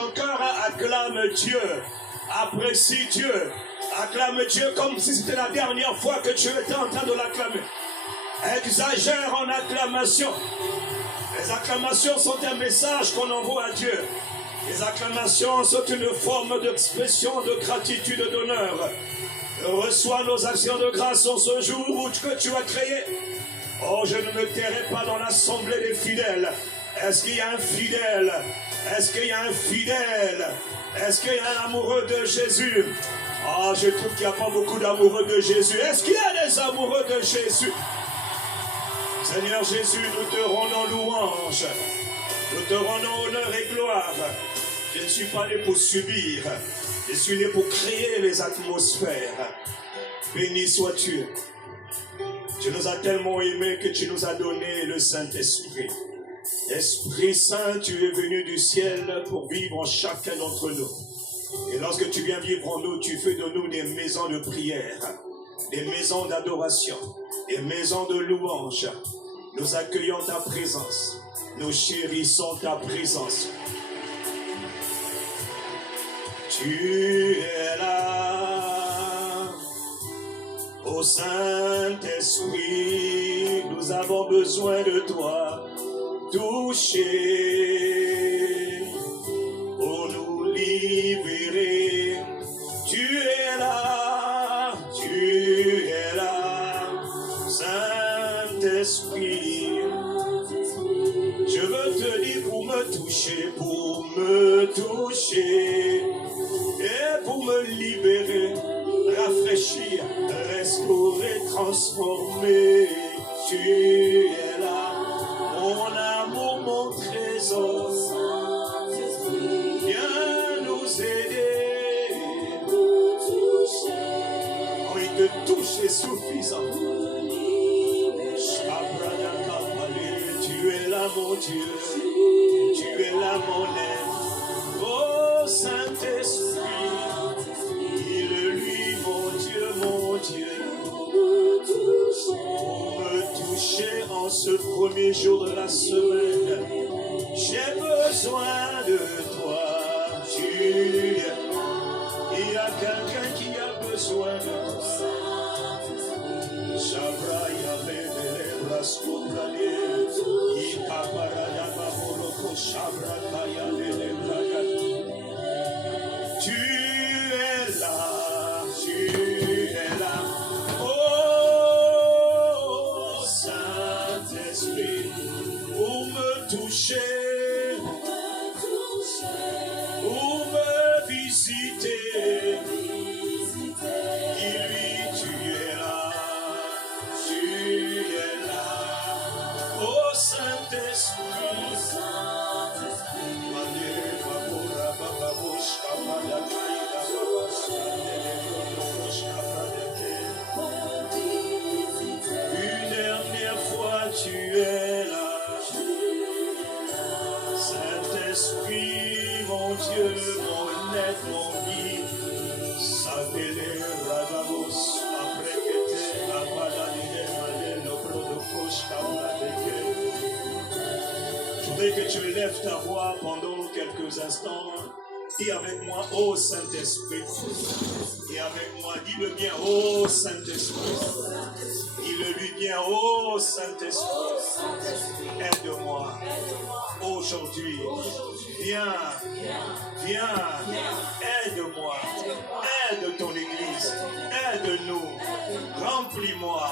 Ton cœur acclame Dieu, apprécie Dieu, acclame Dieu comme si c'était la dernière fois que tu étais en train de l'acclamer. Exagère en acclamation. Les acclamations sont un message qu'on envoie à Dieu. Les acclamations sont une forme d'expression de gratitude et d'honneur. Reçois nos actions de grâce en ce jour que tu as créé. Oh, je ne me tairai pas dans l'assemblée des fidèles. Est-ce qu'il y a un fidèle? Est-ce qu'il y a un fidèle? Est-ce qu'il y a un amoureux de Jésus? Oh, je trouve qu'il n'y a pas beaucoup d'amoureux de Jésus. Est-ce qu'il y a des amoureux de Jésus? Seigneur Jésus, nous te rendons louange. Nous te rendons honneur et gloire. Je ne suis pas né pour subir. Je suis né pour créer les atmosphères. Béni sois-tu. Tu nous as tellement aimés que tu nous as donné le Saint-Esprit. Esprit Saint, tu es venu du ciel pour vivre en chacun d'entre nous. Et lorsque tu viens vivre en nous, tu fais de nous des maisons de prière, des maisons d'adoration, des maisons de louange. Nous accueillons ta présence. Nous chérissons ta présence. Tu es là, ô Saint-Esprit, nous avons besoin de toi. Toucher, pour nous libérer. Tu es là, Saint-Esprit. Je veux te dire pour me toucher, et pour me libérer, rafraîchir, restaurer, transformer. Tu es là, mon amour, mon trésor. Viens nous aider. Quand il te touche, c'est suffisant. Tu es là, mon Dieu. Tu es là, mon aime. Oh, Saint-Esprit. Dis-le-lui, mon Dieu, mon Dieu. Pour me toucher en ce premier jour de la semaine, j'ai besoin de toi. Il y a quelqu'un qui a besoin de toi. Shabraya Bebele Brascobrane, Ikaparada Baboroko Shabrakaya Lele Braga. Tu es là. Oh, Saint-Esprit, pour me toucher, pour me visiter. Dis-lui, tu es là, oh Saint-Esprit. Une dernière fois, tu es là, Saint-Esprit, mon Dieu, mon être, mon guide. Sapele Radamos, Aprekete, Apadane, Maleno, Prodokos, Kabladeke. Je voudrais que tu lèves ta voix pendant quelques instants. Dis avec moi, ô Saint-Esprit. Dis avec moi, dis-le bien, ô Saint-Esprit. Dis-le lui bien, ô Saint-Esprit. Aide-moi aujourd'hui. Viens, aide-moi. Aide ton Église. Aide-nous. Remplis-moi.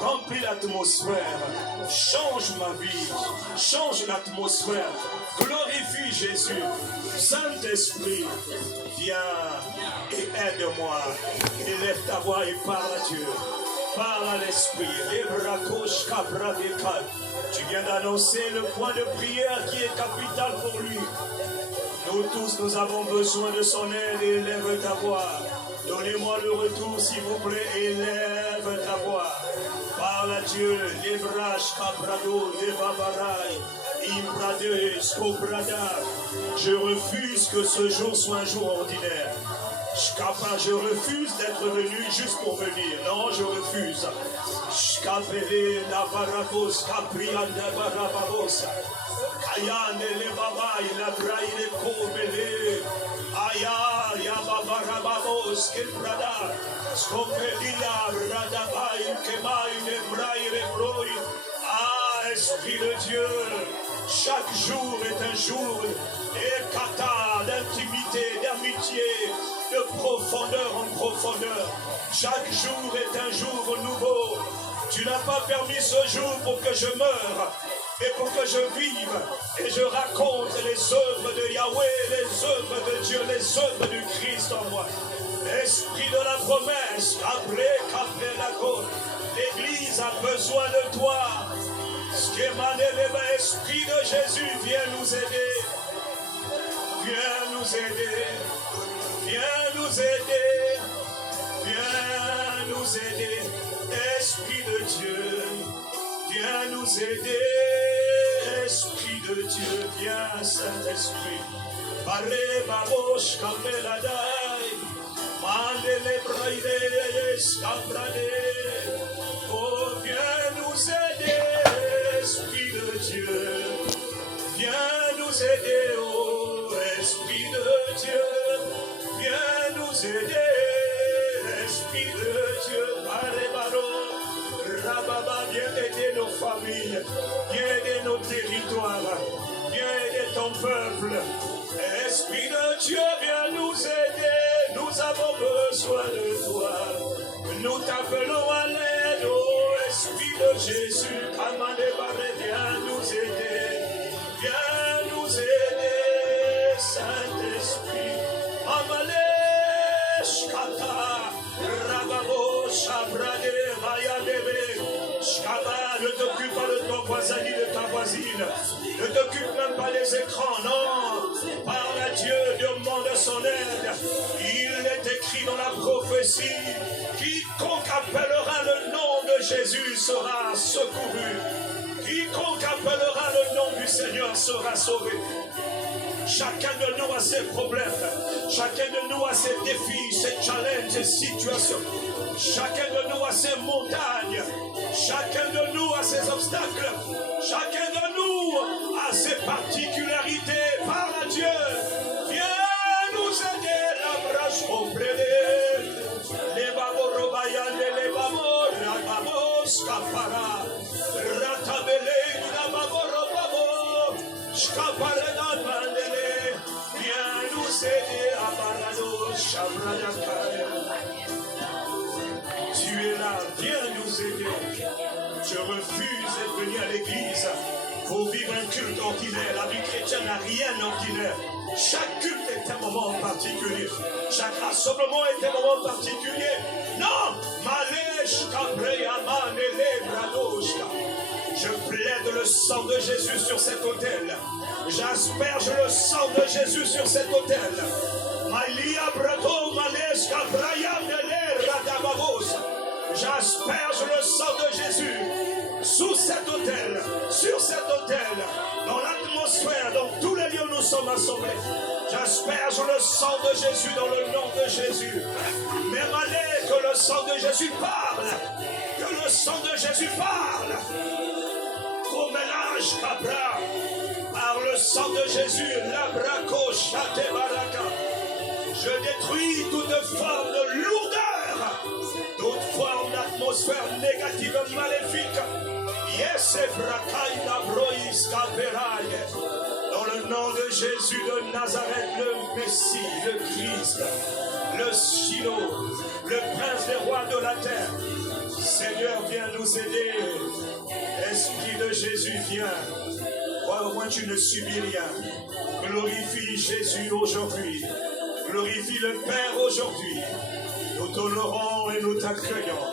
Remplis l'atmosphère. Change ma vie. Change l'atmosphère. Glorifie Jésus. Saint-Esprit, viens et aide-moi. Élève ta voix et parle à Dieu. Parle à l'Esprit. Tu viens d'annoncer le point de prière qui est capital pour lui. Nous tous, nous avons besoin de son aide. Élève ta voix. Donnez-moi le retour, s'il vous plaît. Élève ta voix. Parle à Dieu. Lebrach, Cabrado, Lebabarai. Je refuse que ce jour soit un jour ordinaire. Je refuse d'être venu juste pour venir. Non, je refuse. Rabados, Kebrada, Skopelia, Radabai, Kemaï, Nebraï, Rebroi. Ah, Esprit de Dieu, chaque jour est un jour et kata d'intimité, d'amitié, de profondeur en profondeur. Chaque jour est un jour nouveau. Tu n'as pas permis ce jour pour que je meure, mais pour que je vive et je raconte les œuvres de Yahweh, les œuvres de Dieu, les œuvres du Christ en moi. Esprit de la promesse, après la côte, l'Église a besoin de toi. Esprit de Jésus, viens nous aider. Viens nous aider. Viens nous aider. Viens nous aider. Esprit de Dieu, viens nous aider. Esprit de Dieu, viens Saint-Esprit. Paré babosh kameladai. Mandele braide skabrade. Oh, viens nous aider. Esprit de Dieu, viens nous aider, oh Esprit de Dieu, viens nous aider, Esprit de Dieu, Rababa, viens aider nos familles, viens aider nos territoires, viens aider ton peuple, Esprit de Dieu, viens nous aider, nous avons besoin de toi, nous t'appelons à l'aide, oh Esprit de Jésus, viens nous aider, viens nous aider, Saint-Esprit. Amalesh kata, rababo, shabrade, mayadebe, shkaba, ne t'occupe pas de ton voisin ni de ta voisine, ne t'occupe même pas des écrans, non, parle à Dieu, demande son aide. Il est écrit dans la prophétie, quiconque appellera le nom de Jésus sera secouru. Quiconque appellera le nom du Seigneur sera sauvé. Chacun de nous a ses problèmes. Chacun de nous a ses défis, ses challenges, ses situations. Chacun de nous a ses montagnes. Chacun de nous a ses obstacles. Chacun de nous a ses particularités. Parle à Dieu. Viens nous aider. La branche comprenée. Les babos robayane, les babos, la babos capara. Ratabele, la babo robabo. Shkapara mandele. Viens nous aider à Barado, Shabradakaya. Tu es là, viens nous aider. Je refuse d'être venu à l'église pour vivre un culte ordinaire. La vie chrétienne n'a rien d'ordinaire. Chaque culte est un moment particulier. Chaque rassemblement est un moment particulier. Non! Malèche, Cabrea, Manele, Bradoshka. Je plaide le sang de Jésus sur cet autel. J'asperge le sang de Jésus sur cet autel. Malia, Brado, Malèche, Cabrea, Nele, Radabavos. J'asperge le sang de Jésus sous cet autel, sur cet autel, dans l'atmosphère, dans tous les lieux où nous sommes assemblés. J'asperge le sang de Jésus dans le nom de Jésus. Même allez, que le sang de Jésus parle. Que le sang de Jésus parle. Qu'au mélange cabra, par le sang de Jésus, l'abraco, chate baraka. Je détruis toute forme de lourdeur, toute forme d'atmosphère négative, maléfique. Yes, dans le nom de Jésus de Nazareth, le Messie, le Christ, le Shiloh, le Prince des rois de la terre. Seigneur, viens nous aider. Esprit de Jésus, viens. Au moins tu ne subis rien. Glorifie Jésus aujourd'hui. Glorifie le Père aujourd'hui. Nous t'honorons et nous t'accueillons.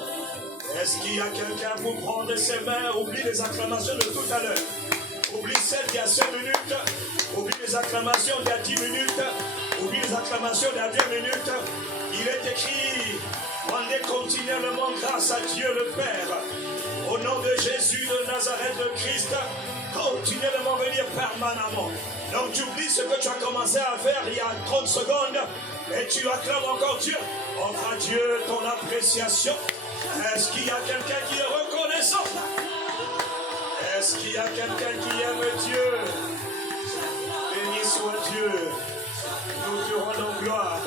Est-ce qu'il y a quelqu'un pour prendre ses mains? Oublie les acclamations de tout à l'heure. Oublie celles d'il y a 5 minutes. Oublie les acclamations d'il y a 10 minutes. Oublie les acclamations d'il y a 2 minutes. Il est écrit, rendez continuellement grâce à Dieu le Père. Au nom de Jésus de Nazareth, le Christ, continuellement venir permanemment. Donc tu oublies ce que tu as commencé à faire il y a 30 secondes et tu acclames encore Dieu. Offre à Dieu ton appréciation. Est-ce qu'il y a quelqu'un qui est reconnaissant? Est-ce qu'il y a quelqu'un qui aime Dieu? Béni soit Dieu. Nous te rendons gloire.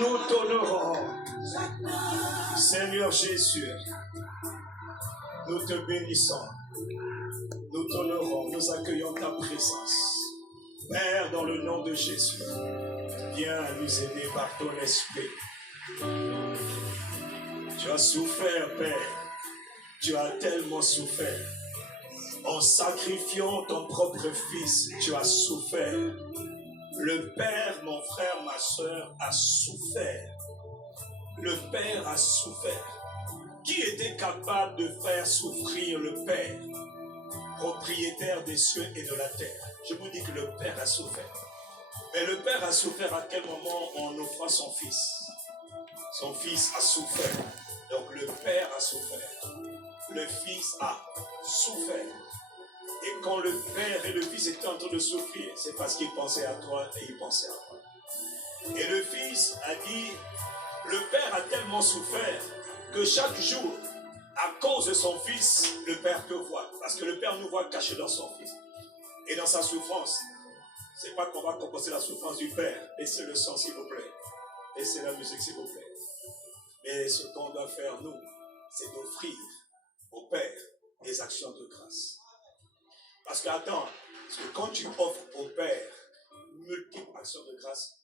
Nous Seigneur Jésus, nous te bénissons, nous t'honorons, nous accueillons ta présence. Père, dans le nom de Jésus, viens nous aider par ton esprit. Tu as souffert, Père, tu as tellement souffert. En sacrifiant ton propre fils, tu as souffert. Le Père, mon frère, ma soeur, a souffert. Le Père a souffert. Qui était capable de faire souffrir le Père, propriétaire des cieux et de la terre? Je vous dis que le Père a souffert. Mais le Père a souffert à quel moment? En offrant son Fils. Son Fils a souffert. Donc le Père a souffert. Le Fils a souffert. Et quand le Père et le Fils étaient en train de souffrir, c'est parce qu'il pensait à toi et il pensait à moi. Et le Fils a dit, le Père a tellement souffert que chaque jour, à cause de son Fils, le Père te voit. Parce que le Père nous voit cachés dans son Fils. Et dans sa souffrance, c'est pas qu'on va compenser la souffrance du Père. Laissez le son, s'il vous plaît. Laissez la musique, s'il vous plaît. Mais ce qu'on doit faire, nous, c'est d'offrir au Père des actions de grâce. Parce que, attends, parce que quand tu offres au Père multiples actions de grâce,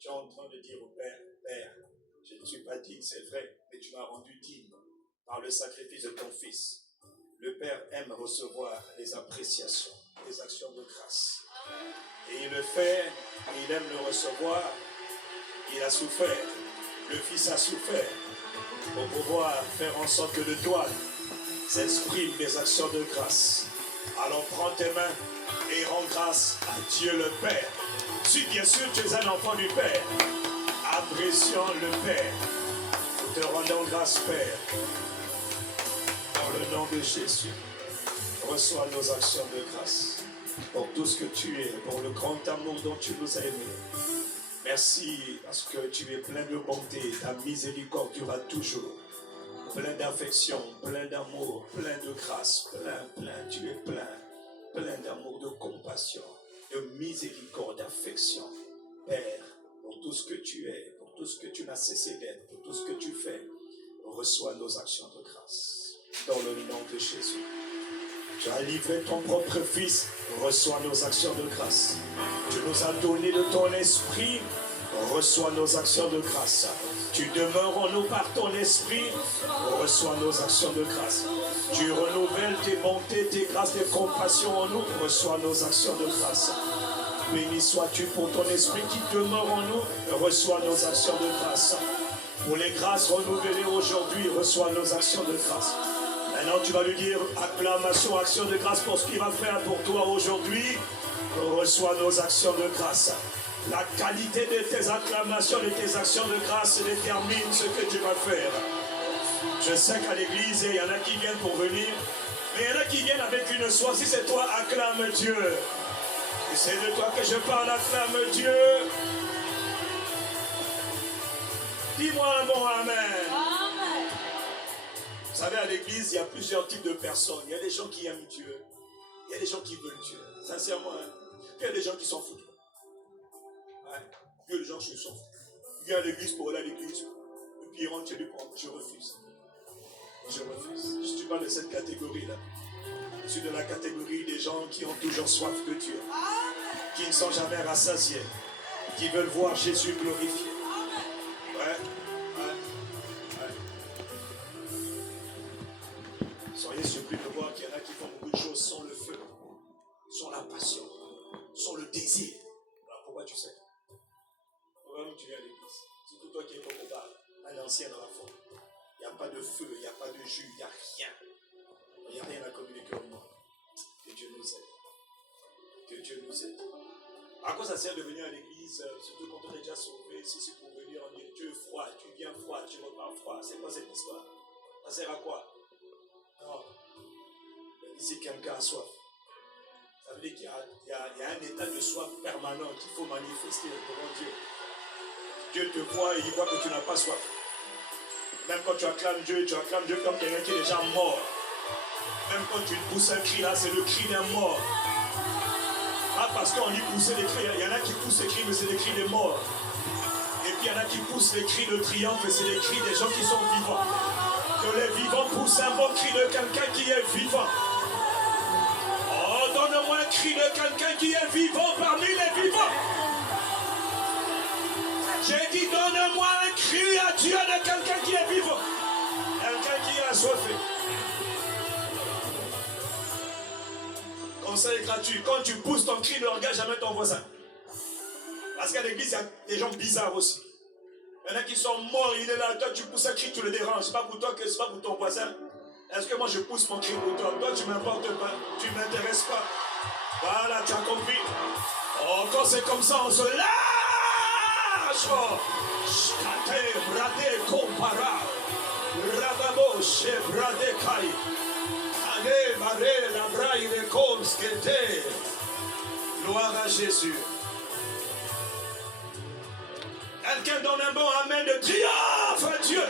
tu es en train de dire au Père, Père, je ne suis pas digne, c'est vrai, mais tu m'as rendu digne par le sacrifice de ton Fils. Le Père aime recevoir les appréciations, les actions de grâce. Et il le fait, et il aime le recevoir. Il a souffert, le Fils a souffert pour pouvoir faire en sorte que de toi s'expriment des actions de grâce. Alors prends tes mains et rends grâce à Dieu le Père. Si bien sûr tu es un enfant du Père, apprécions le Père. Nous te rendons grâce, Père. Dans le nom de Jésus, reçois nos actions de grâce pour tout ce que tu es, pour le grand amour dont tu nous as aimés. Merci parce que tu es plein de bonté, ta miséricorde durera toujours. Plein d'affection, plein d'amour, plein de grâce, tu es plein d'amour, de compassion, de miséricorde, d'affection. Père, pour tout ce que tu es, pour tout ce que tu n'as cessé d'être, pour tout ce que tu fais, reçois nos actions de grâce. Dans le nom de Jésus. Tu as livré ton propre Fils, reçois nos actions de grâce. Tu nous as donné de ton esprit, reçois nos actions de grâce. Tu demeures en nous par ton esprit, reçois nos actions de grâce. Tu renouvelles tes bontés, tes grâces, tes compassions en nous, reçois nos actions de grâce. Béni sois-tu pour ton esprit qui demeure en nous, reçois nos actions de grâce. Pour les grâces renouvelées aujourd'hui, reçois nos actions de grâce. Maintenant, tu vas lui dire acclamation, action de grâce pour ce qu'il va faire pour toi aujourd'hui. Reçois nos actions de grâce. La qualité de tes acclamations, de tes actions de grâce détermine ce que tu vas faire. Je sais qu'à l'église, il y en a qui viennent pour venir, mais il y en a qui viennent avec une soie. Si c'est toi, acclame Dieu. Et c'est de toi que je parle, acclame Dieu. Dis-moi un bon amen. Vous savez, à l'église, il y a plusieurs types de personnes. Il y a des gens qui aiment Dieu. Il y a des gens qui veulent Dieu. Sincèrement, hein? Il y a des gens qui s'en foutent. Ouais. Il y a des gens qui s'en foutent. Il vient à l'église pour aller à l'église. Et puis il rentre chez lui pour... Je refuse. Je refuse. Je ne suis pas de cette catégorie-là. Je suis de la catégorie des gens qui ont toujours soif de Dieu. Qui ne sont jamais rassasiés. Qui veulent voir Jésus glorifié. Ouais. Soyez surpris de voir qu'il y en a qui font beaucoup de choses sans le feu, sans la passion, sans le désir. Alors pourquoi tu sais? Pourquoi tu viens à l'église? Surtout toi qui es comme au bar, un ancien dans la foi. Il n'y a pas de feu, il n'y a pas de jus, il n'y a rien. Il n'y a rien à communiquer au monde. Que Dieu nous aide. Que Dieu nous aide. À quoi ça sert de venir à l'église, surtout quand on est déjà sauvé, si c'est pour venir en dire tu es froid, tu viens froid, tu repars froid. C'est quoi cette histoire? Ça sert à quoi? Non. Ici, quelqu'un a soif. Ça veut dire qu'il y a un état de soif permanent qu'il faut manifester devant Dieu. Dieu te voit et il voit que tu n'as pas soif. Même quand tu acclames Dieu comme quelqu'un qui est déjà mort. Même quand tu pousses un cri là, c'est le cri d'un mort. Pas parce qu'on dit pousser des cris, il y en a qui poussent des cris, mais c'est des cris des morts. Et puis il y en a qui poussent les cris de triomphe, et c'est les cris des gens qui sont vivants. Que les vivants poussent un bon cri de quelqu'un qui est vivant. Oh, donne-moi un cri de quelqu'un qui est vivant parmi les vivants. J'ai dit, donne-moi un cri à Dieu de quelqu'un qui est vivant. Quelqu'un qui est assoiffé. Conseil gratuit. Quand tu pousses ton cri, ne regarde jamais ton voisin. Parce qu'à l'église, il y a des gens bizarres aussi. Il y en a qui sont morts, il est là, toi tu pousses un cri, tu le déranges. C'est pas pour toi que c'est pas pour ton voisin. Est-ce que moi je pousse mon cri pour toi? Toi tu m'importes pas, tu m'intéresses pas. Voilà, tu as compris. Oh, quand c'est comme ça, on se lâche. Shkate, brade, compara. Rababo, che, brade, kai. Ane, mare, la braille, les coms, skete. Gloire à Jésus. Quelqu'un donne un bon amen de triomphe à Dieu.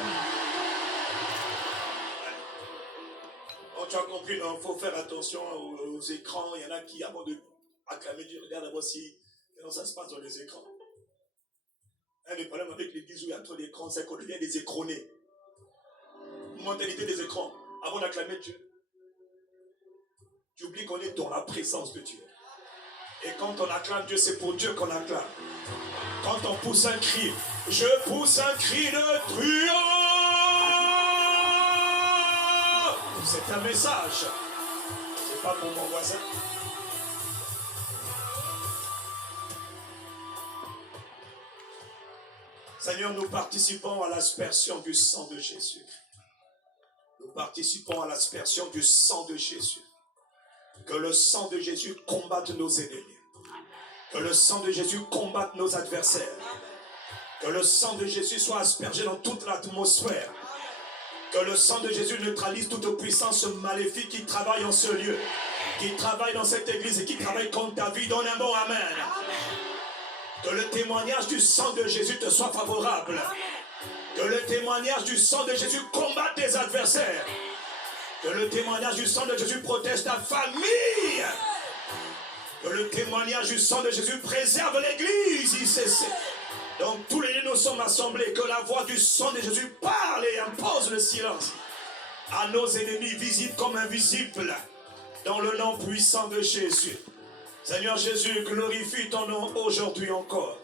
Oh, tu as compris, il faut faire attention aux écrans. Il y en a qui, avant de acclamer Dieu, regarde d'abord si comment ça se passe dans les écrans. Un des problèmes avec l'église où il y a trop d'écrans, c'est qu'on devient des écronnés. Mentalité des écrans. Avant d'acclamer Dieu, tu oublies qu'on est dans la présence de Dieu. Et quand on acclame Dieu, c'est pour Dieu qu'on acclame. Quand on pousse un cri, je pousse un cri de triomphe. C'est un message. C'est pas pour mon voisin. Seigneur, nous participons à l'aspersion du sang de Jésus. Nous participons à l'aspersion du sang de Jésus. Que le sang de Jésus combatte nos ennemis. Que le sang de Jésus combatte nos adversaires. Que le sang de Jésus soit aspergé dans toute l'atmosphère. Que le sang de Jésus neutralise toute puissance maléfique qui travaille en ce lieu, qui travaille dans cette église et qui travaille contre ta vie. Donne un bon amen. Que le témoignage du sang de Jésus te soit favorable. Que le témoignage du sang de Jésus combatte tes adversaires. Que le témoignage du sang de Jésus protège ta famille. Que le témoignage du sang de Jésus préserve l'église ICC. Donc tous les lieux nous sommes assemblés. Que la voix du sang de Jésus parle et impose le silence à nos ennemis visibles comme invisibles. Dans le nom puissant de Jésus. Seigneur Jésus, glorifie ton nom aujourd'hui encore.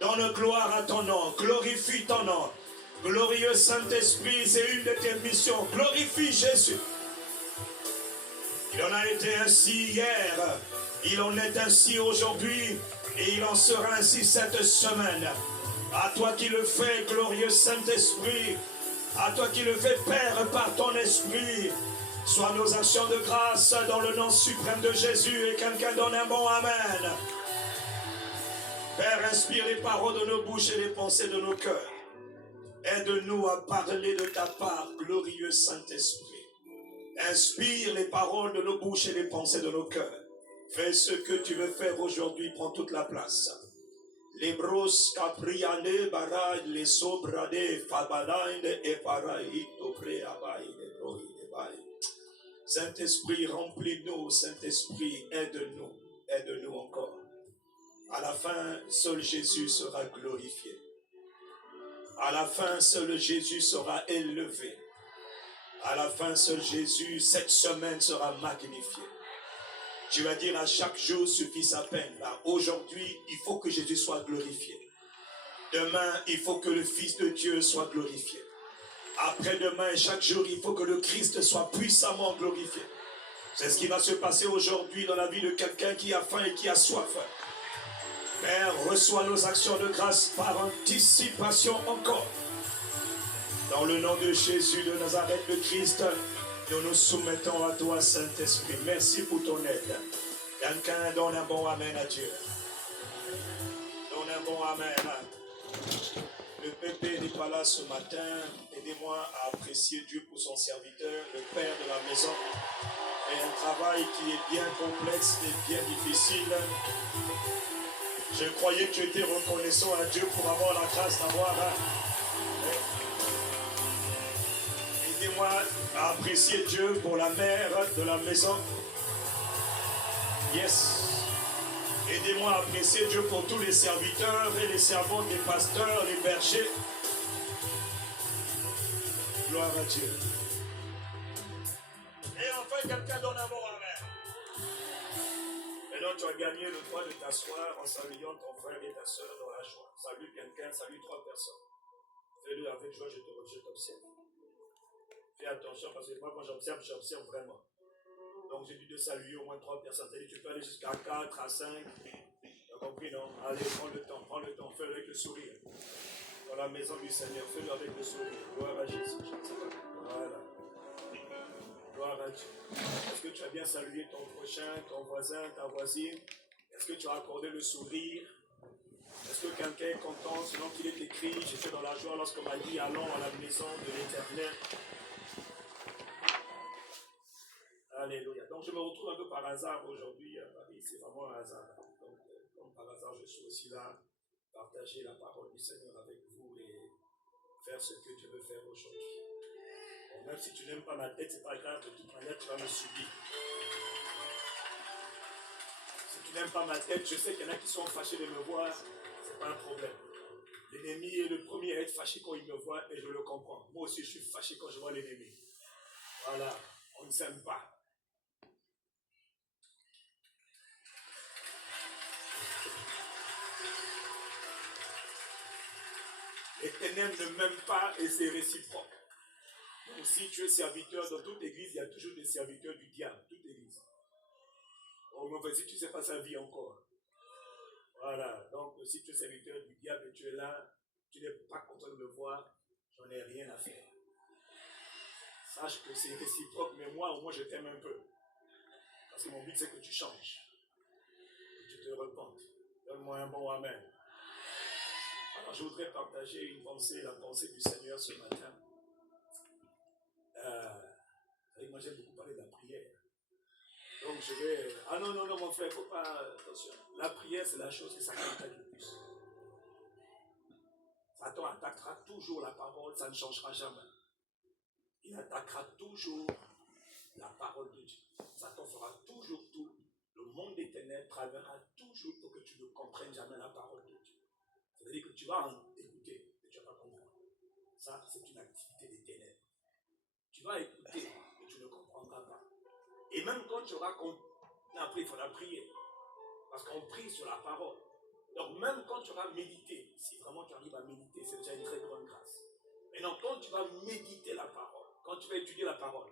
Donne gloire à ton nom. Glorifie ton nom. Glorieux Saint-Esprit, c'est une de tes missions. Glorifie Jésus. Il en a été ainsi hier. Il en est ainsi aujourd'hui et il en sera ainsi cette semaine. À toi qui le fais, glorieux Saint-Esprit, à toi qui le fais, Père, par ton esprit, soient nos actions de grâce dans le nom suprême de Jésus. Et quelqu'un donne un bon amen. Père, inspire les paroles de nos bouches et les pensées de nos cœurs. Aide-nous à parler de ta part, glorieux Saint-Esprit. Inspire les paroles de nos bouches et les pensées de nos cœurs. Fais ce que tu veux faire aujourd'hui, prends toute la place. Les bros capriane baraj les sobrade fabalaine et paraïto préabaï les broïdebaï. Saint-Esprit, remplis-nous, Saint-Esprit, aide-nous, aide-nous encore. À la fin, seul Jésus sera glorifié. À la fin, seul Jésus sera élevé. À la fin, seul Jésus, cette semaine sera magnifiée. Tu vas dire à chaque jour suffit sa peine. Aujourd'hui, il faut que Jésus soit glorifié. Demain, il faut que le Fils de Dieu soit glorifié. Après-demain et chaque jour, il faut que le Christ soit puissamment glorifié. C'est ce qui va se passer aujourd'hui dans la vie de quelqu'un qui a faim et qui a soif. Père, reçois nos actions de grâce par anticipation encore. Dans le nom de Jésus de Nazareth, le Christ, nous nous soumettons à toi, Saint-Esprit. Merci pour ton aide. Quelqu'un donne un bon amen à Dieu. Donne un bon amen. Le pépé n'est pas là ce matin. Aidez-moi à apprécier Dieu pour son serviteur, le père de la maison. Et un travail qui est bien complexe et bien difficile. Je croyais que tu étais reconnaissant à Dieu pour avoir la grâce d'avoir aidez-moi à apprécier Dieu pour la mère de la maison. Yes. Aidez-moi à apprécier Dieu pour tous les serviteurs et les servantes, les pasteurs, les bergers. Gloire à Dieu. Et enfin, quelqu'un donne un mot amen. Maintenant, tu as gagné le droit de t'asseoir en saluant ton frère et ta soeur dans la joie. Salue quelqu'un, salue 3 personnes. Fais-le avec joie, je t'observe. Fais attention parce que moi, quand j'observe vraiment. Donc, j'ai dû te saluer au moins 3 personnes. C'est-à-dire que tu peux aller jusqu'à 4, à 5. Tu as compris, non? Allez, prends le temps, fais-le avec le sourire. Dans la maison du Seigneur, fais-le avec le sourire. Gloire à Jésus. Voilà. Gloire à Dieu. Est-ce que tu as bien salué ton prochain, ton voisin, ta voisine? Est-ce que tu as accordé le sourire? Est-ce que quelqu'un est content selon qu'il est écrit? J'étais dans la joie lorsqu'on m'a dit allons à la maison de l'Éternel. Alléluia. Donc je me retrouve un peu par hasard aujourd'hui à Paris. C'est vraiment un hasard. Donc, comme par hasard, je suis aussi là, partager la parole du Seigneur avec vous et faire ce que Dieu veut faire aujourd'hui. Bon, même si tu n'aimes pas ma tête, c'est pas grave, de toute manière, tu vas me subir. Si tu n'aimes pas ma tête, je sais qu'il y en a qui sont fâchés de me voir, c'est pas un problème. L'ennemi est le premier à être fâché quand il me voit et je le comprends. Moi aussi, je suis fâché quand je vois l'ennemi. Voilà, on ne s'aime pas. Les ténèbres ne m'aiment pas et c'est réciproque. Donc si tu es serviteur dans toute église, il y a toujours des serviteurs du diable, toute église. Au moins, si tu ne sais pas sa vie encore. Voilà, donc si tu es serviteur du diable et tu es là, tu n'es pas content de me voir, j'en ai rien à faire. Sache que c'est réciproque, mais moi, au moins, je t'aime un peu. Parce que mon but, c'est que tu changes. Que tu te repentes. Donne-moi un bon amen. Alors, je voudrais partager une pensée, la pensée du Seigneur ce matin. Moi, j'aime beaucoup parler de la prière. Donc, je vais... Ah non, mon frère, il ne faut pas... Attention. La prière, c'est la chose que Satan attaque le plus. Satan attaquera toujours la parole, ça ne changera jamais. Il attaquera toujours la parole de Dieu. Satan fera toujours tout. Le monde des ténèbres travaillera toujours pour que tu ne comprennes jamais la parole de Dieu. C'est-à-dire que tu vas en écouter, mais tu ne vas pas comprendre. Ça, c'est une activité des ténèbres. Tu vas écouter, mais tu ne comprendras pas. Et même quand tu auras compris, après il faudra prier. Parce qu'on prie sur la parole. Donc même quand tu auras médité, si vraiment tu arrives à méditer, c'est déjà une très grande grâce. Maintenant, quand tu vas méditer la parole, quand tu vas étudier la parole,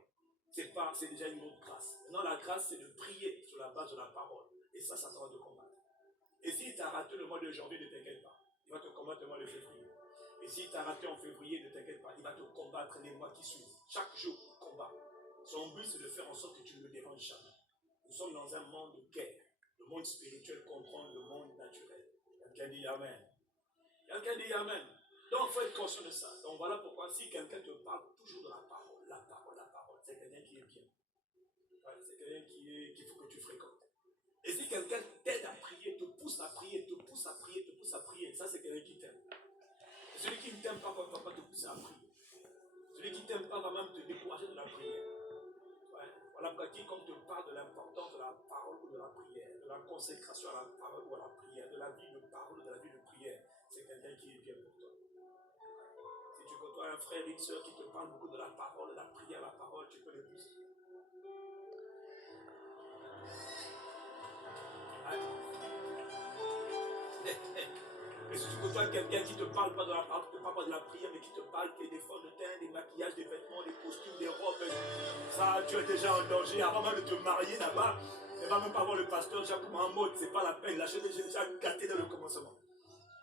c'est déjà une autre grâce. Maintenant, la grâce, c'est de prier sur la base de la parole. Et ça va te combattre. Et si tu as raté le mois de janvier, ne t'inquiète pas. Il va te combattre le mois de février. Et si tu as raté en février, ne t'inquiète pas. Il va te combattre les mois qui suivent. Chaque jour, il combat. Son but, c'est de faire en sorte que tu ne le déranges jamais. Nous sommes dans un monde de guerre. Le monde spirituel contrôle le monde naturel. Quelqu'un dit Amen. Quelqu'un dit Amen. Donc, il faut être conscient de ça. Donc, voilà pourquoi si quelqu'un te parle toujours de la parole, c'est quelqu'un qui est bien. C'est quelqu'un qu'il faut que tu fréquentes. Et si quelqu'un t'aide à prier, te pousse à prier, ça, c'est quelqu'un qui t'aime. Et celui qui ne t'aime pas, ne va pas te pousser à prier. Celui qui ne t'aime pas va même te décourager de la prière. Voilà pourquoi quiconque te parle de l'importance de la parole ou de la prière, de la consécration à la parole ou à la prière, de la vie de parole ou de la vie de prière, c'est quelqu'un qui est bien pour toi. Si tu côtoies un frère et une soeur qui te parle beaucoup de la parole, de la prière, la parole, tu peux l'épouser. Et si tu côtoies quelqu'un qui ne te parle pas de la parole, qui ne te parle pas de la prière, mais qui te parle des fonds de teint, des maquillages, des vêtements, des costumes, des robes, ça, tu es déjà en danger. Avant même de te marier là-bas, ne va même pas voir le pasteur déjà comme en mode, c'est pas la peine. La chose est déjà gâtée dans le commencement.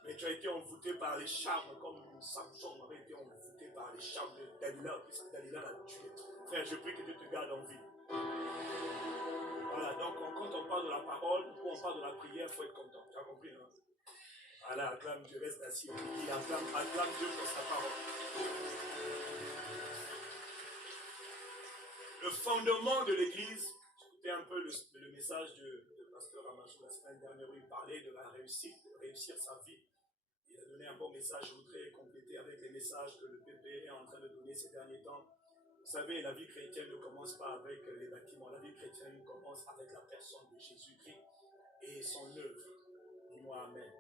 Mais tu as été envoûté par les charmes, comme Samson avait été envoûté par les charmes de Dalila, puis Dalila l'a tué. Frère, je prie que Dieu te garde en vie. Voilà, donc quand on parle de la parole, ou on parle de la prière, il faut être content. Tu as compris, non? Voilà, acclame Dieu, reste assis. Acclame Dieu pour sa parole. Le fondement de l'Église, j'écoutais un peu le message de pasteur Amachou la semaine dernière où il parlait de la réussite, de réussir sa vie. Il a donné un bon message, je voudrais compléter avec les messages que le PPR est en train de donner ces derniers temps. Vous savez, la vie chrétienne ne commence pas avec les bâtiments, la vie chrétienne commence avec la personne de Jésus-Christ. et son œuvre. Dis-moi Amen.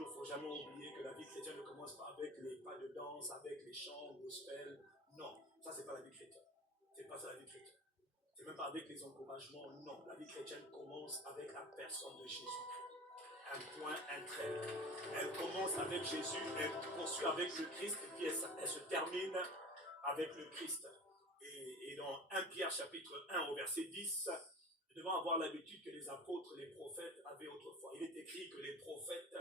Il faut jamais oublier que la vie chrétienne ne commence pas avec les pas de danse, avec les chants, gospel. Non, ça c'est pas la vie chrétienne. C'est pas ça la vie chrétienne. C'est même pas avec les encouragements. Non, la vie chrétienne commence avec la personne de Jésus-Christ. Un point, un trait. Elle commence avec Jésus, elle poursuit avec le Christ, et puis elle se termine avec le Christ. Et dans 1 Pierre chapitre 1 au verset 10, nous devons avoir l'habitude que les apôtres, les prophètes avaient autrefois. Il est écrit que les prophètes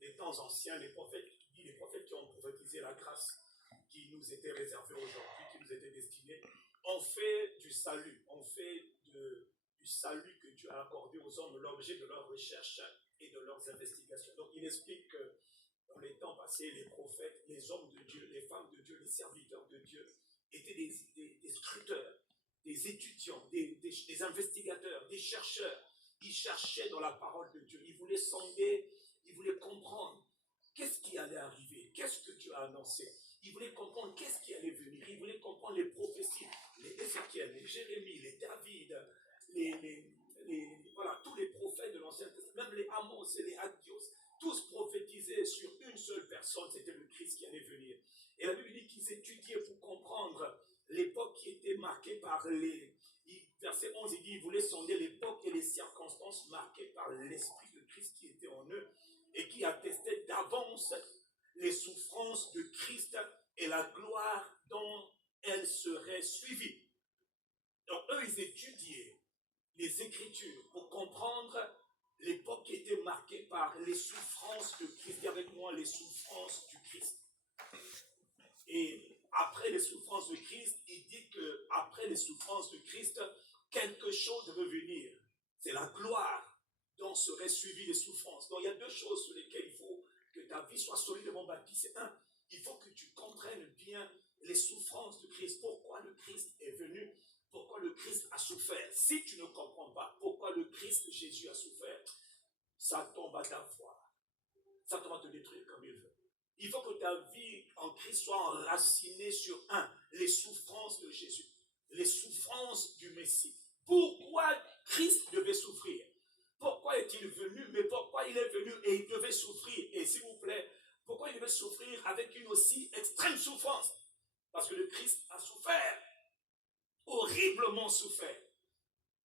des temps anciens, les prophètes qui ont prophétisé la grâce qui nous était réservée aujourd'hui, qui nous était destinée, ont fait du salut, du salut que Dieu a accordé aux hommes l'objet de leurs recherches et de leurs investigations. Donc il explique que dans les temps passés, les prophètes, les hommes de Dieu, les femmes de Dieu, les serviteurs de Dieu étaient des scruteurs, des étudiants, des investigateurs, des chercheurs. Ils cherchaient dans la parole de Dieu. Ils voulaient sonder, ils voulaient comprendre qu'est-ce qui allait arriver, qu'est-ce que Dieu a annoncé. Ils voulaient comprendre qu'est-ce qui allait venir. Ils voulaient comprendre les prophéties, les Ézéchiel, les Jérémie, les David, voilà, tous les prophètes de l'Ancien Testament, même les Amos et les Aggios, tous prophétisaient sur une seule personne, c'était le Christ qui allait venir. Et la Bible dit qu'ils étudiaient pour comprendre l'époque qui était marquée par verset 11, il dit, ils voulaient sonder l'époque et les circonstances marquées par l'Esprit de Christ qui était en eux et qui attestait d'avance les souffrances de Christ et la gloire dont elles seraient suivies. Donc eux, ils étudiaient les Écritures pour comprendre l'époque qui était marquée par les souffrances de Christ. Dis avec moi, les souffrances du Christ. Et après les souffrances de Christ, il dit qu'après les souffrances de Christ, quelque chose devait venir. C'est la gloire dont seraient suivies les souffrances. Donc il y a deux choses sur lesquelles il faut que ta vie soit solidement bâtie. C'est un, il faut que tu comprennes bien les souffrances de Christ. Pourquoi le Christ est venu? Pourquoi le Christ a souffert? Si tu ne comprends pas pourquoi le Christ Jésus a souffert, ça tombe à ta foi. Ça va te détruire comme il veut. Il faut que ta vie en Christ soit enracinée sur les souffrances de Jésus, les souffrances du Messie. Pourquoi Christ devait souffrir? Pourquoi est-il venu? Mais pourquoi il est venu et il devait souffrir? Et s'il vous plaît, pourquoi il devait souffrir avec une aussi extrême souffrance? Parce que le Christ a souffert, horriblement souffert,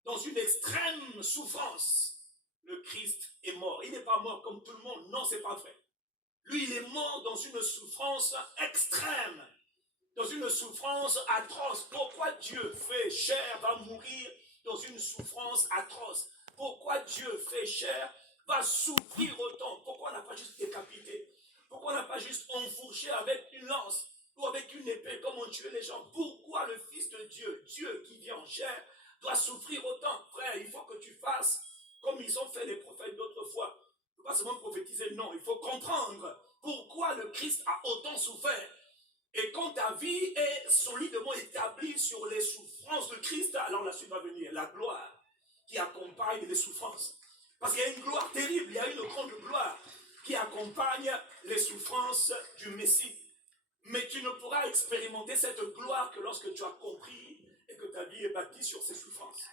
dans une extrême souffrance. Le Christ est mort. Il n'est pas mort comme tout le monde. Non, c'est pas vrai. Lui, il est mort dans une souffrance extrême, dans une souffrance atroce. Pourquoi Dieu fait chair va mourir dans une souffrance atroce? Pourquoi Dieu fait chair va souffrir autant? Pourquoi on n'a pas juste décapité? Pourquoi on n'a pas juste enfourché avec une lance ou avec une épée comme on tuait les gens? Pourquoi le Fils de Dieu, Dieu qui vient en chair, doit souffrir autant? Frère, il faut que tu fasses comme ils ont fait les prophètes d'autrefois. Il ne faut pas seulement prophétiser, non, il faut comprendre pourquoi le Christ a autant souffert. Et quand ta vie est solidement établie sur les souffrances de Christ, alors la suite va venir, la gloire qui accompagne les souffrances. Parce qu'il y a une gloire terrible, il y a une grande gloire qui accompagne les souffrances du Messie. Mais tu ne pourras expérimenter cette gloire que lorsque tu as compris et que ta vie est bâtie sur ces souffrances.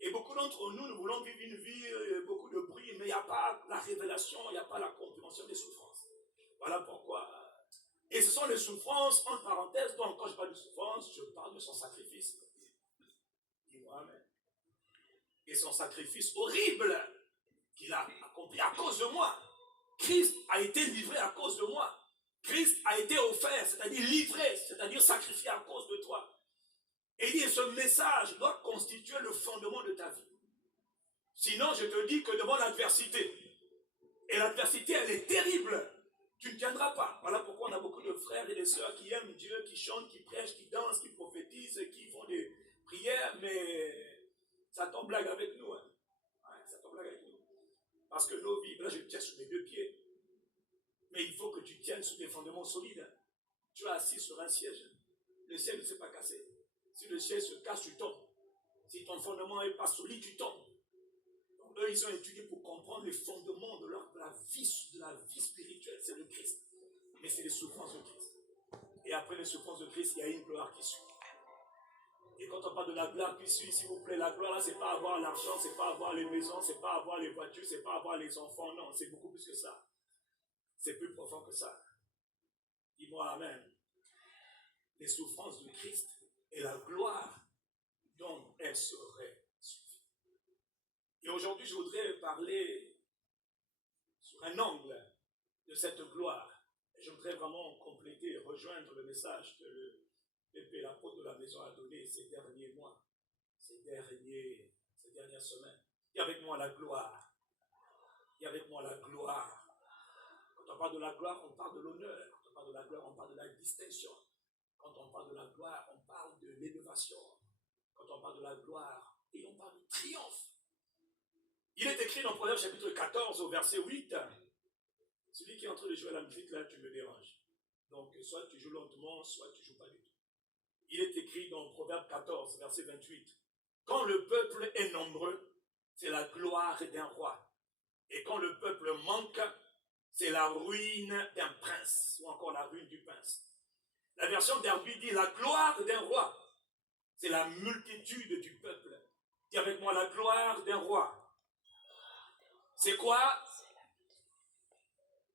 Et beaucoup d'entre nous, nous voulons vivre une vie, beaucoup de bruit, mais il n'y a pas la révélation, il n'y a pas la compréhension des souffrances. Voilà pourquoi. Et ce sont les souffrances, entre parenthèses, donc quand je parle de souffrance, je parle de son sacrifice. Dis-moi amen. Et son sacrifice horrible qu'il a accompli à cause de moi. Christ a été livré à cause de moi. Christ a été offert, c'est-à-dire livré, c'est-à-dire sacrifié à cause de toi. Et il dit, ce message doit constituer le fondement de ta vie. Sinon, je te dis que devant l'adversité, et l'adversité, elle est terrible, tu ne tiendras pas. Voilà pourquoi on a beaucoup de frères et de sœurs qui aiment Dieu, qui chantent, qui prêchent, qui dansent, qui prophétisent, qui font des prières, mais ça tombe blague avec nous. Hein. Ouais, ça tombe blague avec nous. Parce que nos vies, là je tiens sur mes deux pieds, mais il faut que tu tiennes sur des fondements solides. Tu es assis sur un siège, le siège ne s'est pas cassé. Si le siège se casse, tu tombes. Si ton fondement n'est pas solide, tu tombes. Donc, eux, ils ont étudié pour comprendre les fondements de la vie spirituelle. C'est le Christ. Mais c'est les souffrances de Christ. Et après les souffrances de Christ, il y a une gloire qui suit. Et quand Quand on parle de la gloire qui suit, s'il vous plaît, la gloire là, c'est pas avoir l'argent, c'est pas avoir les maisons, c'est pas avoir les voitures, c'est pas avoir les enfants. Non, c'est beaucoup plus que ça. C'est plus profond que ça. Dis-moi amen. Les souffrances de Christ et la gloire dont elles seraient suivies. Et aujourd'hui, je voudrais parler sur un angle de cette gloire. Je voudrais vraiment compléter et rejoindre le message que le Pépé, l'apôtre de la maison, a donné ces derniers mois, ces dernières semaines. Il y a avec moi la gloire. Il y a avec moi la gloire. Quand on parle de la gloire, on parle de l'honneur. Quand on parle de la gloire, on parle de la distinction. Quand on parle de la gloire, on parle de l'élévation. Quand on parle de la gloire, et on parle de triomphe. Il est écrit dans Proverbe chapitre 14 au verset 8. Celui qui est en train de jouer la musique, là, tu me déranges. Donc, soit tu joues lentement, soit tu ne joues pas du tout. Il est écrit dans Proverbe 14, verset 28. Quand le peuple est nombreux, c'est la gloire d'un roi. Et quand le peuple manque, c'est la ruine d'un prince, ou encore la ruine du prince. La version d'Herbie dit la gloire d'un roi, c'est la multitude du peuple. Dis avec moi la gloire d'un roi. C'est quoi?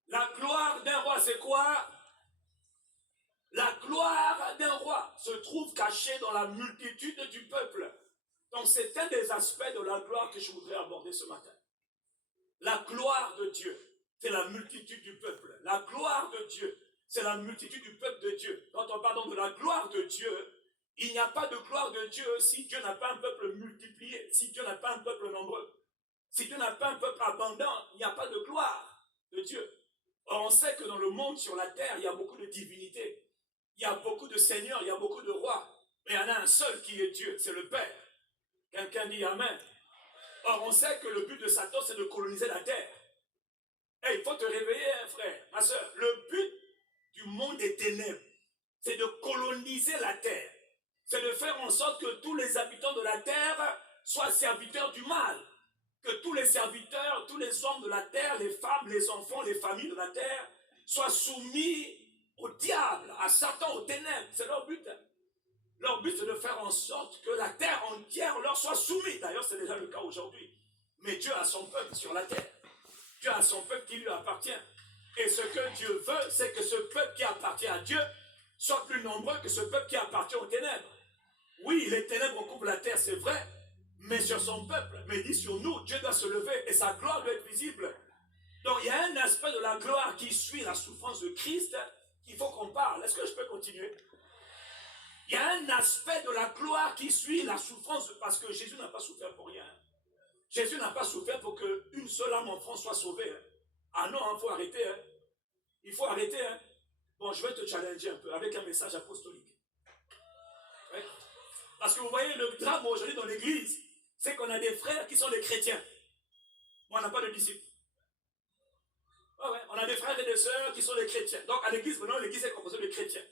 La gloire d'un roi, c'est quoi? La gloire d'un roi se trouve cachée dans la multitude du peuple. Donc c'est un des aspects de la gloire que je voudrais aborder ce matin. La gloire de Dieu, c'est la multitude du peuple. La gloire de Dieu, c'est la multitude du peuple de Dieu. Quand on parle de la gloire de Dieu, il n'y a pas de gloire de Dieu si Dieu n'a pas un peuple multiplié, si Dieu n'a pas un peuple nombreux. Si Dieu n'a pas un peuple abondant, il n'y a pas de gloire de Dieu. Or, on sait que dans le monde, sur la terre, il y a beaucoup de divinités. Il y a beaucoup de seigneurs, il y a beaucoup de rois. Mais il y en a un seul qui est Dieu, c'est le Père. Quelqu'un dit Amen. Or, on sait que le but de Satan, c'est de coloniser la terre. Et il faut te réveiller, frère, ma soeur. Le but du monde des ténèbres, c'est de coloniser la terre. C'est de faire en sorte que tous les habitants de la terre soient serviteurs du mal. Que tous les serviteurs, tous les hommes de la terre, les femmes, les enfants, les familles de la terre, soient soumis au diable, à Satan, aux ténèbres. C'est leur but. Leur but, c'est de faire en sorte que la terre entière leur soit soumise. D'ailleurs, c'est déjà le cas aujourd'hui. Mais Dieu a son peuple sur la terre. Dieu a son peuple qui lui appartient. Et ce que Dieu veut, c'est que ce peuple qui appartient à Dieu soit plus nombreux que ce peuple qui appartient aux ténèbres. Oui, les ténèbres couvrent la terre, c'est vrai, mais sur son peuple, mais dit sur nous, Dieu doit se lever et sa gloire doit être visible. Donc il y a un aspect de la gloire qui suit la souffrance de Christ qu'il faut qu'on parle. Est-ce que je peux continuer? Il y a un aspect de la gloire qui suit la souffrance, parce que Jésus n'a pas souffert pour rien. Jésus n'a pas souffert pour qu'une seule âme en France soit sauvée. Ah non, il faut arrêter. Il faut arrêter. Bon, je vais te challenger un peu avec un message apostolique. Ouais. Parce que vous voyez, le drame aujourd'hui dans l'église, c'est qu'on a des frères qui sont des chrétiens. Mais on n'a pas de disciples. Ouais, on a des frères et des sœurs qui sont des chrétiens. Donc à l'église, maintenant, l'église est composée de chrétiens.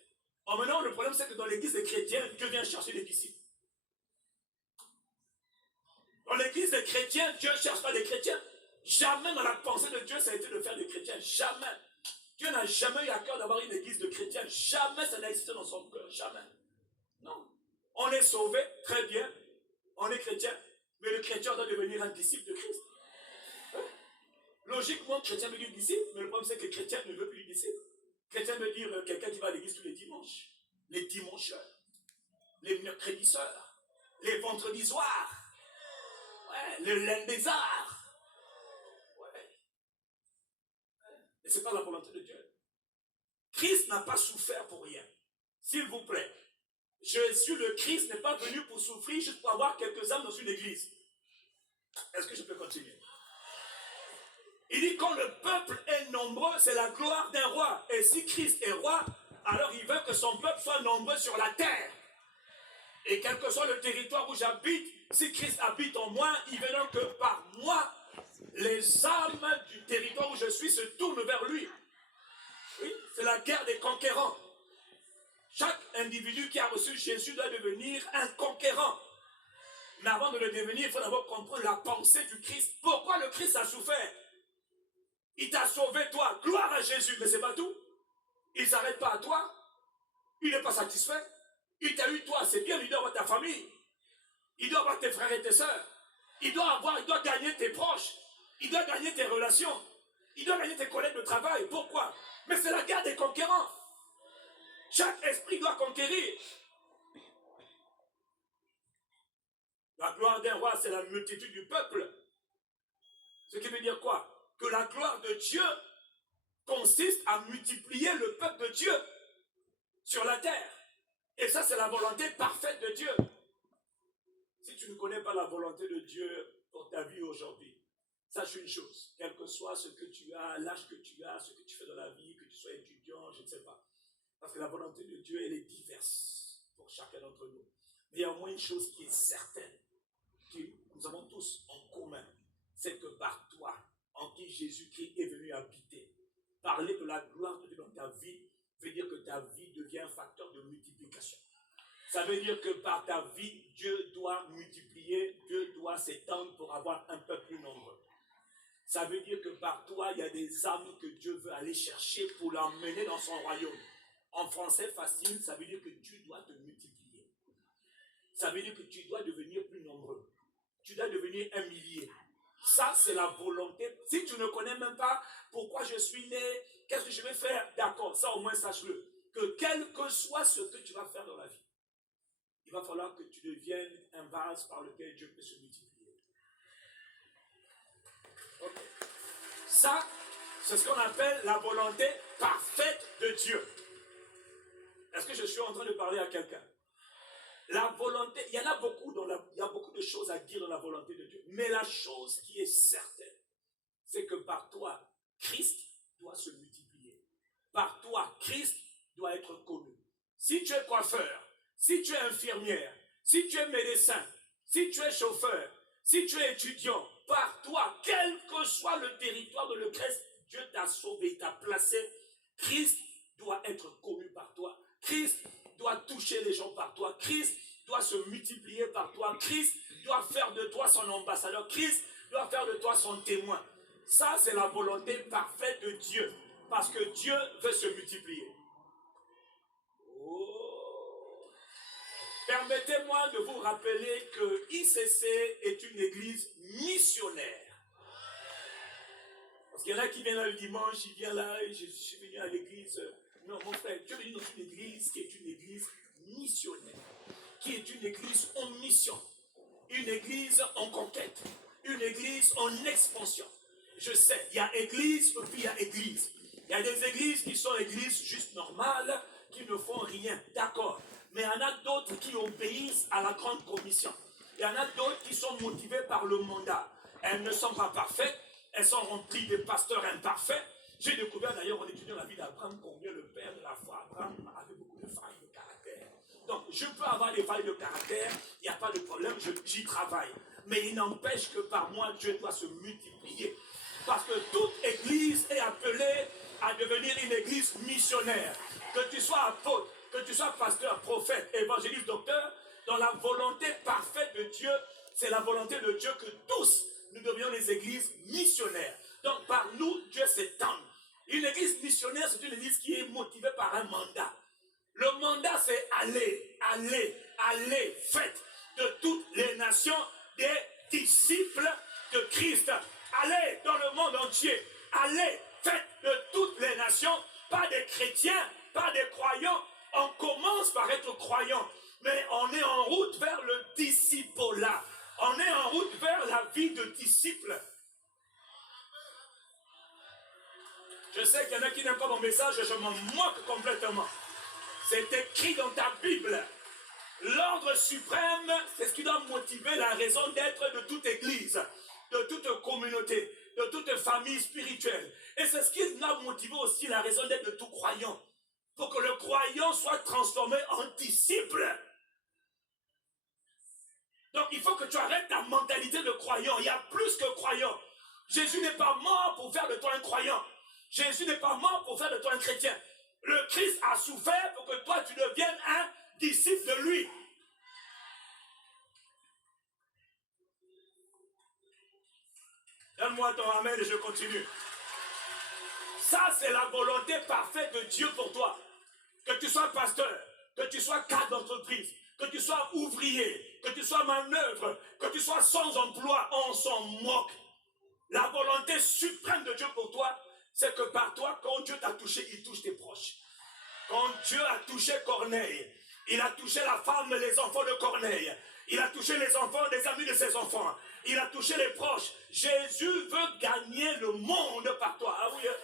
Or maintenant, le problème, c'est que dans l'église des chrétiens, Dieu vient chercher des disciples. Dans l'église des chrétiens, Dieu ne cherche pas des chrétiens. Jamais dans la pensée de Dieu, ça a été de faire des chrétiens. Jamais. Dieu n'a jamais eu à cœur d'avoir une église de chrétiens. Jamais ça n'a existé dans son cœur. Jamais. Non. On est sauvé, très bien. On est chrétien. Mais le chrétien doit devenir un disciple de Christ. Logiquement, chrétien veut dire disciple, mais le problème c'est que chrétien ne veut plus dire disciple. Chrétien veut dire quelqu'un qui va à l'église tous les dimanches, les dimancheurs, les mercredis soirs, les vendredis soirs, ouais, le lundi soir. Ouais. Et ce n'est pas la volonté de Dieu. Christ n'a pas souffert pour rien. S'il vous plaît. Jésus le Christ n'est pas venu pour souffrir juste pour avoir quelques âmes dans une église. Est-ce que je peux continuer? Il dit quand le peuple est nombreux, c'est la gloire d'un roi. Et si Christ est roi, alors il veut que son peuple soit nombreux sur la terre. Et quel que soit le territoire où j'habite, si Christ habite en moi, il veut donc que par moi, les âmes du territoire où je suis se tournent vers lui. Oui, c'est la guerre des conquérants. Chaque individu qui a reçu Jésus doit devenir un conquérant. Mais avant de le devenir, il faut d'abord comprendre la pensée du Christ. Pourquoi le Christ a souffert? Il t'a sauvé, toi. Gloire à Jésus. Mais c'est pas tout. Il ne s'arrête pas à toi. Il n'est pas satisfait. Il t'a eu, toi. C'est bien, lui, dans ta famille. Il doit avoir tes frères et tes sœurs. Il doit gagner tes proches. Il doit gagner tes relations. Il doit gagner tes collègues de travail. Pourquoi? Mais c'est la guerre des conquérants. Chaque esprit doit conquérir. La gloire d'un roi, c'est la multitude du peuple. Ce qui veut dire quoi? Que la gloire de Dieu consiste à multiplier le peuple de Dieu sur la terre. Et ça, c'est la volonté parfaite de Dieu. Si tu ne connais pas la volonté de Dieu pour ta vie aujourd'hui, sache une chose, quel que soit ce que tu as, l'âge que tu as, ce que tu fais dans la vie, que tu sois étudiant, je ne sais pas. Parce que la volonté de Dieu, elle est diverse pour chacun d'entre nous. Mais il y a au moins une chose qui est certaine, que nous avons tous en commun, c'est que par toi, en qui Jésus-Christ est venu habiter, parler de la gloire de Dieu dans ta vie, veut dire que ta vie devient un facteur de multiplication. Ça veut dire que par ta vie, Dieu doit multiplier, Dieu doit s'étendre pour avoir un peuple plus nombreux. Ça veut dire que par toi, il y a des âmes que Dieu veut aller chercher pour l'emmener dans son royaume. En français facile, ça veut dire que tu dois te multiplier. Ça veut dire que tu dois devenir plus nombreux. Tu dois devenir un millier. Ça, c'est la volonté. Si tu ne connais même pas pourquoi je suis né, qu'est-ce que je vais faire? D'accord, ça au moins sache-le. Que quel que soit ce que tu vas faire dans la vie, il va falloir que tu deviennes un vase par lequel Dieu peut se multiplier. Okay. Ça, c'est ce qu'on appelle la volonté parfaite de Dieu. Est-ce que je suis en train de parler à quelqu'un? La volonté, il y en a beaucoup il y a beaucoup de choses à dire dans la volonté de Dieu. Mais la chose qui est certaine, c'est que par toi, Christ doit se multiplier. Par toi, Christ doit être connu. Si tu es coiffeur, si tu es infirmière, si tu es médecin, si tu es chauffeur, si tu es étudiant, par toi, quel que soit le territoire de lequel Dieu t'a sauvé, t'a placé, Christ doit être connu par toi. Christ doit toucher les gens par toi. Christ doit se multiplier par toi. Christ doit faire de toi son ambassadeur. Christ doit faire de toi son témoin. Ça, c'est la volonté parfaite de Dieu. Parce que Dieu veut se multiplier. Oh. Permettez-moi de vous rappeler que ICC est une église missionnaire. Parce qu'il y en a qui viennent là le dimanche, ils viennent là, et je suis venu à l'église. Non, mon frère, tu es venu dans une église qui est une église missionnaire, qui est une église en mission, une église en conquête, une église en expansion. Je sais, il y a église et puis il y a église. Il y a des églises qui sont églises juste normales, qui ne font rien, d'accord. Mais il y en a d'autres qui obéissent à la grande commission. Il y en a d'autres qui sont motivées par le mandat. Elles ne sont pas parfaites, elles sont remplies de pasteurs imparfaits. J'ai découvert d'ailleurs en étudiant la vie d'Abraham combien le père de la foi, Abraham, avait beaucoup de failles de caractère. Donc je peux avoir des failles de caractère, il n'y a pas de problème, j'y travaille. Mais il n'empêche que par moi, Dieu doit se multiplier. Parce que toute église est appelée à devenir une église missionnaire. Que tu sois apôtre, que tu sois pasteur, prophète, évangéliste, docteur, dans la volonté parfaite de Dieu, c'est la volonté de Dieu que tous nous devenions des églises missionnaires. Donc par nous, Dieu s'étend. Une église missionnaire, c'est une église qui est motivée par un mandat. Le mandat, c'est aller, aller, aller, faites de toutes les nations des disciples de Christ. Allez dans le monde entier. Allez, faites de toutes les nations, pas des chrétiens, pas des croyants. On commence par être croyants, mais on est en route vers le discipolat. On est en route vers la vie de disciple. Je sais qu'il y en a qui n'aiment pas mon message, je m'en moque complètement. C'est écrit dans ta Bible. L'ordre suprême, c'est ce qui doit motiver la raison d'être de toute église, de toute communauté, de toute famille spirituelle. Et c'est ce qui doit motiver aussi la raison d'être de tout croyant. Pour que le croyant soit transformé en disciple. Donc il faut que tu arrêtes ta mentalité de croyant. Il y a plus que croyant. Jésus n'est pas mort pour faire de toi un croyant. Jésus n'est pas mort pour faire de toi un chrétien. Le Christ a souffert pour que toi tu deviennes un disciple de lui. Donne-moi ton amen et je continue. Ça, c'est la volonté parfaite de Dieu pour toi. Que tu sois pasteur, que tu sois cadre d'entreprise, que tu sois ouvrier, que tu sois manœuvre, que tu sois sans emploi, on s'en moque. La volonté suprême de Dieu pour toi, c'est que par toi, quand Dieu t'a touché, il touche tes proches. Quand Dieu a touché Corneille, il a touché la femme et les enfants de Corneille. Il a touché les enfants des amis de ses enfants. Il a touché les proches. Jésus veut gagner le monde par toi. Ah oui, hein?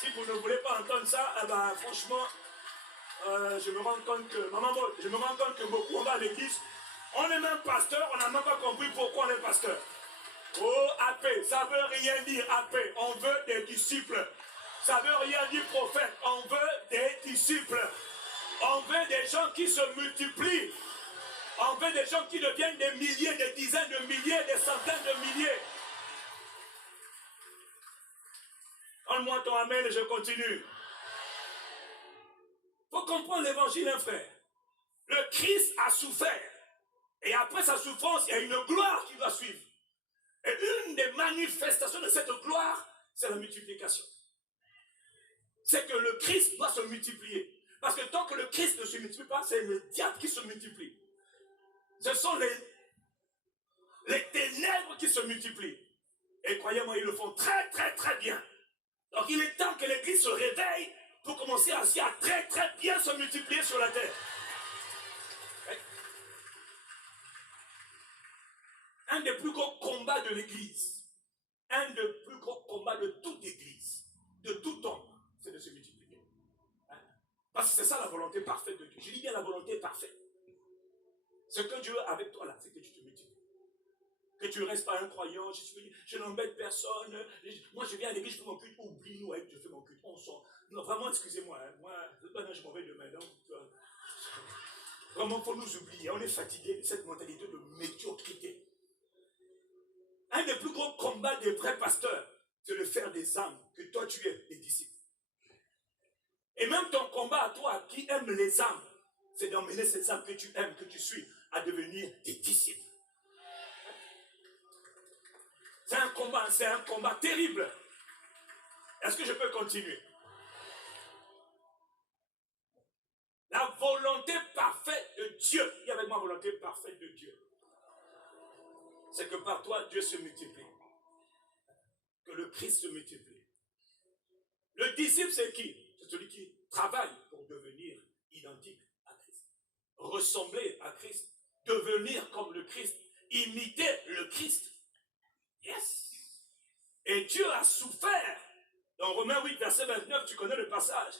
Si vous ne voulez pas entendre ça, eh ben, franchement, je me rends compte que beaucoup, on va à l'église, on est même pasteur, on n'a même pas compris pourquoi on est pasteur. Oh, AP, ça veut rien dire, AP, on veut des disciples. Ça veut rien dire prophète, on veut des disciples. On veut des gens qui se multiplient. On veut des gens qui deviennent des milliers, des dizaines de milliers, des centaines de milliers. Donne-moi ton amen et je continue. Il faut comprendre l'évangile, hein, frère. Le Christ a souffert. Et après sa souffrance, il y a une gloire qui doit suivre. Et une des manifestations de cette gloire, c'est la multiplication. C'est que le Christ doit se multiplier. Parce que tant que le Christ ne se multiplie pas, c'est le diable qui se multiplie. Ce sont les ténèbres qui se multiplient. Et croyez-moi, ils le font très, très, très bien. Donc il est temps que l'Église se réveille pour commencer à très, très bien se multiplier sur la terre. Un des plus gros combats de l'Église, un des plus gros combats de toute Église, de tout temps, c'est de se multiplier. Parce que c'est ça la volonté parfaite de Dieu. Je dis bien la volonté parfaite. Ce que Dieu veut avec toi là, c'est que tu te multiplies. Que tu ne restes pas un croyant, je n'embête personne. Moi je viens à l'église, je fais mon culte. Oublie-nous, je fais mon culte. On sort. Non, vraiment, excusez-moi. Moi, je m'en vais demain. Donc, vraiment, il faut nous oublier. On est fatigué de cette mentalité de médiocrité. Un des plus gros combats des vrais pasteurs, c'est de faire des âmes, que toi tu es des disciples. Et même ton combat à toi qui aime les âmes, c'est d'emmener ces âmes que tu aimes, que tu suis, à devenir des disciples. C'est un combat terrible. Est-ce que je peux continuer? La volonté parfaite de Dieu, il y avait ma volonté parfaite de Dieu, c'est que par toi, Dieu se multiplie. Que le Christ se multiplie. Le disciple, c'est qui? C'est celui qui travaille pour devenir identique à Christ. Ressembler à Christ. Devenir comme le Christ. Imiter le Christ. Yes. Et Dieu a souffert. Dans Romains 8, verset 29, tu connais le passage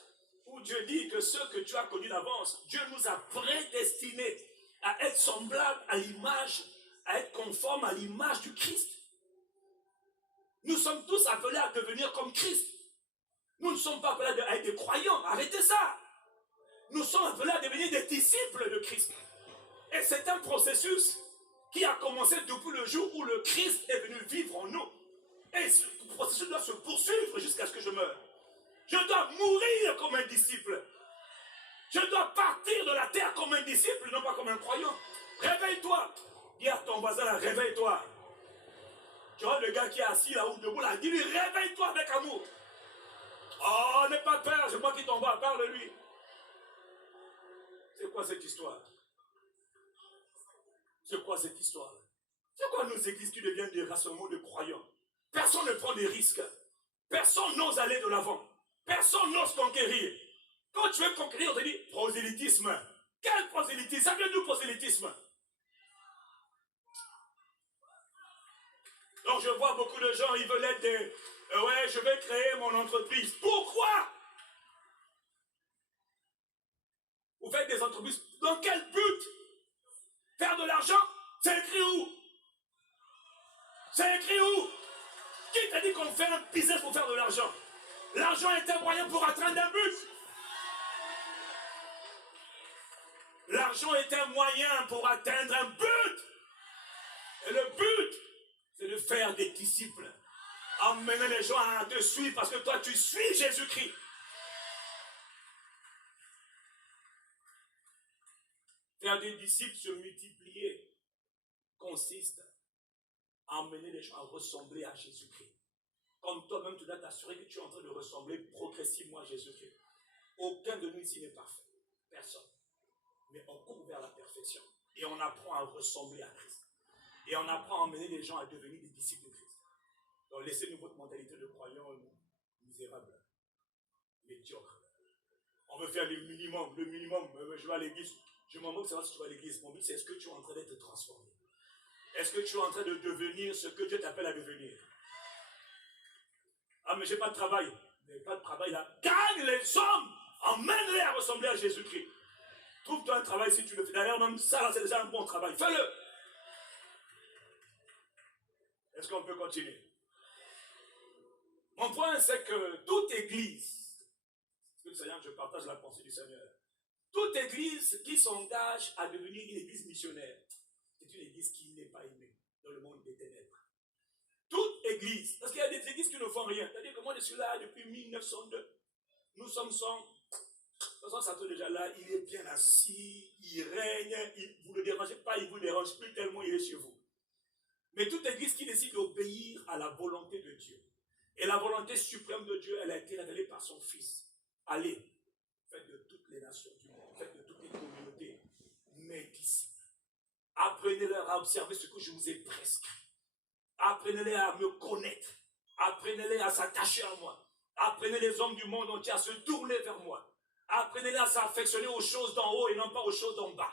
où Dieu dit que ceux que tu as connus d'avance, Dieu nous a prédestinés à être semblables à l'image, à être conformes à l'image du Christ. Nous sommes tous appelés à devenir comme Christ. Nous ne sommes pas appelés à être des croyants. Arrêtez ça. Nous sommes appelés à devenir des disciples de Christ. Et c'est un processus qui a commencé depuis le jour où le Christ est venu vivre en nous. Et ce processus doit se poursuivre jusqu'à ce que je meure. Je dois mourir comme un disciple. Je dois partir de la terre comme un disciple, non pas comme un croyant. Réveille-toi. Dis à ton voisin, réveille-toi. Tu vois le gars qui est assis là ou debout là, dis-lui, réveille-toi avec amour. Oh, n'aie pas peur, c'est moi qui t'envoie, parle-lui. C'est quoi cette histoire? C'est quoi cette histoire? C'est quoi nos églises qui deviennent des rassemblements de croyants? Personne ne prend des risques. Personne n'ose aller de l'avant. Personne n'ose conquérir. Quand tu veux conquérir, on te dit prosélytisme. Quel prosélytisme? Ça vient d'où prosélytisme? Donc je vois beaucoup de gens, ils veulent être des... ouais, je vais créer mon entreprise. Pourquoi? Vous faites des entreprises. Dans quel but? Faire de l'argent? C'est écrit où? C'est écrit où? Qui t'a dit qu'on fait un business pour faire de l'argent? L'argent est un moyen pour atteindre un but. L'argent est un moyen pour atteindre un but. Et le but, c'est de faire des disciples. Emmener les gens à te suivre parce que toi, tu suis Jésus-Christ. Faire des disciples, se multiplier, consiste à emmener les gens à ressembler à Jésus-Christ. Comme toi-même, tu dois t'assurer que tu es en train de ressembler progressivement à Jésus-Christ. Aucun de nous ici n'est parfait. Personne. mais on court vers la perfection. Et on apprend à ressembler à Christ. Et on apprend à emmener les gens à devenir des disciples de Christ. Donc laissez-nous votre mentalité de croyants misérables, médiocres. On veut faire le minimum. Je vais à l'église. Je m'en moque de savoir si tu vas à l'église. Mon but, c'est est-ce que tu es en train d'être transformé? Est-ce que tu es en train de devenir ce que Dieu t'appelle à devenir? Ah, mais j'ai pas de travail. Mais pas de travail là. Gagne les hommes. Emmène-les à ressembler à Jésus-Christ. Trouve-toi un travail si tu le fais. D'ailleurs, même ça, là, c'est déjà un bon travail. Fais-le. Est-ce qu'on peut continuer? Mon point, c'est que toute église, Seigneur, je partage la pensée du Seigneur, toute église qui s'engage à devenir une église missionnaire, c'est une église qui n'est pas aimée dans le monde des ténèbres. Toute église, parce qu'il y a des églises qui ne font rien. C'est-à-dire que moi, je suis là depuis 1902. Nous sommes sans. De toute façon, Sato déjà là, il est bien assis, il règne, vous ne le dérangez pas, il ne vous dérange plus tellement il est chez vous. Mais toute église qui décide d'obéir à la volonté de Dieu, et la volonté suprême de Dieu, elle a été révélée par son Fils. Allez, faites de toutes les nations du monde, faites de toutes les communautés mes disciples. Apprenez-leur à observer ce que je vous ai prescrit. Apprenez-les à me connaître. Apprenez-les à s'attacher à moi. Apprenez les hommes du monde entier à se tourner vers moi. Apprenez-les à s'affectionner aux choses d'en haut et non pas aux choses d'en bas.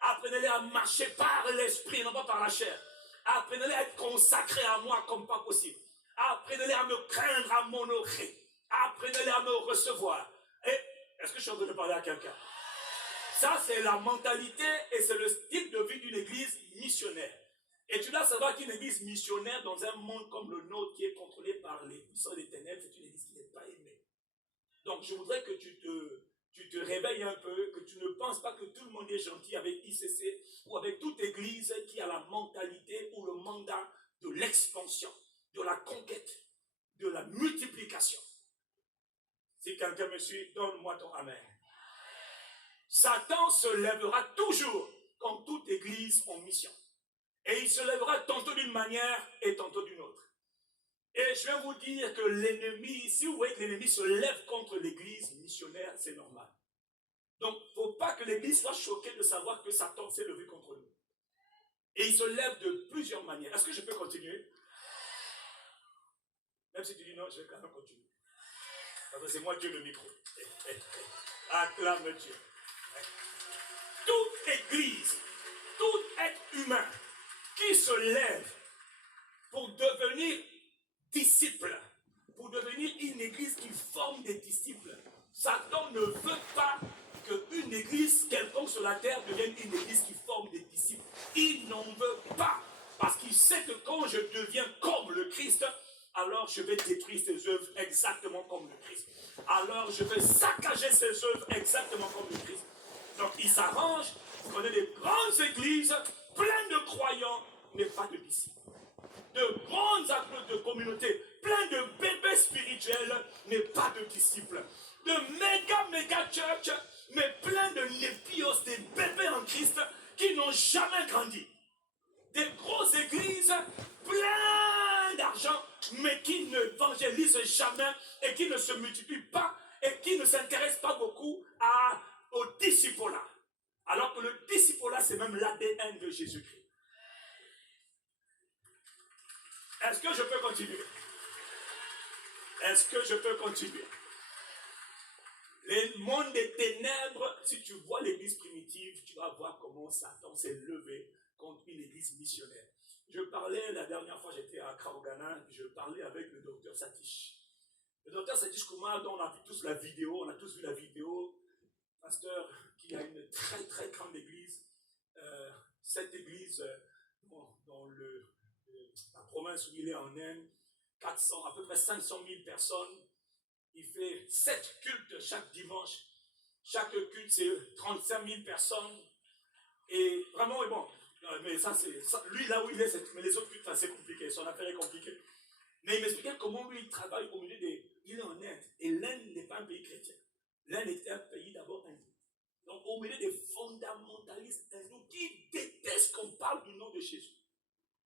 Apprenez-les à marcher par l'esprit et non pas par la chair. Apprenez-les à être consacrés à moi comme pas possible. Apprenez-les à me craindre, à m'honorer. Apprenez-les à me recevoir. Et est-ce que je suis en train de parler à quelqu'un? Ça, c'est la mentalité et c'est le style de vie d'une église missionnaire. Et tu dois savoir qu'une église missionnaire dans un monde comme le nôtre qui est contrôlé par les puissants des ténèbres, c'est une église qui n'est pas aimée. Donc je voudrais que tu te réveilles un peu, que tu ne penses pas que tout le monde est gentil avec ICC ou avec toute église qui a la mentalité ou le mandat de l'expansion, de la conquête, de la multiplication. Si quelqu'un me suit, donne-moi ton amen. Satan se lèvera toujours comme toute église en mission. Et il se lèvera tantôt d'une manière et tantôt d'une autre. Et je vais vous dire que l'ennemi, si vous voyez que l'ennemi se lève contre l'église missionnaire, c'est normal. Donc, il ne faut pas que l'église soit choquée de savoir que Satan s'est levé contre nous. Et il se lève de plusieurs manières. Est-ce que je peux continuer? Même si tu dis non, je vais quand même continuer. Parce que c'est moi qui ai le micro. Acclame Dieu. Toute église, tout être humain qui se lève pour devenir disciple, pour devenir une église qui forme des disciples, Satan ne veut pas qu'une église quelconque sur la terre devienne une église qui forme des disciples. Il n'en veut pas. Parce qu'il sait que quand je deviens comme le Christ, alors je vais détruire ses œuvres exactement comme le Christ. Alors je vais saccager ses œuvres exactement comme le Christ. Donc il s'arrange pour qu'on ait des grandes églises pleines de croyants, mais pas de disciples. De grandes appels de communautés, plein de bébés spirituels, mais pas de disciples. De méga church, mais plein de népios, des bébés en Christ qui n'ont jamais grandi. Des grosses églises, plein d'argent, mais qui n'évangélisent jamais et qui ne se multiplient pas et qui ne s'intéressent pas beaucoup au discipolat. Alors que le discipolat, c'est même l'ADN de Jésus-Christ. Est-ce que je peux continuer? Est-ce que je peux continuer? Le monde des ténèbres, si tu vois l'église primitive, tu vas voir comment Satan s'est levé contre une église missionnaire. Je parlais la dernière fois, j'étais à Kraugana, je parlais avec le docteur Satish. Le docteur Satish Kumar, dont on a vu tous la vidéo, on a tous vu la vidéo, pasteur qui a une très très grande église. Cette église, dans la province où il est en Inde, à peu près 500 000 personnes. Il fait 7 cultes chaque dimanche. Chaque culte, c'est 35 000 personnes. Et vraiment, bon, mais ça, lui, là où il est, mais les autres cultes, c'est compliqué. Son affaire est compliquée. Mais il m'expliquait comment lui, il travaille au milieu des... Il est en Inde. Et l'Inde n'est pas un pays chrétien. L'Inde était un pays d'abord hindou. Donc, au milieu des fondamentalistes hindous qui détestent qu'on parle du nom de Jésus.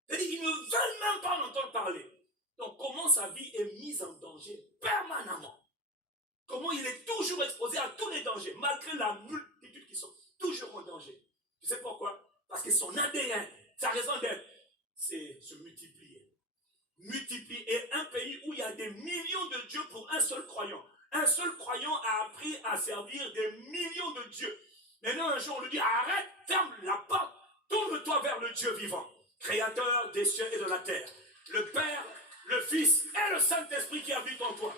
C'est-à-dire qu'ils ne veulent même pas en entendre parler. Donc, comment sa vie est mise en danger permanemment. Comment il est toujours exposé à tous les dangers, malgré la multitude qui sont toujours en danger. que son ADN, sa raison d'être, c'est se multiplier. Multiplier. Et un pays où il y a des millions de dieux pour un seul croyant. Un seul croyant a appris à servir des millions de dieux. Maintenant, un jour, on lui dit, arrête, ferme la porte, tourne-toi vers le Dieu vivant, créateur des cieux et de la terre. Le Père, le Fils et le Saint-Esprit qui habite en toi.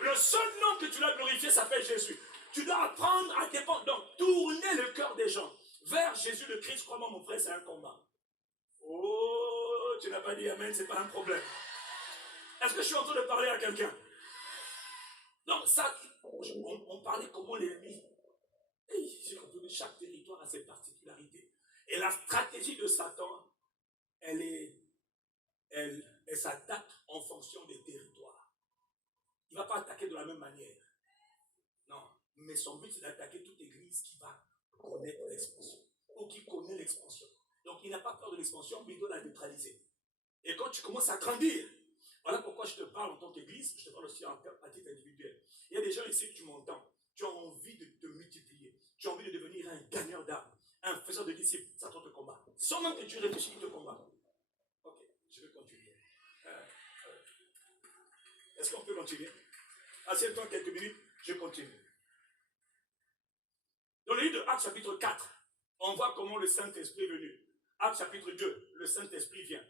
Le seul nom que tu dois glorifier s'appelle Jésus. Tu dois apprendre à dépendre, donc tourner le cœur des gens vers Jésus le Christ. Crois-moi, mon frère, c'est un combat. Oh, tu n'as pas dit amen, c'est pas un problème. Est-ce que je suis en train de parler à quelqu'un? Donc ça, on parlait comment l'ennemi. J'ai compris, chaque territoire a ses particularités. Et la stratégie de Satan, elle s'attaque en fonction des territoires. Il ne va pas attaquer de la même manière. Non, mais son but c'est d'attaquer toute église qui va connaître l'expansion. Ou qui connaît l'expansion. Donc il n'a pas peur de l'expansion, mais il doit la neutraliser. Et quand tu commences à grandir, voilà pourquoi je te parle en tant qu'église, je te parle aussi en titre individuel. Il y a des gens ici que tu m'entends, tu as envie de te multiplier, tu as envie de devenir un gagneur d'âme, un faiseur de disciples, ça te combat. Sans même que tu réfléchis, il te combat. Ok, je vais continuer. Est-ce qu'on peut continuer? Assieds-toi quelques minutes, je continue. Dans le livre de Actes chapitre 4, on voit comment le Saint-Esprit est venu. Actes chapitre 2, le Saint-Esprit vient.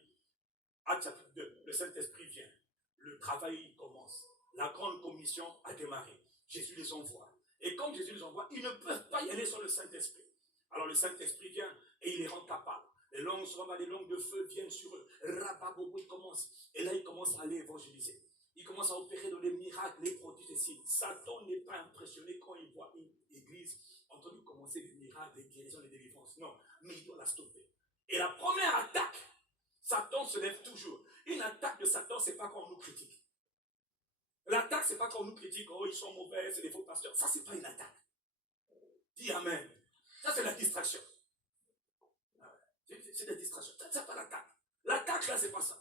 Actes chapitre 2, le Saint-Esprit vient. Le travail commence. La grande commission a démarré. Jésus les envoie. Et comme Jésus les envoie, ils ne peuvent pas y aller sans le Saint-Esprit. Alors le Saint-Esprit vient et il les rend capables. Les langues les langues de feu viennent sur eux. Rababobo, il commence. Et là, il commence à aller évangéliser. Il commence à opérer dans les miracles, les prodiges et signes. Satan n'est pas impressionné quand il voit une église en train de commencer des miracles, des guérisons, des délivrances. Non, mais il doit la stopper. Et la première attaque, Satan se lève toujours. Une attaque de Satan, ce n'est pas quand on nous critique. L'attaque, ce n'est pas quand on nous critique, oh, ils sont mauvais, c'est des faux pasteurs. Ça, ce n'est pas une attaque. Dis amen. Ça, c'est la distraction. C'est la distraction. Ça, c'est pas l'attaque. L'attaque, là, c'est pas ça.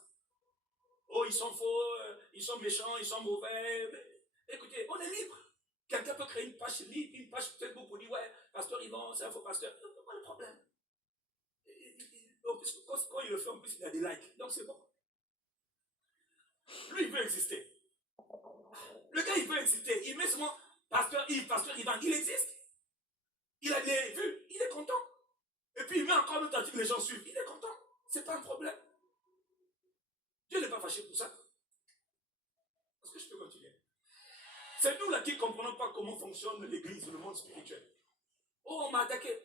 Oh, ils sont faux, ils sont méchants, ils sont mauvais. Mais, écoutez, on est libre. Quelqu'un peut créer une page libre, une page Facebook pour dire, ouais, pasteur Yvan, c'est un faux pasteur. Pas de problème. Quand il le fait, en plus, il a des likes. Donc, c'est bon. Lui, il veut exister. Le gars, il veut exister. Il met seulement pasteur Yvan, il existe. Il a les vues, il est content. Et puis, il met encore notre article, les gens suivent. Il est content. C'est pas un problème. Dieu n'est pas fâché pour ça. Est-ce que je peux continuer? C'est nous là qui ne comprenons pas comment fonctionne l'église, le monde spirituel. Oh, on m'a attaqué.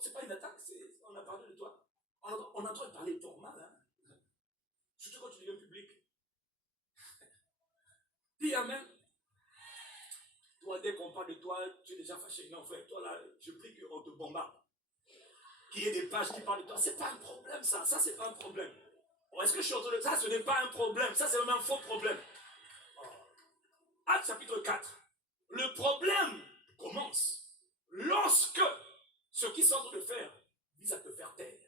C'est pas une attaque, on a parlé de toi. On a en train de parler de ton mal. Hein? Surtout quand tu deviens public. Dis amen. Toi, dès qu'on parle de toi, tu es déjà fâché. Non, frère, toi là, je prie qu'on te bombarde. Qu'il y ait des pages qui parlent de toi. C'est pas un problème, ça. Ça, c'est pas un problème. Est-ce que je suis en train de... Ça, ce n'est pas un problème. Ça, c'est vraiment un faux problème. Actes chapitre 4. Le problème commence lorsque ce qu'ils sont en train de faire vise à te faire taire.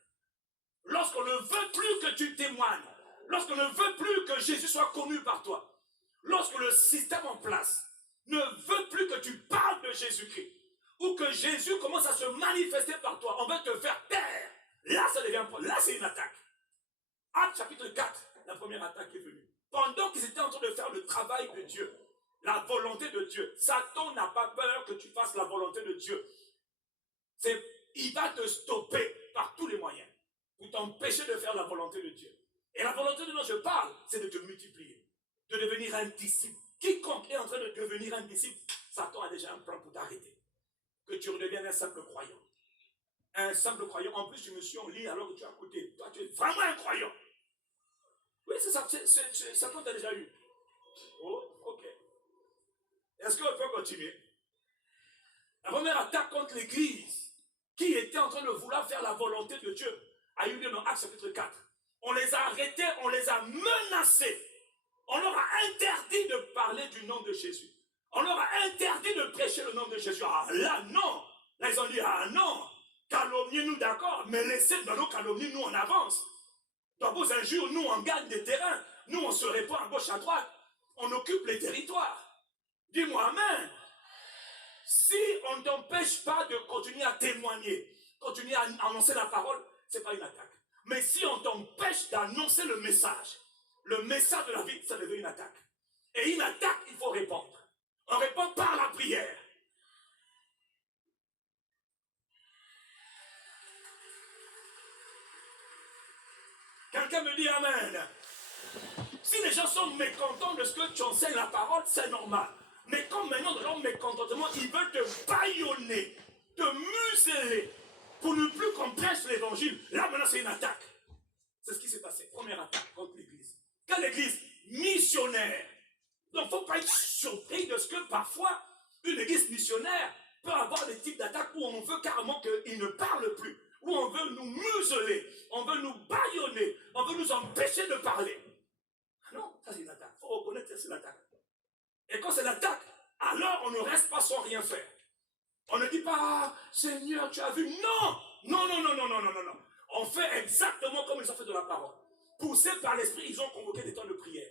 Lorsqu'on ne veut plus que tu témoignes. Lorsqu'on ne veut plus que Jésus soit connu par toi. Lorsque le système en place ne veut plus que tu parles de Jésus-Christ. Ou que Jésus commence à se manifester par toi. On veut te faire taire. Là, ça devient... Là, c'est une attaque. Actes chapitre 4, la première attaque est venue. Pendant qu'ils étaient en train de faire le travail de Dieu, la volonté de Dieu, Satan n'a pas peur que tu fasses la volonté de Dieu. Il va te stopper par tous les moyens pour t'empêcher de faire la volonté de Dieu. Et la volonté dont je parle, c'est de te multiplier, de devenir un disciple. Quiconque est en train de devenir un disciple, Satan a déjà un plan pour t'arrêter. Que tu redeviennes un simple croyant. Un simple croyant. En plus, tu me suis en lit alors que tu es à côté. Toi, tu es vraiment un croyant. Oui, c'est ça. Satan t'a déjà eu. Oh, ok. Est-ce qu'on peut continuer? La première attaque contre l'église, qui était en train de vouloir faire la volonté de Dieu, a eu lieu dans Actes chapitre 4. On les a arrêtés, on les a menacés. On leur a interdit de parler du nom de Jésus. On leur a interdit de prêcher le nom de Jésus. Ah là, non. Là, ils ont dit, ah non. Calomniez-nous, d'accord, mais laissez dans nos calomnies, nous, on avance. Dans vos injures, nous, on gagne des terrains. Nous, on se répand à gauche, à droite. On occupe les territoires. Dis-moi, amen. Si on ne t'empêche pas de continuer à témoigner, continuer à annoncer la parole, ce n'est pas une attaque. Mais si on t'empêche d'annoncer le message de la vie, ça devient une attaque. Et une attaque, il faut répondre. On répond par la prière. Quelqu'un me dit Amen. Si les gens sont mécontents de ce que tu enseignes la parole, c'est normal. Mais comme maintenant, dans leur mécontentement, ils veulent te bâillonner, te museler, pour ne plus qu'on prêche l'évangile. Là, maintenant, c'est une attaque. C'est ce qui s'est passé. Première attaque contre l'église. Quelle église? Missionnaire. Donc, il ne faut pas être surpris de ce que parfois, une église missionnaire peut avoir des types d'attaques où on veut carrément qu'ils ne parlent plus, où on veut nous museler, on veut nous bâillonner, on veut nous empêcher de parler. Non, ça c'est une attaque. Il faut reconnaître que c'est une attaque. Et quand c'est l'attaque, alors on ne reste pas sans rien faire. On ne dit pas, Seigneur, tu as vu. Non, non, non, non, non, non, non, non, non. On fait exactement comme ils ont fait de la parole. Poussés par l'esprit, ils ont convoqué des temps de prière.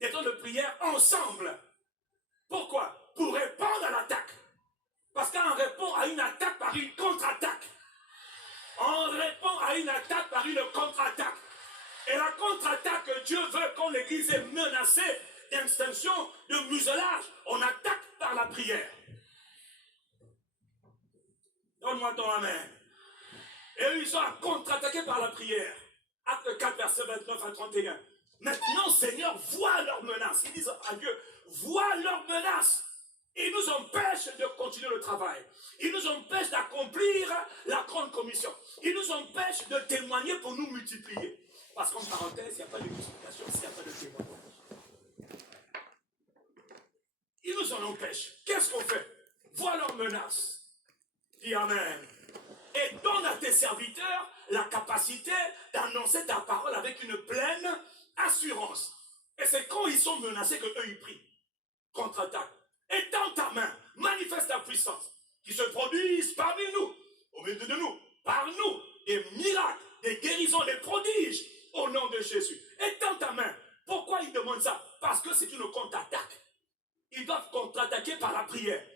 Des temps de prière ensemble. Pourquoi? Pour répondre à l'attaque. Parce qu'on répond à une attaque par une contre-attaque. On répond à une attaque par une contre-attaque. Et la contre-attaque que Dieu veut quand l'église est menacée d'extinction, de muselage, on attaque par la prière. Donne-moi ton amen. Et eux, ils sont contre-attaqués par la prière. Acte 4, verset 29 à 31. Maintenant, Seigneur, vois leurs menaces. Ils disent à Dieu, vois leurs menaces. Ils nous empêchent de continuer le travail. Ils nous empêchent d'accomplir la grande commission. Ils nous empêchent de témoigner pour nous multiplier. Parce qu'en parenthèse, il n'y a pas de multiplication s'il n'y a pas de témoignage. Ils nous en empêchent. Qu'est-ce qu'on fait? Vois leurs menaces. Dis Amen. Et donne à tes serviteurs la capacité d'annoncer ta parole avec une pleine assurance. Et c'est quand ils sont menacés que eux ils prient. Contre-attaque. Étends ta main, manifeste ta puissance, qui se produisent parmi nous, au milieu de nous, par nous, des miracles, des guérisons, des prodiges, au nom de Jésus. Étends ta main. Pourquoi ils demandent ça? Parce que c'est une contre-attaque. Ils doivent contre-attaquer par la prière.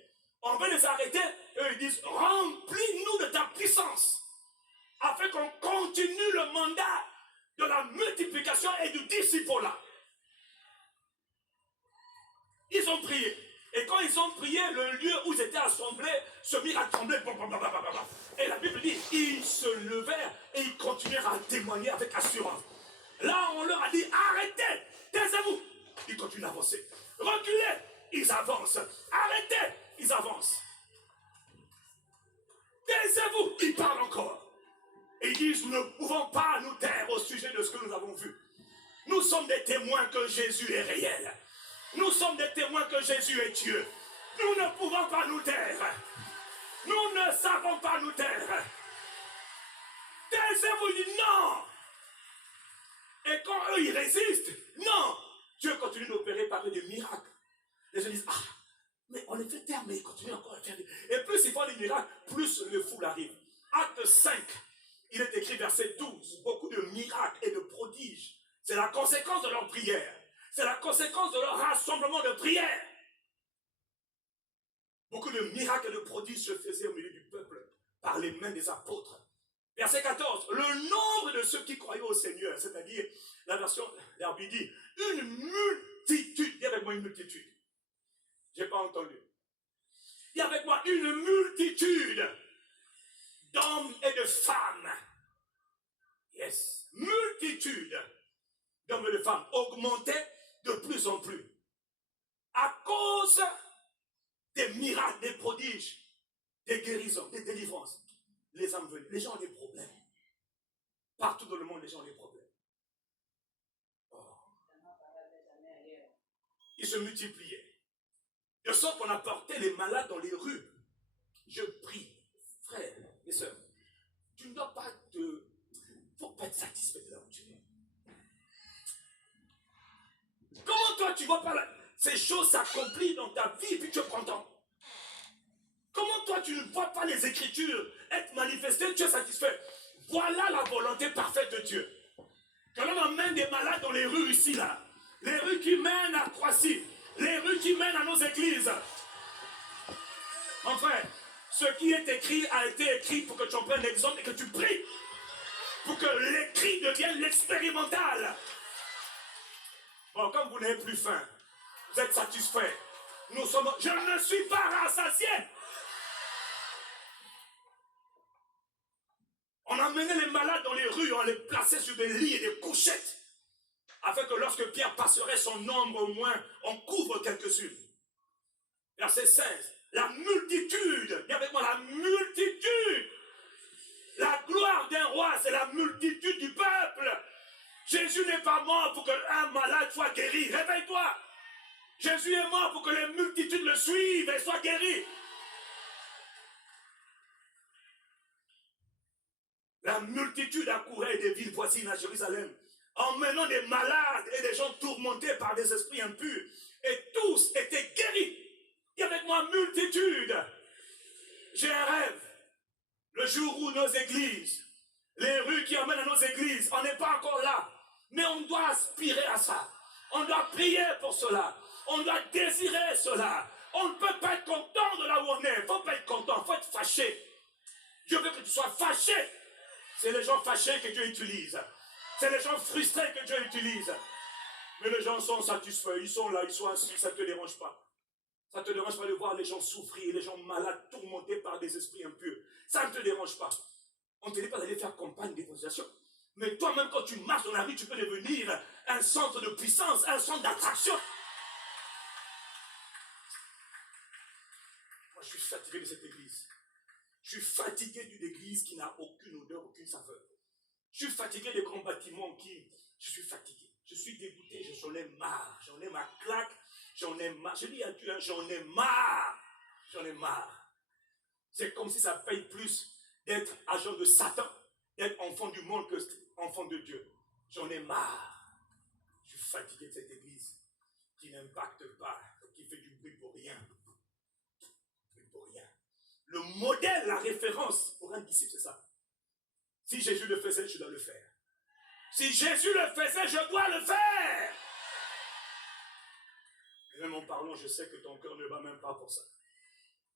On veut les arrêter, eux ils disent, remplis-nous de ta puissance, afin qu'on continue le mandat de la multiplication et du disciple-là. Ils ont prié. Et quand ils ont prié, le lieu où ils étaient assemblés se mit à trembler. Et la Bible dit, ils se levèrent et ils continuèrent à témoigner avec assurance. Là, on leur a dit, arrêtez, taisez-vous. Ils continuent d'avancer. Reculez, ils avancent. Arrêtez, ils avancent. Taisez-vous, ils parlent encore. Et ils disent, nous ne pouvons pas nous taire au sujet de ce que nous avons vu. Nous sommes des témoins que Jésus est réel. Nous sommes des témoins que Jésus est Dieu. Nous ne pouvons pas nous taire. Nous ne savons pas nous taire. Taisez-vous, il dit non. Et quand eux, ils résistent, non. Dieu continue d'opérer par des miracles. Les gens disent, ah, mais on les fait taire, mais ils continuent encore à faire des... Et plus ils font des miracles, plus le foule arrive. Acte 5, il est écrit verset 12, beaucoup de miracles et de prodiges. C'est la conséquence de leur prière. C'est la conséquence de leur rassemblement de prière. Beaucoup de miracles et de prodiges se faisaient au milieu du peuple par les mains des apôtres. Verset 14. Le nombre de ceux qui croyaient au Seigneur, c'est-à-dire la version d'Herbie dit, une multitude. Dis avec moi une multitude. Je n'ai pas entendu. Dis avec moi une multitude d'hommes et de femmes. Yes. Multitude d'hommes et de femmes augmentait de plus en plus. À cause des miracles, des prodiges, des guérisons, des délivrances. Les âmes venaient. Les gens ont des problèmes. Partout dans le monde, les gens ont des problèmes. Oh. Ils se multipliaient. De sorte qu'on a porté les malades dans les rues. Je prie, frères et sœurs, tu ne dois pas faut pas être satisfait de là où tu es. Comment toi tu vois pas ces choses s'accomplir dans ta vie et puis tu es content? Comment toi tu ne vois pas les Écritures être manifestées, tu es satisfait? Voilà la volonté parfaite de Dieu. Que l'on emmène des malades dans les rues ici, là. Les rues qui mènent à Croissy. Les rues qui mènent à nos églises. Mon frère, ce qui est écrit a été écrit pour que tu en prennes l'exemple et que tu pries. pour que l'écrit devienne l'expérimental. Bon, comme vous n'avez plus faim, vous êtes satisfait. Je ne suis pas rassasié. On emmenait les malades dans les rues, on les plaçait sur des lits et des couchettes, afin que lorsque Pierre passerait son ombre au moins, on couvre quelques-unes. Verset 16. La multitude, viens avec moi, la multitude. La gloire d'un roi, c'est la multitude du peuple. Jésus n'est pas mort pour qu'un malade soit guéri. Réveille-toi. Jésus est mort pour que les multitudes le suivent et soient guéris. La multitude accourait des villes voisines à Jérusalem, emmenant des malades et des gens tourmentés par des esprits impurs. Et tous étaient guéris. Et avec moi, multitude. J'ai un rêve. Le jour où nos églises, les rues qui emmènent à nos églises, on n'est pas encore là. Mais on doit aspirer à ça. On doit prier pour cela. On doit désirer cela. On ne peut pas être content de là où on est. Il ne faut pas être content, il faut être fâché. Dieu veut que tu sois fâché. C'est les gens fâchés que Dieu utilise. C'est les gens frustrés que Dieu utilise. Mais les gens sont satisfaits. Ils sont là, ils sont assis. Ça ne te dérange pas. Ça ne te dérange pas de voir les gens souffrir, les gens malades, tourmentés par des esprits impurs. Ça ne te dérange pas. On ne te dit pas d'aller faire campagne d'évangélisation. Mais toi-même, quand tu marches dans la rue, tu peux devenir un centre de puissance, un centre d'attraction. Moi, je suis fatigué de cette église. Je suis fatigué d'une église qui n'a aucune odeur, aucune saveur. Je suis fatigué des grands bâtiments qui... Je suis fatigué. Je suis dégoûté, j'en ai marre. J'en ai ma claque, j'en ai marre. Je dis à Dieu, j'en ai marre. J'en ai marre. C'est comme si ça paye plus d'être agent de Satan, d'être enfant du monde que enfant de Dieu. J'en ai marre. Je suis fatigué de cette église qui n'impacte pas, qui fait du bruit pour rien. Pour rien. Le modèle, la référence pour un disciple, c'est ça. Si Jésus le faisait, je dois le faire. Si Jésus le faisait, je dois le faire. Et même en parlant, je sais que ton cœur ne bat même pas pour ça.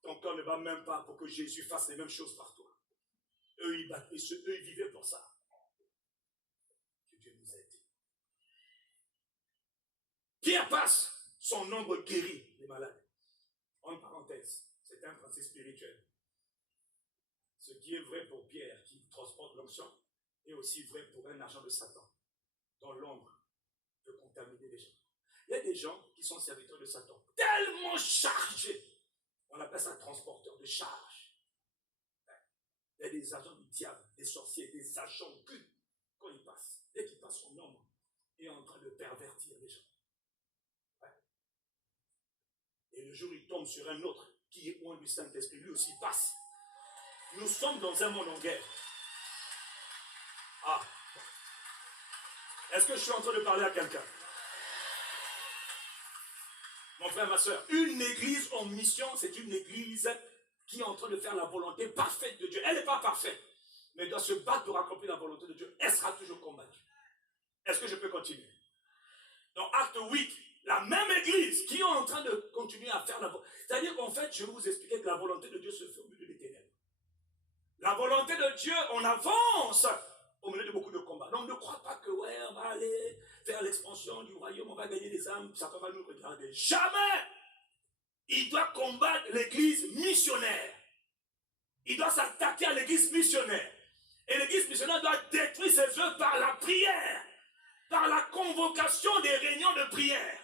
Ton cœur ne bat même pas pour que Jésus fasse les mêmes choses par toi. Eux, ils vivaient pour ça. Que Dieu nous aide. Pierre passe, son nombre guérit les malades. En parenthèse, c'est un principe spirituel. Ce qui est vrai pour Pierre, qui transporte l'onction, est aussi vrai pour un agent de Satan, dont l'ombre peut contaminer les gens. Il y a des gens qui sont serviteurs de Satan, tellement chargés. On appelle ça transporteur de charge. Il y a des agents du diable, des sorciers, des agents occultes. Quand ils passent, dès qu'ils passent, son ombre est en train de pervertir les gens. Et le jour où il tombe sur un autre qui est loin du Saint-Esprit, lui aussi passe. Nous sommes dans un monde en guerre. Ah. Est-ce que je suis en train de parler à quelqu'un? Mon frère, ma soeur, une église en mission, c'est une église qui est en train de faire la volonté parfaite de Dieu. Elle n'est pas parfaite, mais elle doit se battre pour accomplir la volonté de Dieu. Elle sera toujours combattue. Est-ce que je peux continuer? Dans Acte 8, la même église qui est en train de continuer à faire la volonté. C'est-à-dire qu'en fait, je vais vous expliquer que la volonté de Dieu se fait au milieu des ténèbres. La volonté de Dieu, on avance au milieu de beaucoup de combats. Donc ne crois pas que, ouais, on va aller faire l'expansion du royaume, on va gagner des âmes, ça va nous regarder. Jamais! Il doit combattre l'église missionnaire. Il doit s'attaquer à l'église missionnaire. Et l'église missionnaire doit détruire ses œuvres par la prière, par la convocation des réunions de prière.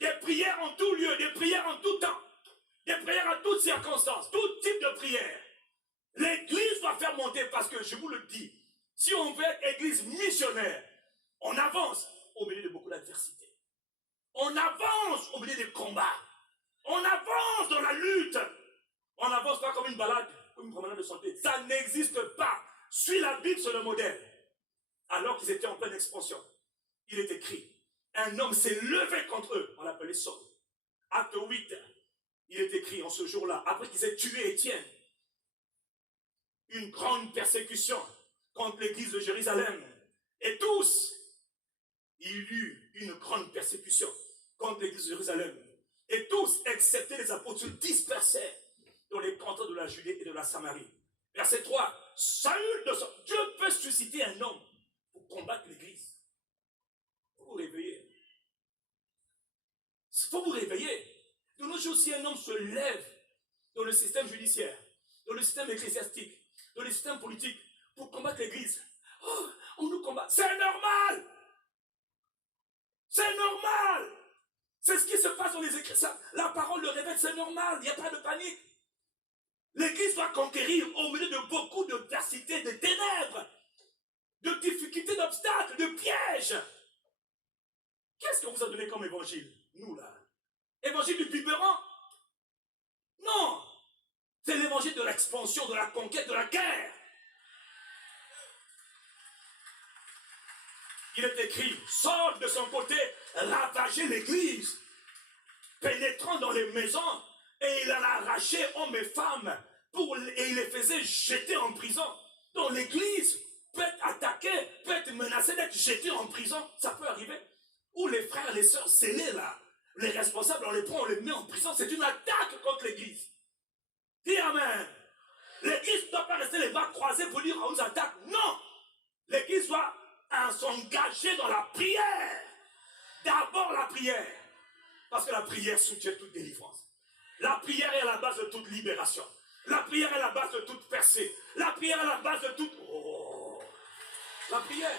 Des prières en tout lieu, des prières en tout temps, des prières à toutes circonstances, tout type de prière. L'église doit faire monter, parce que je vous le dis, si on veut être église missionnaire, on avance au milieu de beaucoup d'adversités. On avance au milieu des combats. On avance dans la lutte. On n'avance pas comme une balade, comme une promenade de santé. Ça n'existe pas. Suis la Bible sur le modèle. Alors qu'ils étaient en pleine expansion, il est écrit, un homme s'est levé contre eux. On l'appelait Saul. Acte 8, il est écrit en ce jour-là, après qu'ils aient tué Étienne, une grande persécution contre l'église de Jérusalem. Et tous, il y eut une grande persécution contre l'église de Jérusalem. Et tous, excepté les apôtres, se dispersèrent dans les cantons de la Judée et de la Samarie. Verset 3, Saül de Saul. Dieu peut susciter un homme homme se lève dans le système judiciaire, dans le système ecclésiastique, dans le système politique, pour combattre l'Église, oh, on nous combat. C'est normal! C'est normal! C'est ce qui se passe dans les Écritures. La parole le révèle, c'est normal, il n'y a pas de panique. L'Église doit conquérir au milieu de beaucoup d'adversité, de ténèbres, de difficultés, d'obstacles, de pièges. Qu'est-ce qu'on vous a donné comme évangile, nous là? Évangile du biberon? Non! C'est l'évangile de l'expansion, de la conquête, de la guerre. Il est écrit, Saul de son côté ravageait l'église, pénétrant dans les maisons, et il en a arraché hommes et femmes, et il les faisait jeter en prison. Donc l'église peut être attaquée, peut être menacée d'être jetée en prison, ça peut arriver. Ou les frères, les sœurs scellés là, les responsables, on les prend, on les met en prison, c'est une attaque contre l'église. Dis amen. L'église ne doit pas rester les bras croisés pour dire on nous attaque. Non. L'église doit s'engager dans la prière. D'abord la prière. Parce que la prière soutient toute délivrance. La prière est à la base de toute libération. La prière est à la base de toute percée. La prière est à la base de toute... Oh. La prière.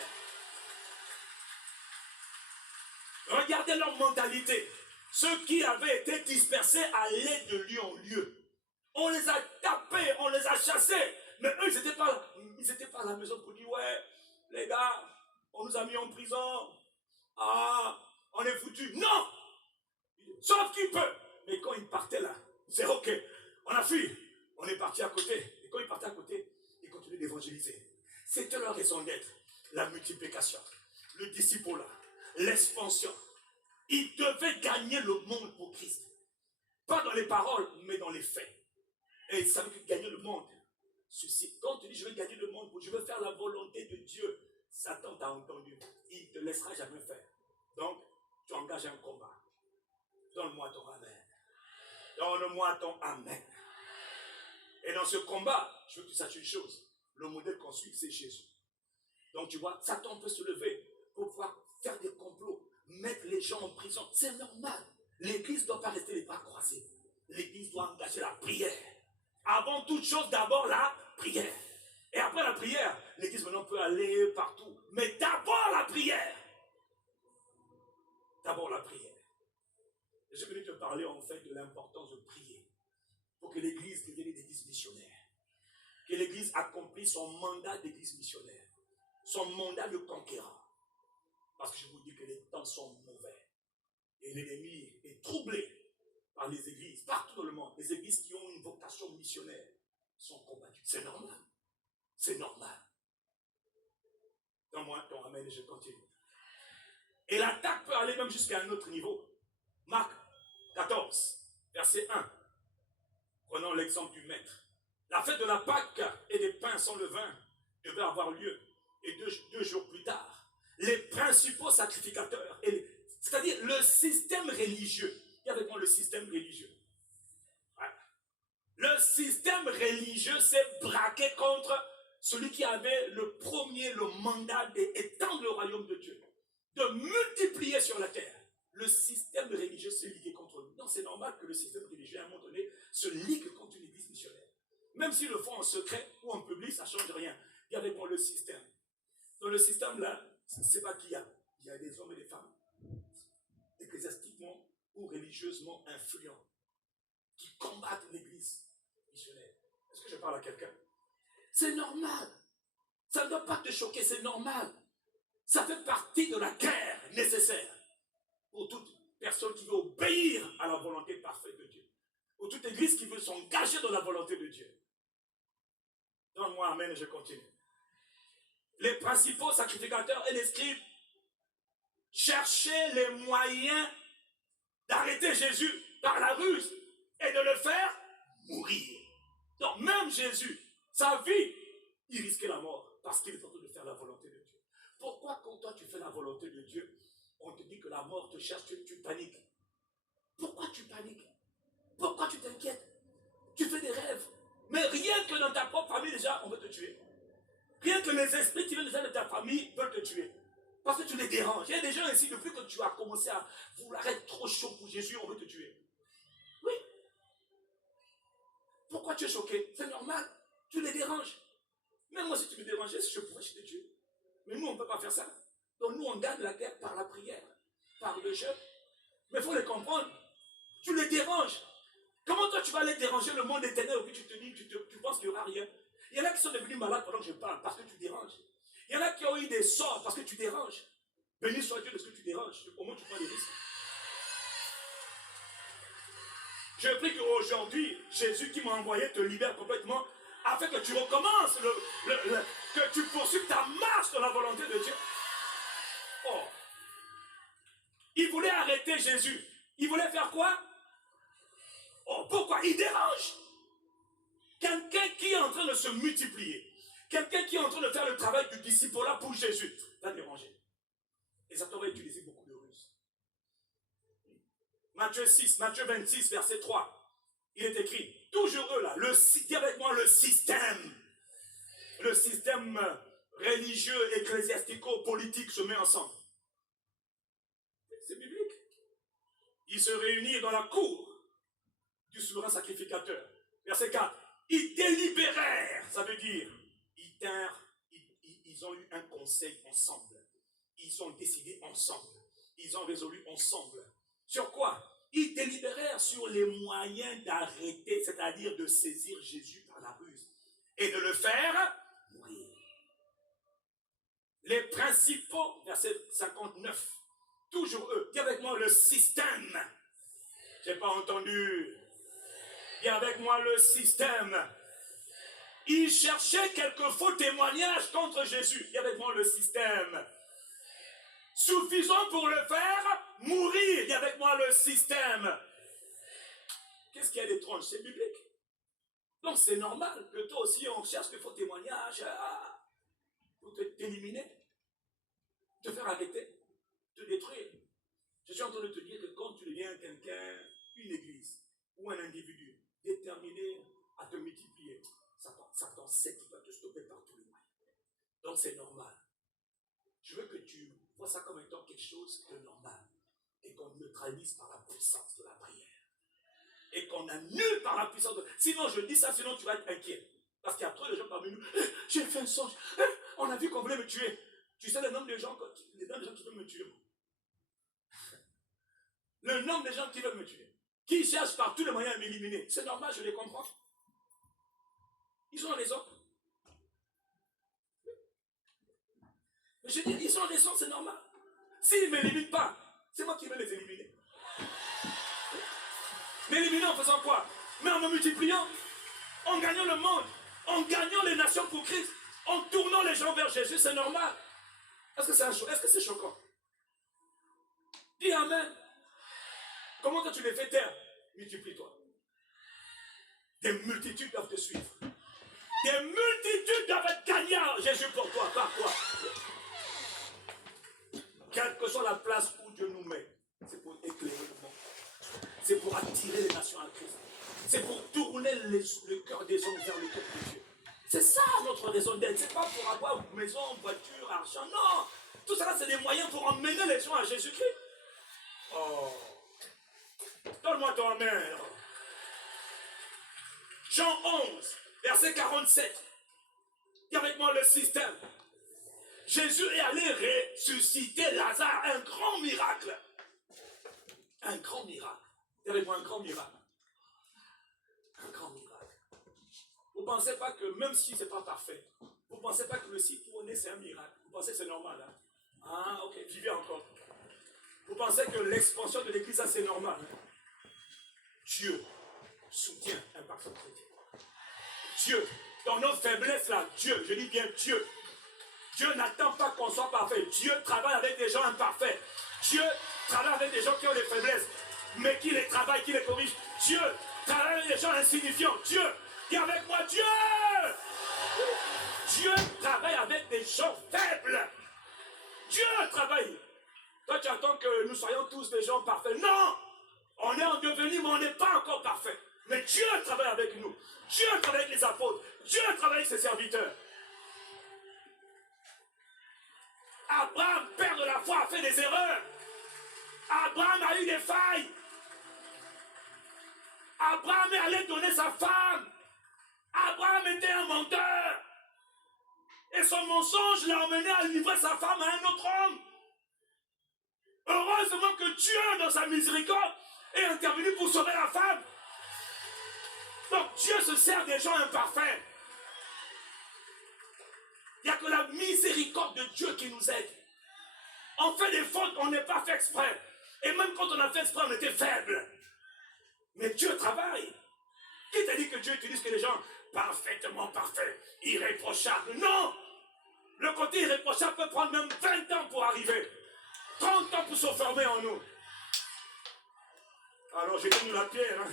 Regardez leur mentalité. Ceux qui avaient été dispersés allaient de lieu en lieu. On les a tapés, on les a chassés. Mais eux, ils n'étaient pas à la maison pour dire, ouais, les gars, on nous a mis en prison. Ah, on est foutus. Non! Sauf qu'il peut. Mais quand ils partaient là, c'est ok. On a fui. On est parti à côté. Et quand ils partaient à côté, ils continuaient d'évangéliser. C'était leur raison d'être. La multiplication, le disciple-là, l'expansion. Ils devaient gagner le monde pour Christ. Pas dans les paroles, mais dans les faits. Et ils savaient que gagner le monde suscite. Quand tu dis je veux gagner le monde, je veux faire la volonté de Dieu, Satan t'a entendu. Il ne te laissera jamais faire. Donc, tu engages un combat. Donne-moi ton amen. Donne-moi ton amen. Et dans ce combat, je veux que tu saches une chose. Le modèle qu'on suit, c'est Jésus. Donc tu vois, Satan peut se lever pour pouvoir faire des complots, mettre les gens en prison. C'est normal. L'église ne doit pas rester les bras croisés. L'église doit engager la prière. Avant toute chose, d'abord la prière. Et après la prière, l'église maintenant peut aller partout. Mais d'abord la prière. D'abord la prière. Et je voulais te parler en fait de l'importance de prier. Pour que l'église devienne une église missionnaire. Que l'église accomplisse son mandat d'église missionnaire. Son mandat de conquérant. Parce que je vous dis que les temps sont mauvais. Et l'ennemi est troublé par les églises, partout dans le monde. Les églises qui ont une vocation missionnaire sont combattues. C'est normal. C'est normal. Donne-moi ton amen et je continue. Et l'attaque peut aller même jusqu'à un autre niveau. Marc 14, verset 1. Prenons l'exemple du maître. La fête de la Pâque et des pains sans levain devait avoir lieu. Et deux jours plus tard, les principaux sacrificateurs, c'est-à-dire le système religieux, il y avait le système religieux. Ouais. Le système religieux s'est braqué contre celui qui avait le mandat d'étendre le royaume de Dieu, de multiplier sur la terre. Le système religieux s'est ligué contre lui. Donc c'est normal que le système religieux, à un moment donné, se ligue contre une église missionnaire. Même s'ils le font en secret ou en public, ça ne change rien. Il y avait le système. Dans le système là, je ne sais pas qui il y a. Il y a des hommes et des femmes, ecclésiastiquement ou religieusement influents, qui combattent l'église missionnaire. Est-ce que je parle à quelqu'un? C'est normal. Ça ne doit pas te choquer, c'est normal. Ça fait partie de la guerre nécessaire pour toute personne qui veut obéir à la volonté parfaite de Dieu. Pour toute église qui veut s'engager dans la volonté de Dieu. Donne-moi amen et je continue. Les principaux sacrificateurs et les scribes cherchaient les moyens d'arrêter Jésus par la ruse et de le faire mourir. Donc même Jésus, sa vie, il risquait la mort parce qu'il est en train de faire la volonté de Dieu. Pourquoi quand toi tu fais la volonté de Dieu, on te dit que la mort te cherche, tu paniques? Pourquoi tu paniques? Pourquoi tu t'inquiètes? Tu fais des rêves. Mais rien que dans ta propre famille déjà, on veut te tuer. Rien que les esprits qui viennent déjà de ta famille veulent te tuer. Parce que tu les déranges. Il y a des gens ici, depuis que tu as commencé à vouloir être trop chaud pour Jésus, on veut te tuer. Oui. tu es choqué, c'est normal. Tu les déranges. Même moi, si tu me dérangeais, je pourrais te tuer. Mais nous, on ne peut pas faire ça. Donc nous, on gagne la guerre par la prière, par le jeûne. Mais il faut les comprendre. Tu les déranges. Comment toi, tu vas aller déranger le monde éternel où tu te dis, tu penses qu'il n'y aura rien? Il y en a qui sont devenus malades pendant que je parle, parce que tu déranges. Il y en a qui ont eu des sorts parce que tu déranges. Béni soit Dieu de ce que tu déranges. Au moins, tu prends des risques. Je prie qu'aujourd'hui, Jésus qui m'a envoyé te libère complètement afin que tu recommences, que tu poursuives ta marche dans la volonté de Dieu. Oh. Il voulait arrêter Jésus. Il voulait faire quoi? Oh, pourquoi? Il dérange. Quelqu'un qui est en train de se multiplier, quelqu'un qui est en train de faire le travail du disciple-là pour Jésus, va déranger. Et ça t'aurait utilisé beaucoup de ruses. Matthieu 26, verset 3. Il est écrit, toujours eux là, dis avec moi le système religieux, ecclésiastico-politique se met ensemble. C'est biblique. Ils se réunissent dans la cour du souverain sacrificateur. Verset 4. Ils délibérèrent, ça veut dire, ils ont eu un conseil ensemble. Ils ont décidé ensemble. Ils ont résolu ensemble. Sur quoi? Ils délibérèrent sur les moyens d'arrêter, c'est-à-dire de saisir Jésus par la ruse et de le faire mourir. Les principaux, verset 59, toujours eux, dis avec moi le système. Je n'ai pas entendu. Dis avec moi le système. Ils cherchaient quelques faux témoignages contre Jésus. Dis avec moi le système. Suffisant pour le faire mourir. Dis avec moi le système. Qu'est-ce qu'il y a d'étrange? C'est biblique. Donc c'est normal que toi aussi on cherche des faux témoignages pour t'éliminer, te faire arrêter, te détruire. Je suis en train de te dire que quand tu deviens quelqu'un, une église ou un individu déterminé à te multiplier, Satan sait qu'il va te stopper par tous les moyens. Donc c'est normal. Je veux que tu vois ça comme étant quelque chose de normal et qu'on neutralise par la puissance de la prière. Et qu'on annule par la puissance de... Sinon, je dis ça, sinon tu vas être inquiet. Parce qu'il y a trop de gens parmi nous. J'ai fait un songe. On a vu qu'on voulait me tuer. Tu sais le nombre de gens qui veulent me tuer. Le nombre de gens qui veulent me tuer. Qui cherchent par tous les moyens à m'éliminer. C'est normal, je les comprends. Ils ont raison. Mais je dis, ils ont raison, c'est normal. S'ils ne m'éliminent pas, c'est moi qui vais les éliminer. M'éliminer en faisant quoi? Mais en me multipliant, en gagnant le monde, en gagnant les nations pour Christ, en tournant les gens vers Jésus, c'est normal. Est-ce que c'est choquant? Dis Amen. Comment toi tu les fais taire? Multiplie-toi. Des multitudes doivent te suivre. Des multitudes doivent être gagnées à Jésus pour toi. Par quoi? Quelle que soit la place où Dieu nous met, c'est pour éclairer le monde. C'est pour attirer les nations à Christ. C'est pour tourner le cœur des hommes vers le cœur de Dieu. C'est ça notre raison d'être. C'est pas pour avoir maison, voiture, argent. Non. Tout ça, c'est des moyens pour emmener les gens à Jésus-Christ. Oh. Donne-moi ton amen. Jean 11, verset 47. Dis avec moi le système. Jésus est allé ressusciter Lazare. Un grand miracle. Un grand miracle. Dis avec moi un grand miracle. Un grand miracle. Vous ne pensez pas que même si ce n'est pas parfait, vous ne pensez pas que le citronné c'est un miracle. Vous pensez que c'est normal. Hein? Ah ok, vivez encore. Vous pensez que l'expansion de l'église, ça c'est normal. Hein? Dieu soutient un parfait chrétien. Dieu, dans nos faiblesses là, Dieu, je dis bien Dieu. Dieu n'attend pas qu'on soit parfait. Dieu travaille avec des gens imparfaits. Dieu travaille avec des gens qui ont des faiblesses, mais qui les travaillent, qui les corrigent. Dieu travaille avec des gens insignifiants. Dieu, dis avec moi Dieu. Dieu travaille avec des gens faibles. Dieu travaille. Toi, tu attends que nous soyons tous des gens parfaits. Non! On est en devenir, mais on n'est pas encore parfait. Mais Dieu travaille avec nous. Dieu travaille avec les apôtres. Dieu travaille avec ses serviteurs. Abraham, père de la foi, a fait des erreurs. Abraham a eu des failles. Abraham est allé donner sa femme Abraham était un menteur. Et son mensonge l'a emmené à livrer sa femme à un autre homme. Heureusement que Dieu, dans sa miséricorde, est intervenu pour sauver la femme. Donc Dieu se sert des gens imparfaits. Il n'y a que la miséricorde de Dieu qui nous aide. On fait des fautes, on n'est pas fait exprès. Et même quand on a fait exprès, on était faible. Mais Dieu travaille. Qui t'a dit que Dieu utilise que les gens parfaitement parfaits, irréprochables? Non! Le côté irréprochable peut prendre même 20 ans pour arriver. 30 ans pour se former en nous. Alors j'ai tenu la pierre, hein.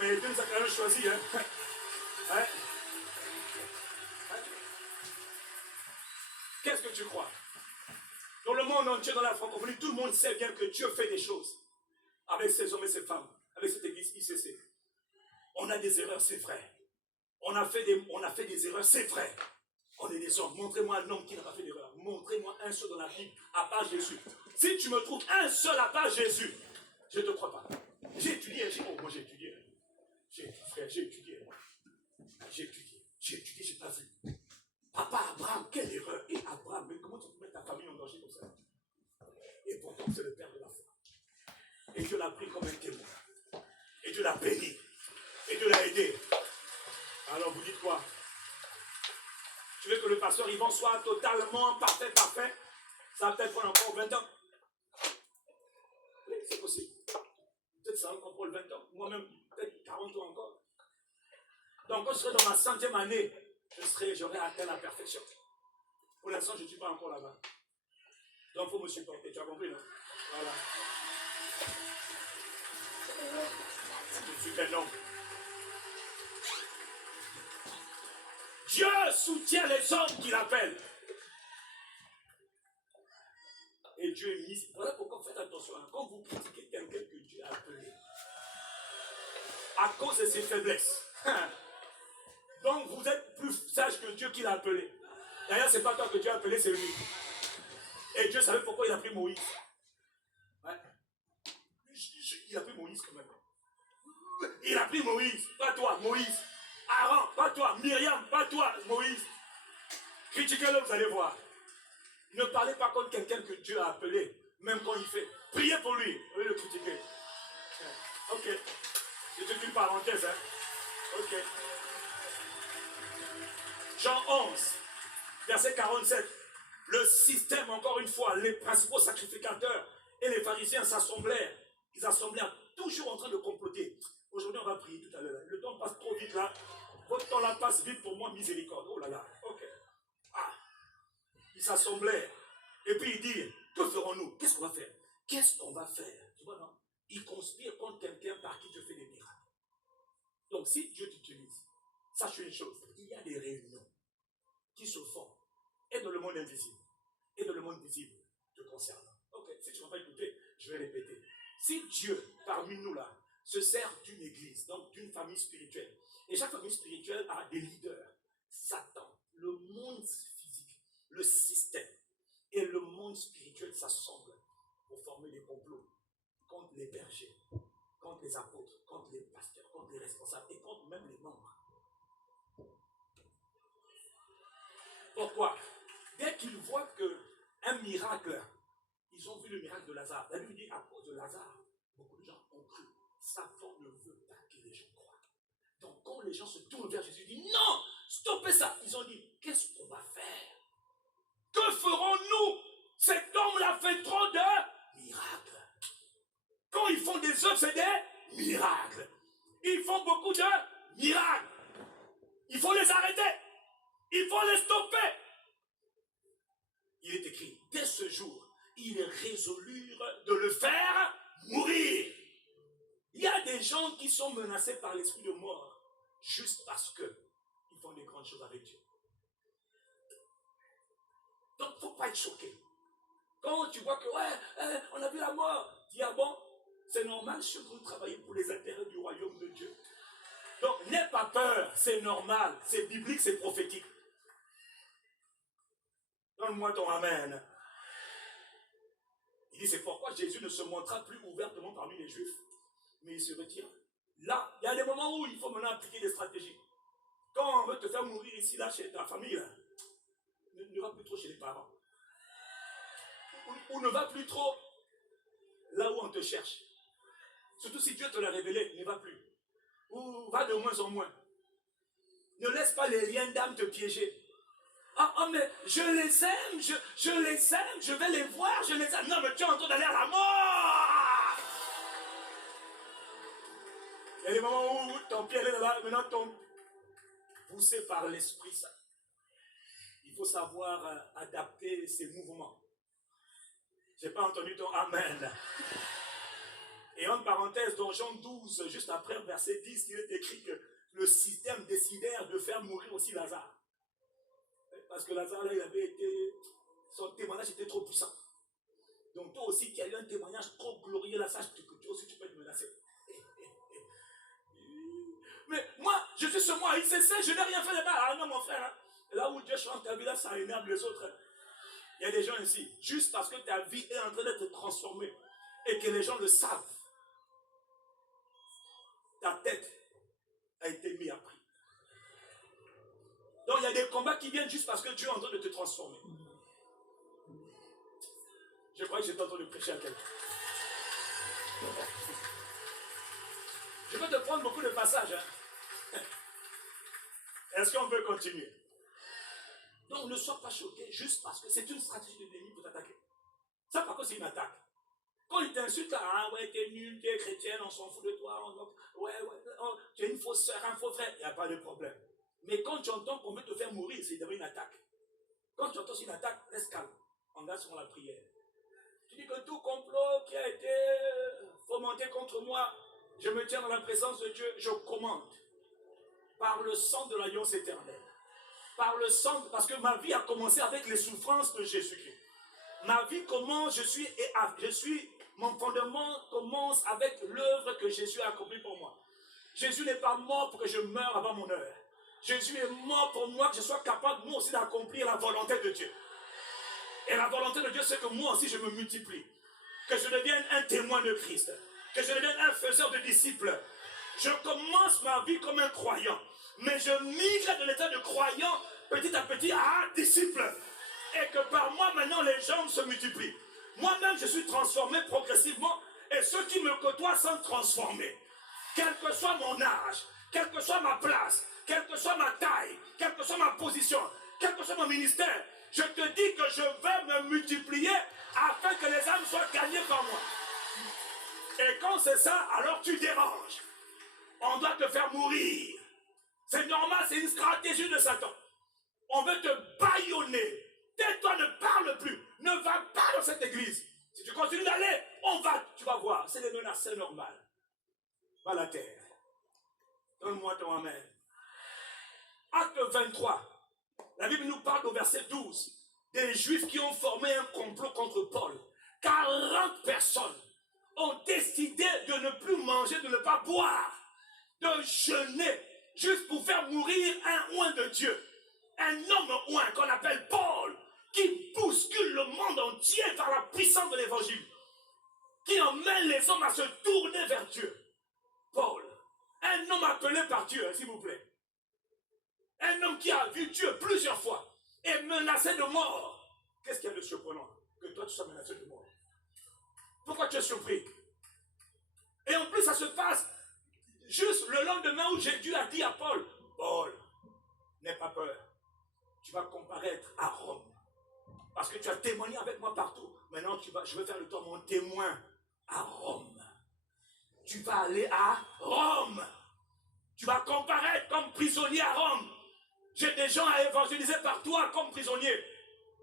Mais Dieu nous a quand même choisi. Hein. Hein? Hein? Qu'est-ce que tu crois? Dans le monde entier, dans la francophonie, tout le monde sait bien que Dieu fait des choses. Avec ces hommes et ces femmes, avec cette église ICC. On a des erreurs, c'est vrai. On a fait des erreurs, c'est vrai. On est des hommes. Montrez-moi un homme qui n'a pas fait d'erreur. Montrez-moi un seul dans la Bible, à part Jésus. Si tu me trouves un seul à part Jésus, je ne te crois pas. J'ai étudié. Moi j'ai étudié. J'ai étudié, j'ai pas vu. Papa Abraham, quelle erreur. Et Abraham, mais comment tu peux mettre ta famille en danger comme ça? Et pourtant, c'est le père de la foi. Et Dieu l'a pris comme un témoin. Et Dieu l'a béni. Et Dieu l'a aidé. Alors vous dites quoi? Tu veux que le pasteur Yvan soit totalement parfait? Ça va peut-être prendre encore 20 ans. Oui, c'est possible. Peut-être ça va encore prendre 20 ans. Moi-même, peut-être 40 ans encore. Donc quand je serai dans ma 100e année, j'aurai atteint la perfection. Pour l'instant, je ne suis pas encore là-bas. Donc il faut me supporter. Tu as compris, non? Voilà. Je suis qu'un homme. Dieu soutient les hommes qu'il appelle. Et Dieu est mis. Voilà pourquoi faites attention. Quand vous critiquez quelqu'un que Dieu a appelé, à cause de ses faiblesses, donc vous êtes plus sage que Dieu qui l'a appelé. D'ailleurs, ce n'est pas toi que Dieu a appelé, c'est lui. Et Dieu savait pourquoi il a pris Moïse. Ouais. Il a pris Moïse quand même. Il a pris Moïse, pas toi, Moïse. Aaron, pas toi. Myriam, pas toi, Moïse. Critiquez-le, vous allez voir. Ne parlez pas contre quelqu'un que Dieu a appelé, même quand il fait. Priez pour lui, au lieu de le critiquer. Ok. C'est une parenthèse, hein. Ok. Jean 11, verset 47. Le système, encore une fois, les principaux sacrificateurs et les pharisiens s'assemblèrent. Ils assemblèrent toujours en train de comploter. Aujourd'hui, on va prier tout à l'heure. Le temps passe trop vite là. Votre temps là passe vite pour moi, miséricorde. Oh là là. Ok. Ah. Ils s'assemblèrent. Et puis ils disent, que ferons-nous? Qu'est-ce qu'on va faire? Qu'est-ce qu'on va faire? Tu vois, non? Ils conspirent contre quelqu'un par qui Dieu fait des miracles. Donc, si Dieu t'utilise, sache une chose, il y a des réunions qui se font, et dans le monde invisible, et dans le monde visible, te concernant. Ok, si tu ne vas pas écouter, je vais répéter. Si Dieu, parmi nous là, se sert d'une église, donc d'une famille spirituelle, et chaque famille spirituelle a des leaders, Satan, le monde physique, le système, et le monde spirituel s'assemblent pour former des complots contre les bergers, contre les apôtres, contre les pasteurs, contre les responsables et contre même les membres. Pourquoi? Dès qu'ils voient qu'un miracle, ils ont vu le miracle de Lazare. La Bible dit à cause de Lazare, beaucoup de gens ont cru. Satan ne veut pas que les gens croient. Donc quand les gens se tournent vers Jésus, ils disent non, stoppez ça. Ils ont dit, qu'est-ce qu'on va faire? Que ferons-nous? Cet homme-là fait trop de miracles. Quand ils font des œuvres, c'est des miracles. Ils font beaucoup de miracles. Il faut les arrêter. Il faut les stopper. Il est écrit, dès ce jour, ils résolurent de le faire mourir. Il y a des gens qui sont menacés par l'esprit de mort juste parce qu'ils font des grandes choses avec Dieu. Donc, il ne faut pas être choqué. Quand tu vois que, on a vu la mort, dis, ah bon, c'est normal, je suis en train de travailler pour les intérêts du royaume de Dieu. Donc, n'aie pas peur, c'est normal, c'est biblique, c'est prophétique. Donne-moi ton amen. Il dit, c'est pourquoi Jésus ne se montra plus ouvertement parmi les Juifs, mais il se retire. Là, il y a des moments où il faut maintenant appliquer des stratégies. on veut te faire mourir ici, là, chez ta famille, là, ne va plus trop chez les parents. Ou ne va plus trop là où on te cherche. Surtout si Dieu te l'a révélé, ne va plus. Ou va de moins en moins. Ne laisse pas les liens d'âme te piéger. Ah, mais je les aime, je les aime, je vais les voir, je les aime. Non, mais tu es en train d'aller à la mort. Il y a des moments où ton pied est là, maintenant tombe. Poussé par l'Esprit Saint. Il faut savoir adapter ses mouvements. Je n'ai pas entendu ton Amen. Et en parenthèse, dans Jean 12, juste après verset 10, il est écrit que le système décidèrent de faire mourir aussi Lazare. Parce que Lazare, là, il avait été... Son témoignage était trop puissant. Donc toi aussi, qui as eu un témoignage trop glorieux, là, sache que toi aussi, tu peux te menacer. Mais moi, je suis sur moi, ICC, je n'ai rien fait de mal. Ah non, mon frère, hein. Là où Dieu change ta vie, là, ça énerve les autres. Il y a des gens ici, juste parce que ta vie est en train d'être transformée et que les gens le savent, ta tête a été mise à prix. Donc il y a des combats qui viennent juste parce que Dieu est en train de te transformer. Je crois que j'étais en train de prêcher à quelqu'un. Je vais te prendre beaucoup de passages. Hein. Est-ce qu'on peut continuer? Donc ne sois pas choqué juste parce que c'est une stratégie de l'ennemi pour t'attaquer. Ça par contre c'est une attaque. Quand il t'insulte, ah ouais, t'es nul, t'es chrétienne, on s'en fout de toi, ouais, tu es une fausse soeur, un faux frère, il n'y a pas de problème. Mais quand tu entends qu'on veut te faire mourir, c'est d'abord une attaque. Quand tu entends une attaque, reste calme, engage sur la prière. Tu dis que tout complot qui a été fomenté contre moi, je me tiens dans la présence de Dieu, je commande par le sang de l'alliance éternelle. Par le sang, parce que ma vie a commencé avec les souffrances de Jésus-Christ. Ma vie commence, mon fondement commence avec l'œuvre que Jésus a accomplie pour moi. Jésus n'est pas mort pour que je meure avant mon heure. Jésus est mort pour moi, que je sois capable, moi aussi, d'accomplir la volonté de Dieu. Et la volonté de Dieu, c'est que moi aussi, je me multiplie. Que je devienne un témoin de Christ. Que je devienne un faiseur de disciples. Je commence ma vie comme un croyant. Mais je migre de l'état de croyant petit à petit à disciple. Et que par moi, maintenant, les gens se multiplient. Moi-même, je suis transformé progressivement. Et ceux qui me côtoient sont transformés. Quel que soit mon âge, quelle que soit ma place, quelle que soit ma taille, quelle que soit ma position, quel que soit mon ministère, je te dis que je vais me multiplier afin que les âmes soient gagnées par moi. Et quand c'est ça, alors tu déranges. On doit te faire mourir. C'est normal, c'est une stratégie de Satan. On veut te bâillonner. Tais-toi, ne parle plus. Ne va pas dans cette église. Si tu continues d'aller, tu vas voir. C'est des menaces, c'est normal. Va à la terre. Donne-moi ton amen. Acte 23. La Bible nous parle au verset 12. Des Juifs qui ont formé un complot contre Paul. 40 personnes ont décidé de ne plus manger, de ne pas boire, de jeûner, juste pour faire mourir un oint de Dieu. Un homme oint qu'on appelle Paul, qui bouscule le monde entier par la puissance de l'évangile, qui emmène les hommes à se tourner vers Dieu. Paul, un homme appelé par Dieu, s'il vous plaît. Un homme qui a vu Dieu plusieurs fois et menacé de mort. Qu'est-ce qu'il y a de surprenant que toi tu sois menacé de mort? Pourquoi tu es surpris? Et en plus, ça se passe juste le lendemain où Jésus a dit à Paul, Paul, n'aie pas peur. Tu vas comparaître à Rome. Parce que tu as témoigné avec moi partout. Maintenant, je vais faire de toi mon témoin à Rome. Tu vas aller à Rome. Tu vas comparaître comme prisonnier à Rome. J'ai des gens à évangéliser par toi comme prisonnier.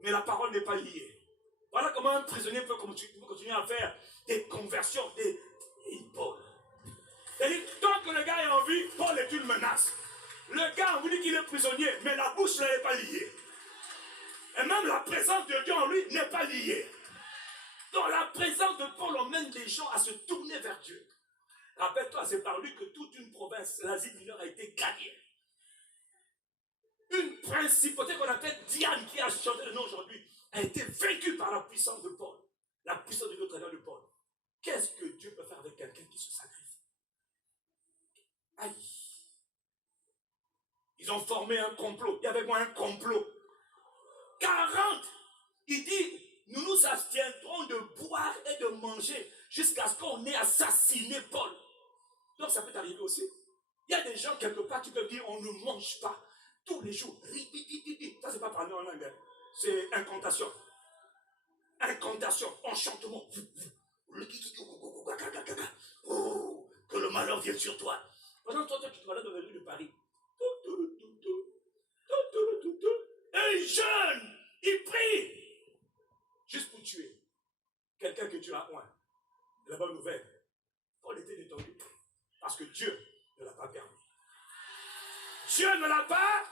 Mais la parole n'est pas liée. Voilà comment un prisonnier peut continuer à faire des conversions, des Paul. C'est-à-dire, tant que le gars est en vie, Paul est une menace. Le gars, on vous dit qu'il est prisonnier, mais la bouche n'est pas liée. Et même la présence de Dieu en lui n'est pas liée. Donc la présence de Paul emmène les gens à se tourner vers Dieu. Rappelle-toi, c'est par lui que toute une province, l'Asie mineure, a été gagnée. Une principauté qu'on appelle Diane, qui a changé de nom aujourd'hui, a été vaincue par la puissance de Paul. La puissance de notre de Paul. Qu'est-ce que Dieu peut faire avec quelqu'un qui se sacrifie? Aïe. Ils ont formé un complot. Il y avait moi un complot. 40. Il dit, nous nous abstiendrons de boire et de manger jusqu'à ce qu'on ait assassiné Paul. Donc ça peut t'arriver aussi. Il y a des gens quelque part qui peuvent dire, on ne mange pas tous les jours. Ça, c'est pas parler en langue. C'est incantation. Incantation, enchantement. Oh, que le malheur vienne sur toi. Pendant toi, tu te balades dans les rues de Paris. Un jeune, il prie. Juste pour tuer quelqu'un que tu as loin. La bonne nouvelle. Paul était détendu. Parce que Dieu ne l'a pas permis. Dieu ne l'a pas.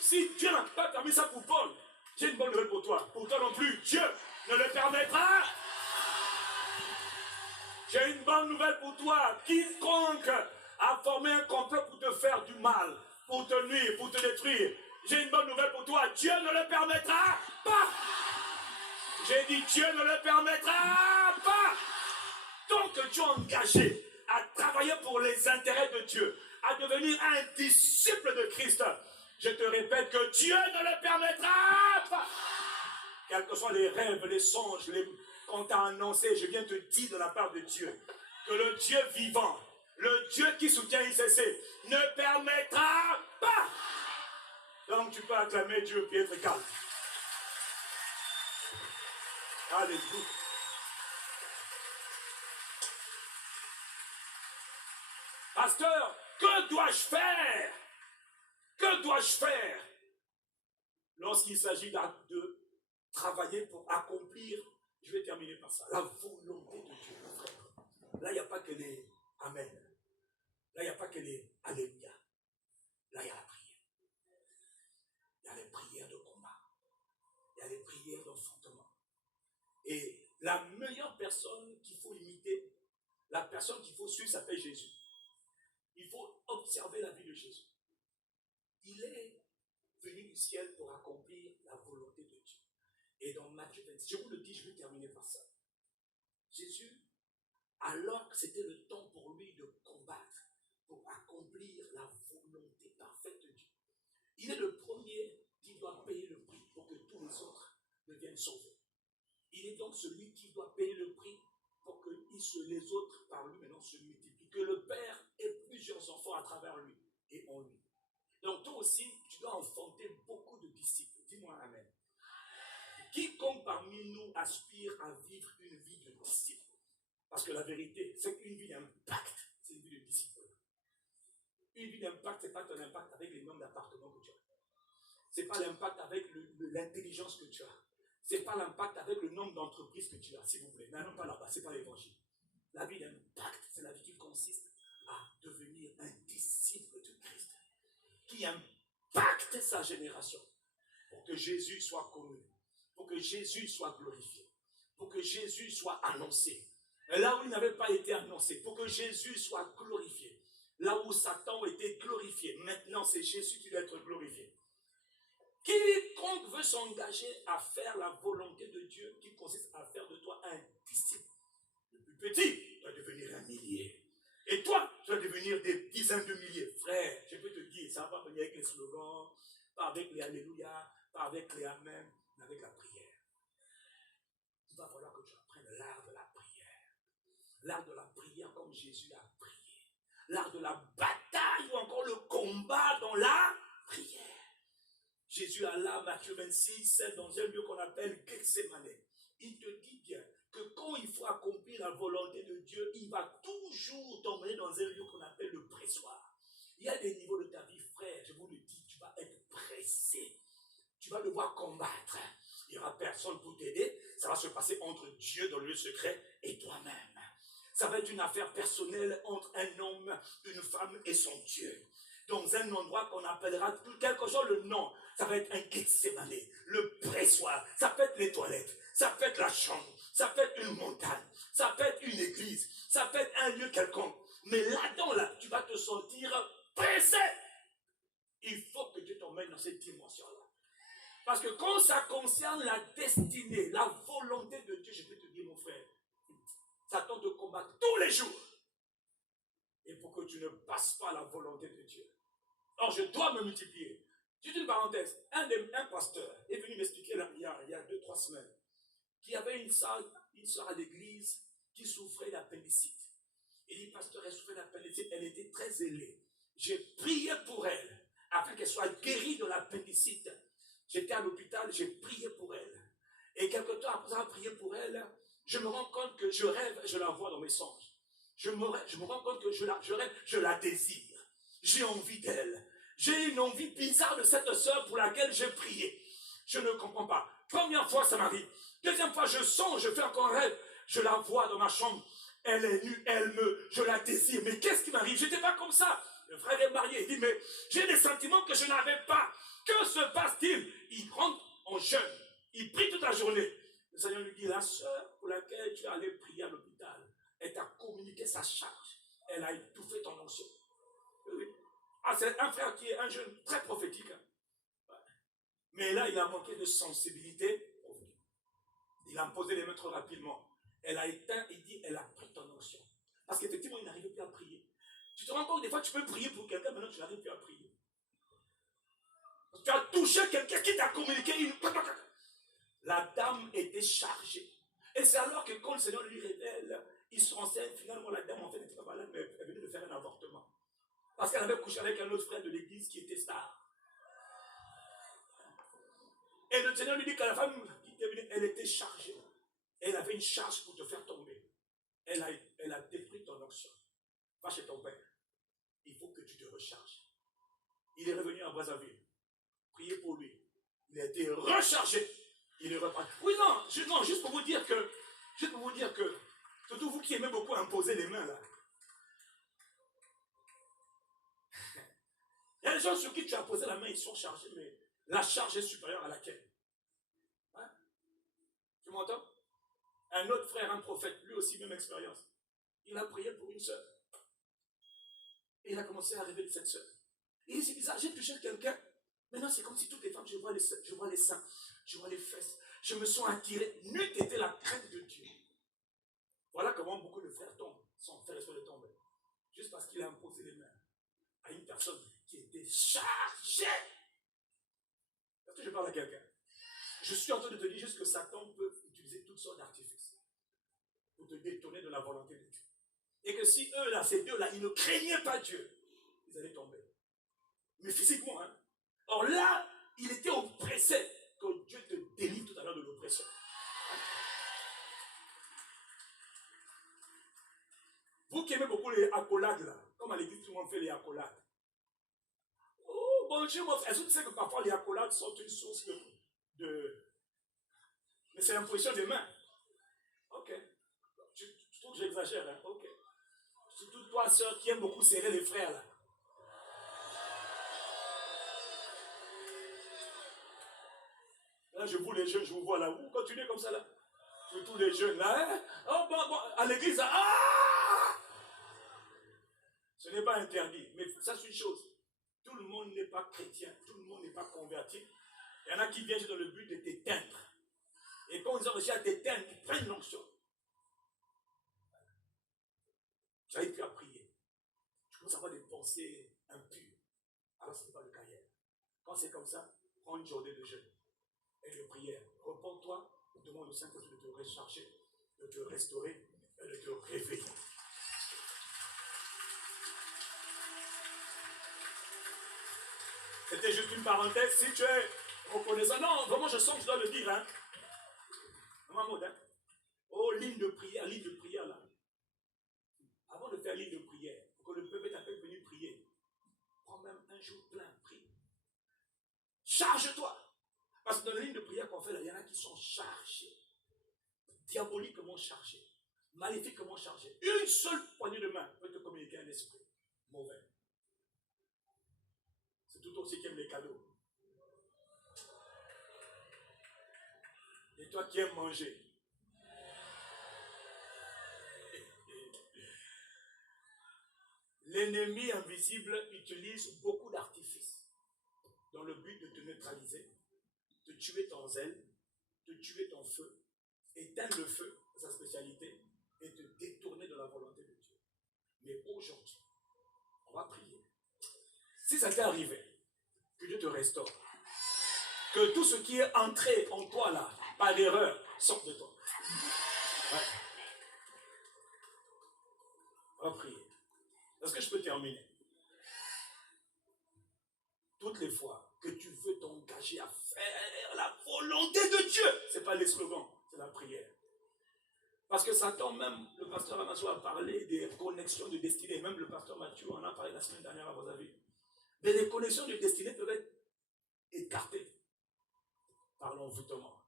Si Dieu n'a pas permis ça pour Paul, j'ai une bonne nouvelle pour toi. Pour toi non plus, Dieu ne le permettra. J'ai une bonne nouvelle pour toi. Quiconque a formé un complot pour te faire du mal, pour te nuire, pour te détruire, j'ai une bonne nouvelle pour toi. Dieu ne le permettra pas. J'ai dit Dieu ne le permettra pas. Donc tu es engagé à travailler pour les intérêts de Dieu, à devenir un disciple de Christ. Je te répète que Dieu ne le permettra pas. Quels que soient les rêves, les songes, qu'on t'a annoncé, je viens te dire de la part de Dieu, que le Dieu vivant, le Dieu qui soutient ICC, ne permettra pas. Donc tu peux acclamer Dieu puis être calme. Alléluia. Pasteur, que dois-je faire? Que dois-je faire lorsqu'il s'agit de travailler pour accomplir? Je vais terminer par ça. La volonté de Dieu, frère. Là, il n'y a pas que les Amen. Là, il n'y a pas que les Alléluia. Là, il y a la prière. Il y a les prières de combat. Il y a les prières d'enfantement. Et la meilleure personne qu'il faut imiter, la personne qu'il faut suivre s'appelle Jésus. Il faut observer la vie de Jésus. Il est venu du ciel pour accomplir la volonté de Dieu. Et dans Matthieu 26, je vous le dis, je vais terminer par ça. Jésus, alors que c'était le temps pour lui de combattre, pour accomplir la volonté parfaite de Dieu, il est le premier qui doit payer le prix pour que tous les autres deviennent sauvés. Il est donc celui qui doit payer le prix pour que les autres par lui maintenant se multiplient, que le Père ait plusieurs enfants à travers lui et en lui. Donc toi aussi, tu dois enfanter beaucoup de disciples. Dis-moi Amen. Quiconque parmi nous aspire à vivre une vie de disciple, parce que la vérité, c'est qu'une vie d'impact, c'est une vie de disciple. Une vie d'impact, ce n'est pas ton impact avec les nombres d'appartements que tu as. Ce n'est pas l'impact avec l'intelligence que tu as. Ce n'est pas l'impact avec le nombre d'entreprises que tu as, s'il vous plaît. Non, pas là-bas, ce n'est pas l'évangile. La vie d'impact, c'est la vie qui consiste à devenir un disciple de Christ, qui impacte sa génération, pour que Jésus soit connu, pour que Jésus soit glorifié, pour que Jésus soit annoncé. Et là où il n'avait pas été annoncé, pour que Jésus soit glorifié. Là où Satan était glorifié, maintenant c'est Jésus qui doit être glorifié. Quiconque veut s'engager à faire la volonté de Dieu, qui consiste à faire de toi un disciple, le plus petit doit devenir un millier. Et toi, tu vas devenir des dizaines de milliers. Frère, je peux te dire, ça va venir avec les slogans, pas avec les Alléluia, pas avec les Amen, mais avec la prière. Il va falloir que tu apprennes l'art de la prière. L'art de la prière comme Jésus a prié. L'art de la bataille ou encore le combat dans la prière. Jésus alla, Matthieu 26, dans un lieu qu'on appelle Gethsemane. Il te dit bien que quand il faut accomplir la volonté de Dieu, il va toujours t'emmener dans un lieu qu'on appelle le pressoir. Il y a des niveaux de ta vie, frère, je vous le dis, tu vas être pressé. Tu vas devoir combattre. Il n'y aura personne pour t'aider. Ça va se passer entre Dieu dans le lieu secret et toi-même. Ça va être une affaire personnelle entre un homme, une femme et son Dieu. Dans un endroit qu'on appellera, quel que soit le nom, ça va être un Gethsemane, le pressoir, ça peut être les toilettes, ça peut être la chambre, ça peut être une montagne, ça peut être une église, ça peut être un lieu quelconque. Mais là-dedans, là, tu vas te sentir pressé. Il faut que Dieu t'emmène dans cette dimension-là. Parce que quand ça concerne la destinée, la volonté de Dieu, je peux te dire, mon frère, Satan te combat tous les jours. Et pour que tu ne passes pas la volonté de Dieu. Or, je dois me multiplier. Juste une parenthèse. Un pasteur est venu m'expliquer il y a 2-3 semaines qu'il y avait une soeur à l'église qui souffrait d'appendicite. Il dit, pasteur, elle souffrait d'appendicite, elle était très zélée. J'ai prié pour elle, afin qu'elle soit guérie de l'appendicite. J'étais à l'hôpital, j'ai prié pour elle. Et quelque temps après avoir prié pour elle, je me rends compte que je rêve, je la vois dans mes songes. Je me rends compte que je rêve, je la désire. J'ai envie d'elle. J'ai une envie bizarre de cette sœur pour laquelle j'ai prié. Je ne comprends pas. Première fois, ça m'arrive. Deuxième fois, je songe, je fais encore un rêve. Je la vois dans ma chambre. Elle est nue, je la désire. Mais qu'est-ce qui m'arrive? Je n'étais pas comme ça. Le frère est marié. Il dit, mais j'ai des sentiments que je n'avais pas. Que se passe-t-il? Il rentre en jeûne. Il prie toute la journée. Le Seigneur lui dit, la sœur pour laquelle tu es allé prier à l'hôpital, elle t'a communiqué sa charge. Elle a étouffé ton onction. Oui. Ah, c'est un frère qui est un jeune très prophétique. Mais là, il a manqué de sensibilité. Il a posé les mains trop rapidement. Elle a éteint, il dit, elle a pris ton onction. Parce qu'effectivement, il n'arrivait plus à prier. Tu te rends compte, des fois, tu peux prier pour quelqu'un, maintenant tu n'arrives plus à prier. Tu as touché quelqu'un qui t'a communiqué une... La dame était chargée. Et c'est alors que quand le Seigneur lui révèle, il se renseigne, finalement, la dame, en fait, n'était pas malade, mais elle venait de faire un avortement. Parce qu'elle avait couché avec un autre frère de l'église qui était star. Et le Seigneur lui dit que la femme qui était venue, elle était chargée. Elle avait une charge pour te faire tomber. Elle a détruit ton onction. Va chez ton père. Il faut que tu te recharges. Il est revenu à Brazzaville. Priez pour lui. Il a été rechargé. Il est reparti. Oui, non, juste pour vous dire que, surtout vous qui aimez beaucoup imposer les mains là. Il y a des gens sur qui tu as posé la main, ils sont chargés, mais la charge est supérieure à laquelle? Hein? Tu m'entends? Un autre frère, un prophète, lui aussi, même expérience. Il a prié pour une sœur. Et il a commencé à révéler cette sœur. Et c'est bizarre, j'ai touché quelqu'un. Maintenant, c'est comme si toutes les femmes, je vois les seins, je vois les fesses. Je me sens attiré. N'eût été la crainte de Dieu. Voilà comment beaucoup de frères tombent, sans faire l'effort de tomber. Juste parce qu'il a imposé les mains à une personne qui était chargée. Est-ce que je parle à quelqu'un? Je suis en train de te dire juste que Satan peut utiliser toutes sortes d'artifices pour te détourner de la volonté de Dieu. Et que si eux, là, ces deux-là, ils ne craignaient pas Dieu, ils allaient tomber. Mais physiquement, hein. Or là, il était oppressé. Que Dieu te délivre tout à l'heure de l'oppression. Vous qui aimez beaucoup les accolades, là, comme à l'église, tout le monde fait les accolades. Oh, bon Dieu, mon frère, est-ce que tu sais que parfois les accolades sont une source de... Mais c'est l'imposition des mains. Ok. Tu trouves que j'exagère, hein? Ok. Surtout toi, sœur, qui aime beaucoup serrer les frères, là. Là, je vous les jeunes, je vous vois là. Vous continuez comme ça, là. Surtout les jeunes, là. Hein? Oh, bon, à l'église, là. Ah! Ce n'est pas interdit. Mais ça, c'est une chose. Tout le monde n'est pas chrétien. Tout le monde n'est pas converti. Il y en a qui viennent dans le but de t'éteindre. Et quand ils ont réussi à t'éteindre, ils prennent l'onction. Tu n'arrives plus à prier. Tu commences à avoir des pensées impures. Alors, ce n'est pas le cas hier. Quand c'est comme ça, prends une journée de jeûne et de prière. Repends-toi, demande au Saint-Esprit de te recharger, de te restaurer et de te réveiller. C'était juste une parenthèse. Si tu es reconnaissant, non, vraiment, je sens que je dois le dire. Hein. Maman, hein. Oh, ligne de prière là. Avant de faire ligne de prière, pour que le peuple t'appelle venir prier, prends même un jour plein, prie. Charge-toi. Parce que dans la ligne de prière qu'on fait là, il y en a qui sont chargés. Diaboliquement chargés. Maléfiquement chargés. Une seule poignée de main peut te communiquer un esprit mauvais. C'est tout aussi qui aime les cadeaux. Et toi qui aimes manger. L'ennemi invisible utilise beaucoup d'artifices dans le but de te neutraliser, de tuer ton zèle, de tuer ton feu, éteindre le feu, sa spécialité, et te détourner de la volonté de Dieu. Mais aujourd'hui, on va prier. Si ça t'est arrivé, que Dieu te restaure, que tout ce qui est entré en toi là, par erreur, sorte de toi. Ouais. On va prier. Est-ce que je peux terminer? Toutes les fois que tu veux t'engager à faire la volonté de Dieu, ce n'est pas les slogans, c'est la prière. Parce que Satan, même le pasteur Amassou a parlé des connexions de destinée, même le pasteur Mathieu en a parlé la semaine dernière à vos avis. Mais les connexions de destinée peuvent être écartées par l'envoûtement,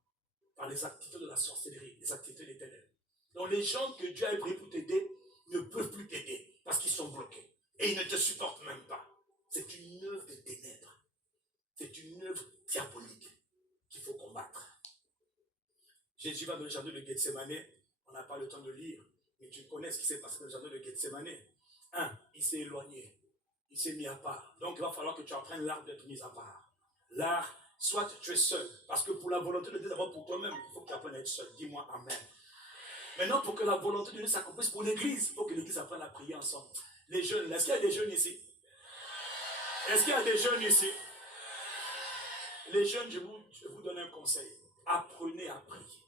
par les activités de la sorcellerie, les activités des ténèbres. Donc les gens que Dieu a pris pour t'aider ne peuvent plus t'aider parce qu'ils sont bloqués. Et ils ne te supportent même pas. C'est une œuvre de ténèbres. C'est une œuvre diabolique qu'il faut combattre. Jésus va dans le jardin de Gethsémane. On n'a pas le temps de lire, mais tu connais ce qui s'est passé dans le jardin de Gethsémane. Il s'est éloigné. Il s'est mis à part. Donc il va falloir que tu apprennes l'art d'être mis à part. L'art, soit tu es seul. Parce que pour la volonté de Dieu, d'abord pour toi-même, il faut que tu apprennes à être seul. Dis-moi Amen. Maintenant, pour que la volonté de Dieu s'accomplisse pour l'Église, il faut que l'Église apprenne à prier ensemble. Les jeunes, est-ce qu'il y a des jeunes ici? Est-ce qu'il y a des jeunes ici? Les jeunes, je vous donne un conseil. Apprenez à prier.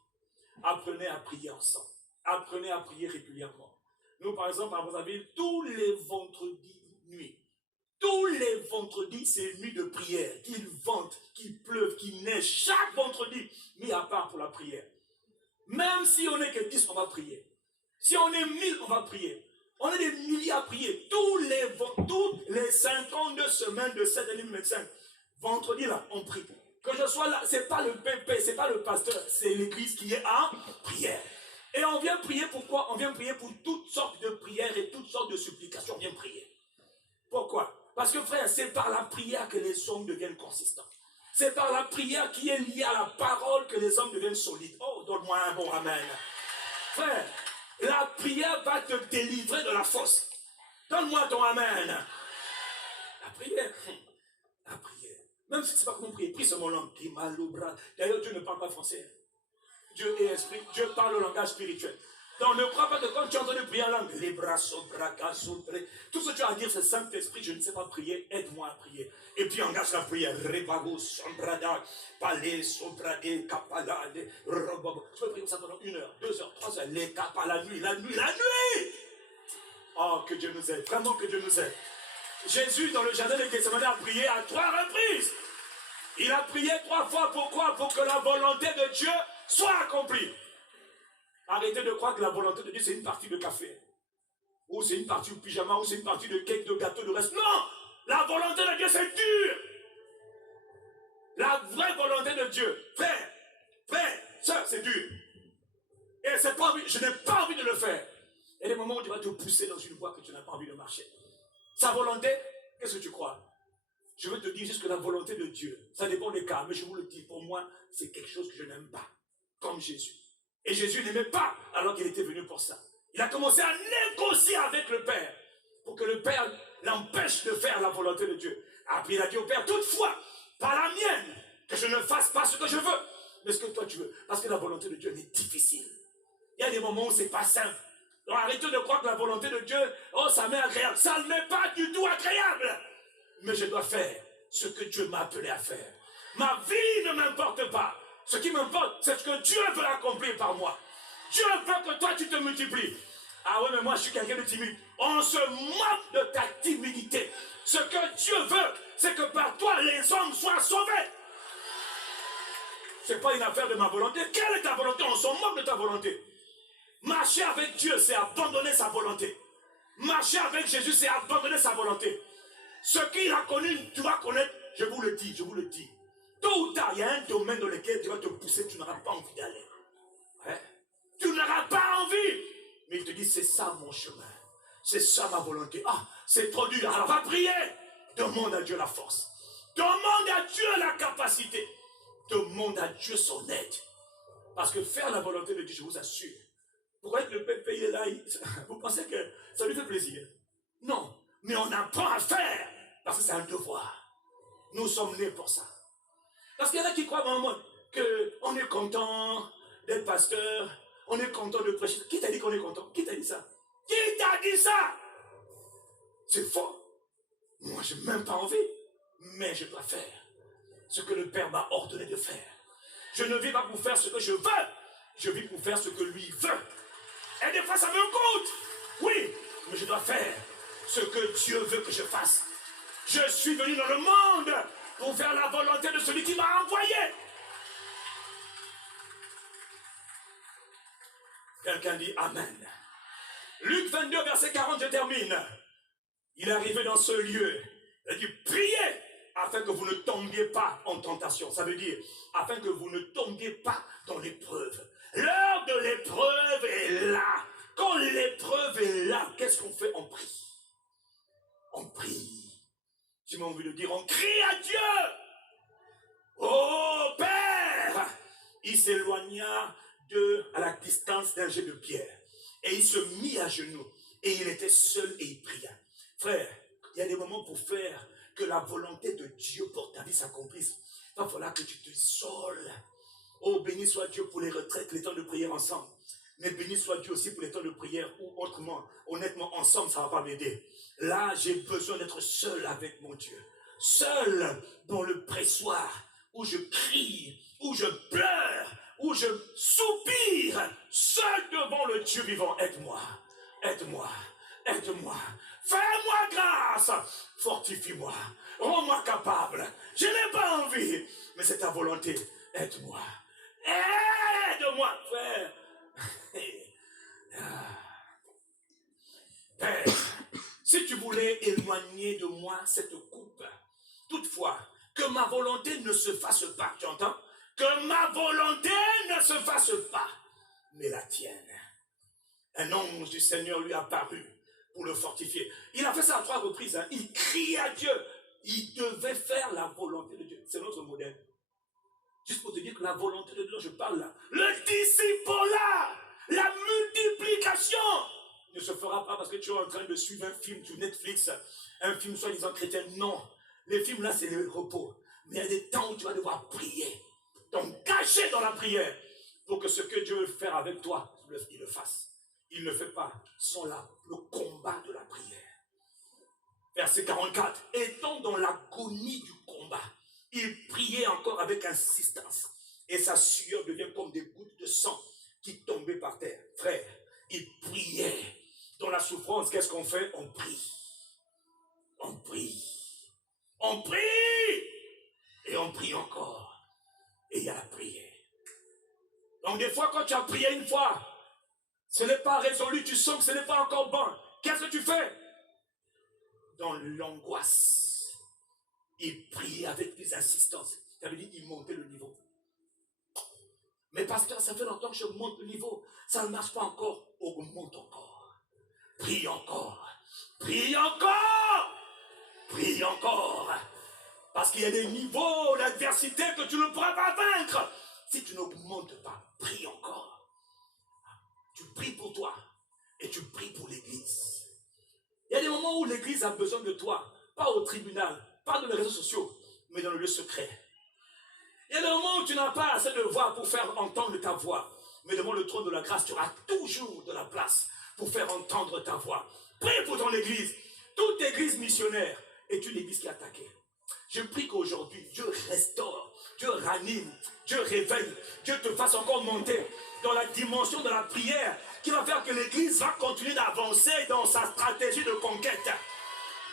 Apprenez à prier ensemble. Apprenez à prier régulièrement. Nous, par exemple, à Brazzaville, tous les vendredis nuit, tous les vendredis, c'est une nuit de prière. Qu'il vente, qu'il pleuve, qu'il neige, chaque vendredi, mis à part pour la prière. Même si on n'est que 10, on va prier. Si on est 1000, on va prier. On est des milliers à prier. Toutes les 52 semaines de cette année 2025, vendredi là, on prie. Que je sois là, ce n'est pas le pépé, ce n'est pas le pasteur, c'est l'église qui est en prière. Et on vient prier pourquoi? On vient prier pour toutes sortes de prières et toutes sortes de supplications. On vient prier. Pourquoi? Parce que frère, c'est par la prière que les hommes deviennent consistants. C'est par la prière qui est liée à la parole que les hommes deviennent solides. Oh, donne-moi un bon amen. Frère, la prière va te délivrer de la fosse. Donne-moi ton amen. La prière. La prière. Même si tu ne sais pas comment prier, prie ce mon langue. D'ailleurs, Dieu ne parle pas français. Dieu est esprit. Dieu parle le langage spirituel. Donc ne crois pas que quand tu es en train de prier en langue, les bras tout ce que tu as à dire, c'est Saint-Esprit, je ne sais pas prier, aide-moi à prier. Et puis engage la prière. Rebago, sombrada, palais, sobrade, kapalade, robobo. Tu peux prier comme ça pendant 1 heure, 2 heures, 3 heures, les kapas, la nuit, la nuit, la nuit. Oh, que Dieu nous aide, vraiment que Dieu nous aide. Jésus, dans le jardin de Gethsémane, a prié à 3 reprises. Il a prié 3 fois, pourquoi? Pour que la volonté de Dieu soit accomplie. Arrêtez de croire que la volonté de Dieu, c'est une partie de café. Ou c'est une partie de pyjama, ou c'est une partie de cake, de gâteau, de reste. Non! La volonté de Dieu, c'est dur. La vraie volonté de Dieu, frère, ça, c'est dur. Et c'est pas envie, je n'ai pas envie de le faire. Il y a des moments où tu vas te pousser dans une voie que tu n'as pas envie de marcher. Sa volonté, qu'est-ce que tu crois? Je veux te dire juste que la volonté de Dieu, ça dépend des cas, mais je vous le dis, pour moi, c'est quelque chose que je n'aime pas. Comme Jésus. Et Jésus n'aimait pas alors qu'il était venu pour ça. Il a commencé à négocier avec le Père pour que le Père l'empêche de faire la volonté de Dieu. Après, il a dit au Père, toutefois, pas la mienne, que je ne fasse pas ce que je veux, mais ce que toi tu veux. Parce que la volonté de Dieu est difficile. Il y a des moments où ce n'est pas simple. Donc arrêtez de croire que la volonté de Dieu, oh, ça m'est agréable. Ça ne m'est pas du tout agréable. Mais je dois faire ce que Dieu m'a appelé à faire. Ma vie ne m'importe pas. Ce qui m'importe, c'est ce que Dieu veut accomplir par moi. Dieu veut que toi, tu te multiplies. Ah ouais, mais moi, je suis quelqu'un de timide. On se moque de ta timidité. Ce que Dieu veut, c'est que par toi, les hommes soient sauvés. Ce n'est pas une affaire de ma volonté. Quelle est ta volonté? On se moque de ta volonté. Marcher avec Dieu, c'est abandonner sa volonté. Marcher avec Jésus, c'est abandonner sa volonté. Ce qu'il a connu, tu vas connaître. Je vous le dis, je vous le dis. Tôt ou tard, il y a un domaine dans lequel tu vas te pousser, tu n'auras pas envie d'aller. Ouais. Tu n'auras pas envie. Mais il te dit, c'est ça mon chemin. C'est ça ma volonté. Ah, c'est trop dur. Alors va prier. Demande à Dieu la force. Demande à Dieu la capacité. Demande à Dieu son aide. Parce que faire la volonté de Dieu, je vous assure. Pourquoi est-ce que le peuple est là? Vous pensez que ça lui fait plaisir? Non. Mais on apprend à faire. Parce que c'est un devoir. Nous sommes nés pour ça. Parce qu'il y en a qui croient vraiment qu'on est content d'être pasteur, on est content de prêcher. Qui t'a dit qu'on est content? Qui t'a dit ça? Qui t'a dit ça? C'est faux. Moi, je n'ai même pas envie, mais je dois faire ce que le Père m'a ordonné de faire. Je ne vis pas pour faire ce que je veux, je vis pour faire ce que lui veut. Et des fois, ça me coûte. Oui, mais je dois faire ce que Dieu veut que je fasse. Je suis venu dans le monde pour faire la volonté de celui qui m'a envoyé. Quelqu'un dit Amen. Luc 22, verset 40, je termine. Il est arrivé dans ce lieu. Il a dit, priez afin que vous ne tombiez pas en tentation. Ça veut dire, afin que vous ne tombiez pas dans l'épreuve. L'heure de l'épreuve est là. Quand l'épreuve est là, qu'est-ce qu'on fait? On prie. On prie. Tu m'as envie de dire, on crie à Dieu. Oh Père! Il s'éloigna à la distance d'un jet de pierre. Et il se mit à genoux. Et il était seul et il pria. Frère, il y a des moments pour faire que la volonté de Dieu pour ta vie s'accomplisse. Il va falloir que tu t'isoles. Oh, béni soit Dieu pour les retraites, les temps de prière ensemble. Mais béni soit Dieu aussi pour les temps de prière ou autrement, honnêtement, ensemble, ça ne va pas m'aider. Là, j'ai besoin d'être seul avec mon Dieu. Seul dans le pressoir, où je crie, où je pleure, où je soupire, seul devant le Dieu vivant. Aide-moi, aide-moi, aide-moi. Fais-moi grâce, fortifie-moi, rends-moi capable. Je n'ai pas envie, mais c'est ta volonté. Aide-moi, aide-moi, frère. Père, si tu voulais éloigner de moi cette coupe, toutefois, que ma volonté ne se fasse pas, tu entends? Que ma volonté ne se fasse pas, mais la tienne. Un ange du Seigneur lui a apparu pour le fortifier. Il a fait ça à 3 reprises. Hein. Il crie à Dieu. Il devait faire la volonté de Dieu. C'est notre modèle. Juste pour te dire que la volonté de Dieu, je parle là. Le disciple-là, la multiplication ne se fera pas parce que tu es en train de suivre un film sur Netflix, un film soi-disant chrétien. Non. Les films là, c'est le repos. Mais il y a des temps où tu vas devoir prier. Donc, caché dans la prière pour que ce que Dieu veut faire avec toi, il le fasse. Il ne fait pas sans le combat de la prière. Verset 44. Étant dans l'agonie du combat, il priait encore avec insistance. Et sa sueur devient comme des gouttes de sang qui tombaient par terre. Frère, il priait. Dans la souffrance, qu'est-ce qu'on fait? On prie. On prie. On prie. Et on prie encore. Et il y a la prière. Donc des fois, quand tu as prié une fois, ce n'est pas résolu, tu sens que ce n'est pas encore bon. Qu'est-ce que tu fais? Dans l'angoisse, il priait avec des insistances. Ça veut dire qu'il montait le niveau. Mais pasteur, ça fait longtemps que je monte le niveau. Ça ne marche pas encore. Augmente encore. Prie encore. Prie encore. Prie encore. Parce qu'il y a des niveaux d'adversité que tu ne pourras pas vaincre. Si tu n'augmentes pas, prie encore. Tu pries pour toi et tu pries pour l'église. Il y a des moments où l'église a besoin de toi. Pas au tribunal, pas dans les réseaux sociaux, mais dans le lieu secret. Il y a des moments où tu n'as pas assez de voix pour faire entendre ta voix. Mais devant le trône de la grâce, tu auras toujours de la place pour faire entendre ta voix. Prie pour ton église. Toute église missionnaire est une église qui est attaquée. Je prie qu'aujourd'hui, Dieu restaure, Dieu ranime, Dieu réveille, Dieu te fasse encore monter dans la dimension de la prière qui va faire que l'église va continuer d'avancer dans sa stratégie de conquête.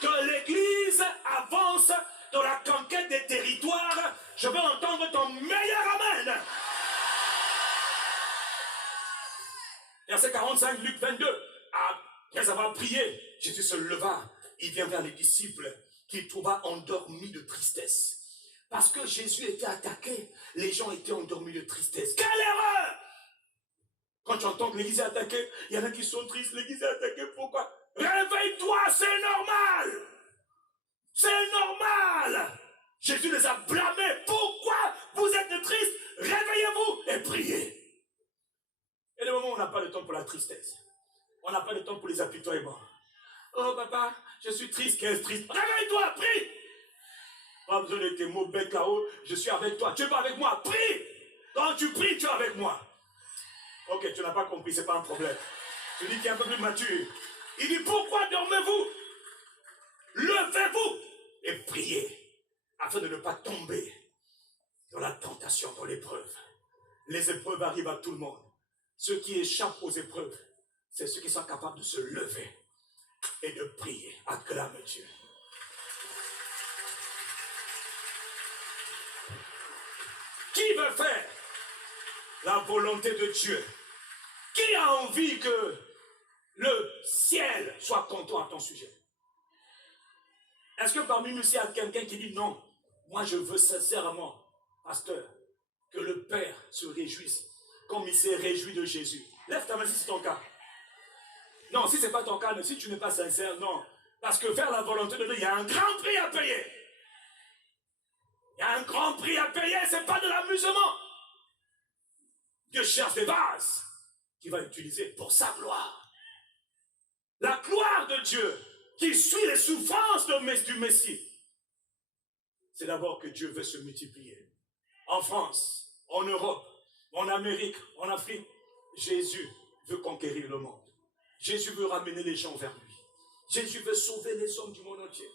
Que l'église avance dans la conquête des territoires. Je veux entendre ton meilleur amen. Verset 45, Luc 22. Après avoir prié, Jésus se leva. Il vient vers les disciples qu'il trouva endormis de tristesse. Parce que Jésus était attaqué, les gens étaient endormis de tristesse. Quelle erreur! Quand tu entends que l'église est attaquée, il y en a qui sont tristes, l'église est attaquée, pourquoi? Réveille-toi, c'est normal! C'est normal! Jésus les a blâmés. Pourquoi vous êtes tristes? Réveillez-vous et priez. Et le moment où on n'a pas le temps pour la tristesse, on n'a pas le temps pour les apitoiements. Oh papa, je suis triste, qu'est-ce triste? Réveille-toi, prie! Pas besoin de tes mots bêtes là-haut, je suis avec toi. Tu es pas avec moi, prie! Quand tu pries, tu es avec moi. Ok, tu n'as pas compris, c'est pas un problème. Tu dis qu'il est un peu plus mature. Il dit, pourquoi dormez-vous? levez-vous et priez afin de ne pas tomber dans la tentation, dans l'épreuve. Les épreuves arrivent à tout le monde. Ceux qui échappent aux épreuves, c'est ceux qui sont capables de se lever et de prier. Acclame Dieu. Qui veut faire la volonté de Dieu? Qui a envie que le ciel soit content à ton sujet? Est-ce que parmi nous, il y a quelqu'un qui dit non, moi je veux sincèrement, pasteur, que le Père se réjouisse comme il s'est réjoui de Jésus? Lève ta main si c'est ton cas. Non, si ce n'est pas ton cas, si tu n'es pas sincère, non. Parce que faire la volonté de Dieu, il y a un grand prix à payer. Il y a un grand prix à payer, ce n'est pas de l'amusement. Dieu cherche des vases qu'il va utiliser pour sa gloire. La gloire de Dieu qui suit les souffrances du Messie, c'est d'abord que Dieu veut se multiplier. En France, en Europe, en Amérique, en Afrique, Jésus veut conquérir le monde. Jésus veut ramener les gens vers lui. Jésus veut sauver les hommes du monde entier.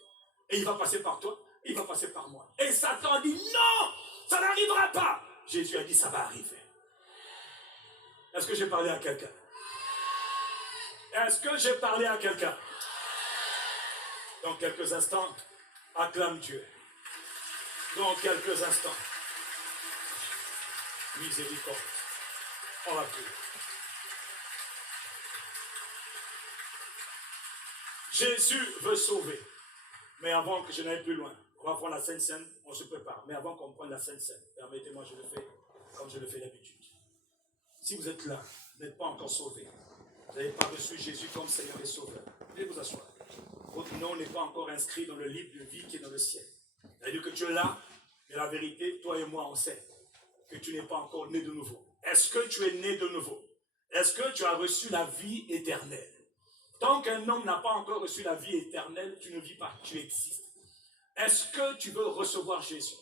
Et il va passer par toi, il va passer par moi. Et Satan a dit non, ça n'arrivera pas. Jésus a dit ça va arriver. Est-ce que j'ai parlé à quelqu'un? Est-ce que j'ai parlé à quelqu'un? Dans quelques instants, acclame Dieu. Dans quelques instants, miséricorde. On va prier. Jésus veut sauver. Mais avant que je n'aille plus loin, on va prendre la Sainte Seine, on se prépare. Mais avant qu'on prenne la Sainte Seine, permettez-moi, je le fais comme je le fais d'habitude. Si vous êtes là, vous n'êtes pas encore sauvé, vous n'avez pas reçu Jésus comme Seigneur et Sauveur, veuillez vous asseoir. Votre nom n'est pas encore inscrit dans le livre de vie qui est dans le ciel. C'est-à-dire que tu es là, mais la vérité, toi et moi, on sait que tu n'es pas encore né de nouveau. Est-ce que tu es né de nouveau? Est-ce que tu as reçu la vie éternelle? Tant qu'un homme n'a pas encore reçu la vie éternelle, tu ne vis pas, tu existes. Est-ce que tu veux recevoir Jésus?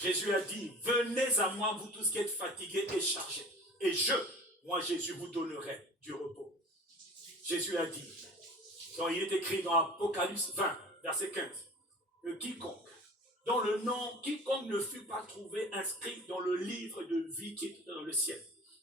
Jésus a dit, venez à moi, vous tous qui êtes fatigués et chargés. Et moi Jésus, vous donnerai du repos. Jésus a dit, quand il est écrit dans Apocalypse 20, verset 15, que quiconque ne fut pas trouvé inscrit dans le livre de vie qui est dans le ciel,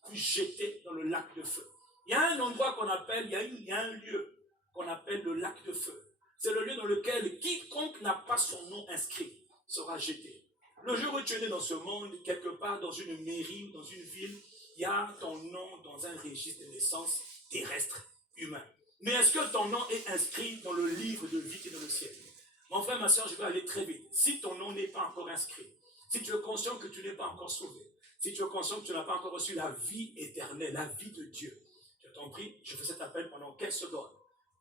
fut jeté dans le lac de feu. Il y a un endroit qu'on appelle, il y a un lieu qu'on appelle le lac de feu. C'est le lieu dans lequel quiconque n'a pas son nom inscrit sera jeté. Le jour où tu es né dans ce monde, quelque part dans une mairie ou dans une ville, il y a ton nom dans un registre de naissance terrestre, humain. Mais est-ce que ton nom est inscrit dans le livre de vie qui est dans le ciel? Mon frère, ma soeur, je vais aller très vite. Si ton nom n'est pas encore inscrit, si tu es conscient que tu n'es pas encore sauvé, si tu es conscient que tu n'as pas encore reçu la vie éternelle, la vie de Dieu, je t'en prie, je fais cet appel pendant quelques secondes.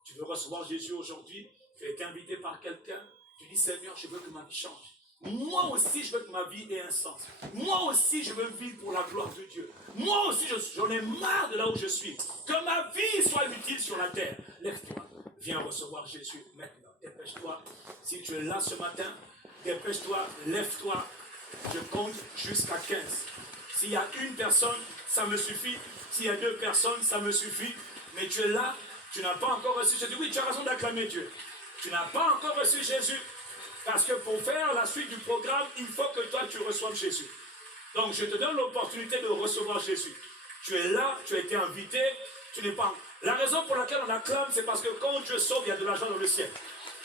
Tu veux recevoir Jésus aujourd'hui, tu as été invité par quelqu'un, tu dis Seigneur, je veux que ma vie change. Moi aussi, je veux que ma vie ait un sens. Moi aussi, je veux vivre pour la gloire de Dieu. Moi aussi, j'en ai marre de là où je suis. Que ma vie soit utile sur la terre. Lève-toi, viens recevoir Jésus maintenant. Dépêche-toi. Si tu es là ce matin, dépêche-toi, lève-toi. Je compte jusqu'à 15. S'il y a une personne, ça me suffit. S'il y a 2 personnes, ça me suffit. Mais tu es là, tu n'as pas encore reçu Jésus. Oui, tu as raison d'acclamer Dieu. Tu n'as pas encore reçu Jésus. Parce que pour faire la suite du programme, il faut que toi, tu reçoives Jésus. Donc, je te donne l'opportunité de recevoir Jésus. Tu es là, tu as été invité, tu n'es pas... La raison pour laquelle on acclame, c'est parce que quand Dieu sauve, il y a de la joie dans le ciel.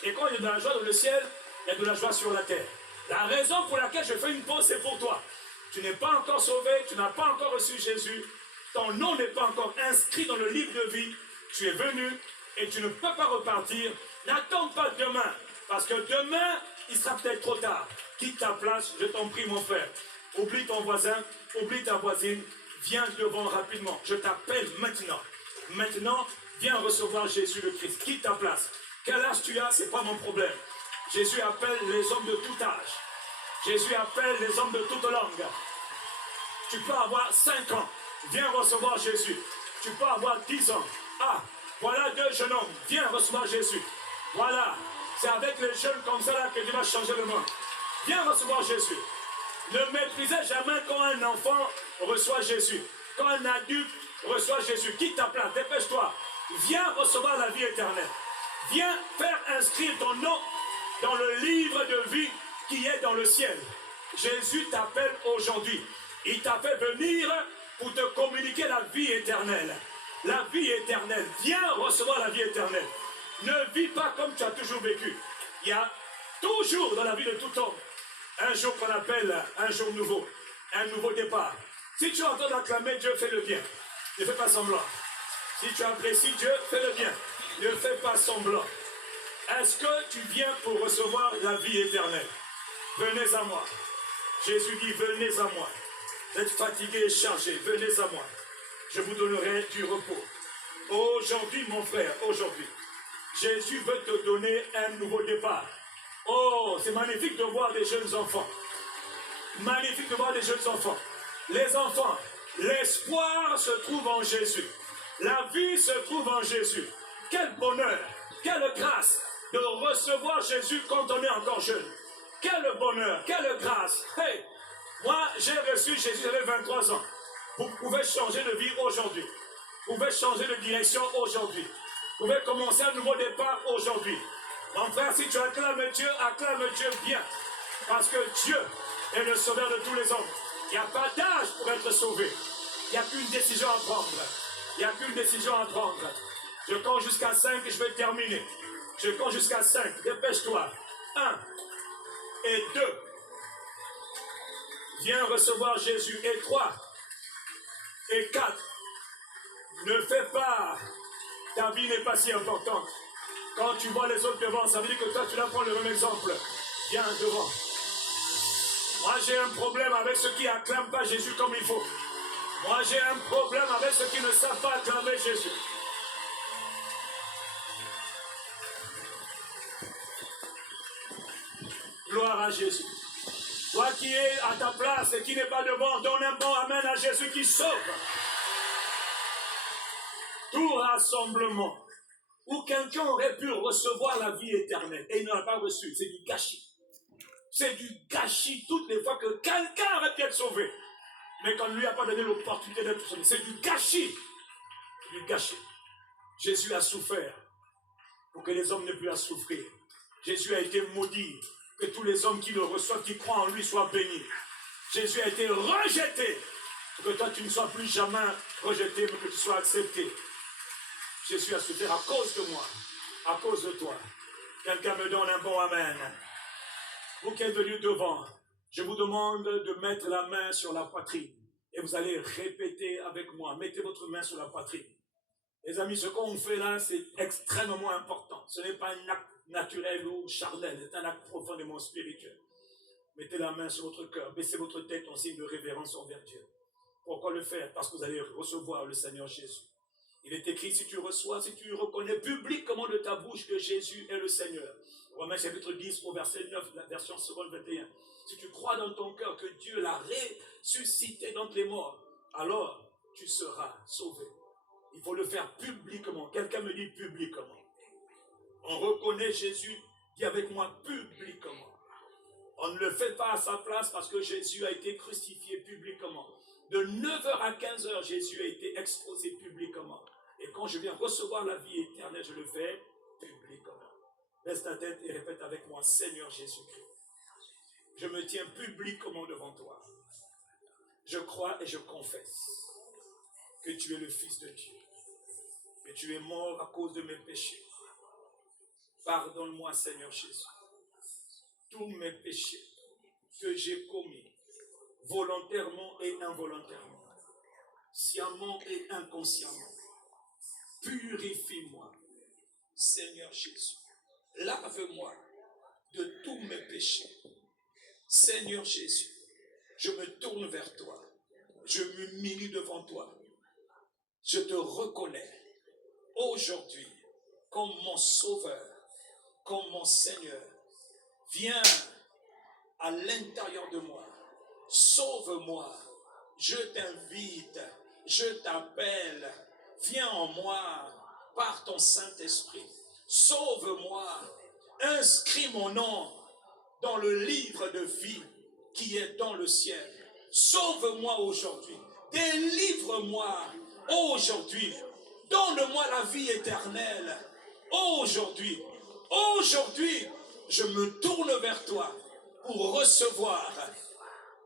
Et quand il y a de la joie dans le ciel, il y a de la joie sur la terre. La raison pour laquelle je fais une pause, c'est pour toi. Tu n'es pas encore sauvé, tu n'as pas encore reçu Jésus, ton nom n'est pas encore inscrit dans le livre de vie, tu es venu et tu ne peux pas repartir. N'attends pas demain. Parce que demain, il sera peut-être trop tard. Quitte ta place, je t'en prie mon frère. Oublie ton voisin, oublie ta voisine, viens devant rapidement. Je t'appelle maintenant. Maintenant, viens recevoir Jésus le Christ. Quitte ta place. Quel âge tu as, ce n'est pas mon problème. Jésus appelle les hommes de tout âge. Jésus appelle les hommes de toute langue. Tu peux avoir 5 ans. Viens recevoir Jésus. Tu peux avoir 10 ans. Ah, voilà 2 jeunes hommes. Viens recevoir Jésus. Voilà. C'est avec les jeunes comme ça là que Dieu va changer le monde. Viens recevoir Jésus. Ne méprisez jamais quand un enfant reçoit Jésus. Quand un adulte reçoit Jésus. Quitte ta place, dépêche-toi. Viens recevoir la vie éternelle. Viens faire inscrire ton nom dans le livre de vie qui est dans le ciel. Jésus t'appelle aujourd'hui. Il t'a fait venir pour te communiquer la vie éternelle. La vie éternelle. Viens recevoir la vie éternelle. Ne vis pas comme tu as toujours vécu. Il y a toujours dans la vie de tout homme un jour qu'on appelle un jour nouveau. Un nouveau départ. Si tu entends acclamer Dieu, fais le bien. Ne fais pas semblant. Si tu apprécies Dieu, fais le bien. Ne fais pas semblant. Est-ce que tu viens pour recevoir la vie éternelle? Venez à moi. Jésus dit, venez à moi. Vous êtes fatigués et chargés, venez à moi. Je vous donnerai du repos. Aujourd'hui, mon frère, aujourd'hui, Jésus veut te donner un nouveau départ. Oh, c'est magnifique de voir des jeunes enfants. Magnifique de voir des jeunes enfants. Les enfants, l'espoir se trouve en Jésus. La vie se trouve en Jésus. Quel bonheur, quelle grâce de recevoir Jésus quand on est encore jeune. Quel bonheur, quelle grâce. Hey, moi, j'ai reçu Jésus, j'avais 23 ans. Vous pouvez changer de vie aujourd'hui. Vous pouvez changer de direction aujourd'hui. Vous pouvez commencer un nouveau départ aujourd'hui. Mon frère, si tu acclames Dieu bien. Parce que Dieu est le sauveur de tous les hommes. Il n'y a pas d'âge pour être sauvé. Il n'y a qu'une décision à prendre. Il n'y a qu'une décision à prendre. Je compte jusqu'à 5 et je vais terminer. Je compte jusqu'à 5. Dépêche-toi. 1 et 2. Viens recevoir Jésus. Et 3 et 4. Ne fais pas. Ta vie n'est pas si importante. Quand tu vois les autres devant, ça veut dire que toi, tu dois prendre le même exemple. Viens devant. Moi, j'ai un problème avec ceux qui n'acclament pas Jésus comme il faut. Moi, j'ai un problème avec ceux qui ne savent pas acclamer Jésus. Gloire à Jésus. Toi qui es à ta place et qui n'est pas devant, donne un bon amen à Jésus qui sauve. Tout rassemblement où quelqu'un aurait pu recevoir la vie éternelle et il ne l'a pas reçu, c'est du gâchis. C'est du gâchis toutes les fois que quelqu'un aurait pu être sauvé. Mais qu'on ne lui a pas donné l'opportunité d'être sauvé. C'est du gâchis. Du gâchis. Jésus a souffert pour que les hommes n'aient plus à souffrir. Jésus a été maudit. Que tous les hommes qui le reçoivent, qui croient en lui, soient bénis. Jésus a été rejeté. Pour que toi, tu ne sois plus jamais rejeté, mais que tu sois accepté. Jésus a souffert à cause de moi, à cause de toi. Quelqu'un me donne un bon amen. Vous qui êtes venus devant, je vous demande de mettre la main sur la poitrine. Et vous allez répéter avec moi. Mettez votre main sur la poitrine. Les amis, ce qu'on fait là, c'est extrêmement important. Ce n'est pas un acte naturel ou charnel, c'est un acte profondément spirituel. Mettez la main sur votre cœur, baissez votre tête en signe de révérence envers Dieu. Pourquoi le faire? Parce que vous allez recevoir le Seigneur Jésus. Il est écrit, si tu reçois, si tu reconnais publiquement de ta bouche que Jésus est le Seigneur. Romains chapitre 10 au verset 9, la version seconde 21. Si tu crois dans ton cœur que Dieu l'a ressuscité d'entre les morts, alors tu seras sauvé. Il faut le faire publiquement. Quelqu'un me dit publiquement. On reconnaît Jésus, dis avec moi publiquement. On ne le fait pas à sa place parce que Jésus a été crucifié publiquement. De 9h à 15h, Jésus a été exposé publiquement. Et quand je viens recevoir la vie éternelle, je le fais publiquement. Laisse ta tête et répète avec moi, Seigneur Jésus-Christ. Je me tiens publiquement devant toi. Je crois et je confesse que tu es le Fils de Dieu. Que tu es mort à cause de mes péchés. Pardonne-moi, Seigneur Jésus. Tous mes péchés que j'ai commis, volontairement et involontairement, sciemment et inconsciemment. Purifie-moi, Seigneur Jésus. Lave-moi de tous mes péchés. Seigneur Jésus, je me tourne vers toi. Je m'humilie devant toi. Je te reconnais aujourd'hui comme mon Sauveur, comme mon Seigneur. Viens à l'intérieur de moi. Sauve-moi. Je t'invite. Je t'appelle. Viens en moi par ton Saint-Esprit. Sauve-moi. Inscris mon nom dans le livre de vie qui est dans le ciel. Sauve-moi aujourd'hui. Délivre-moi aujourd'hui. Donne-moi la vie éternelle. Aujourd'hui. Aujourd'hui. je me tourne vers toi pour recevoir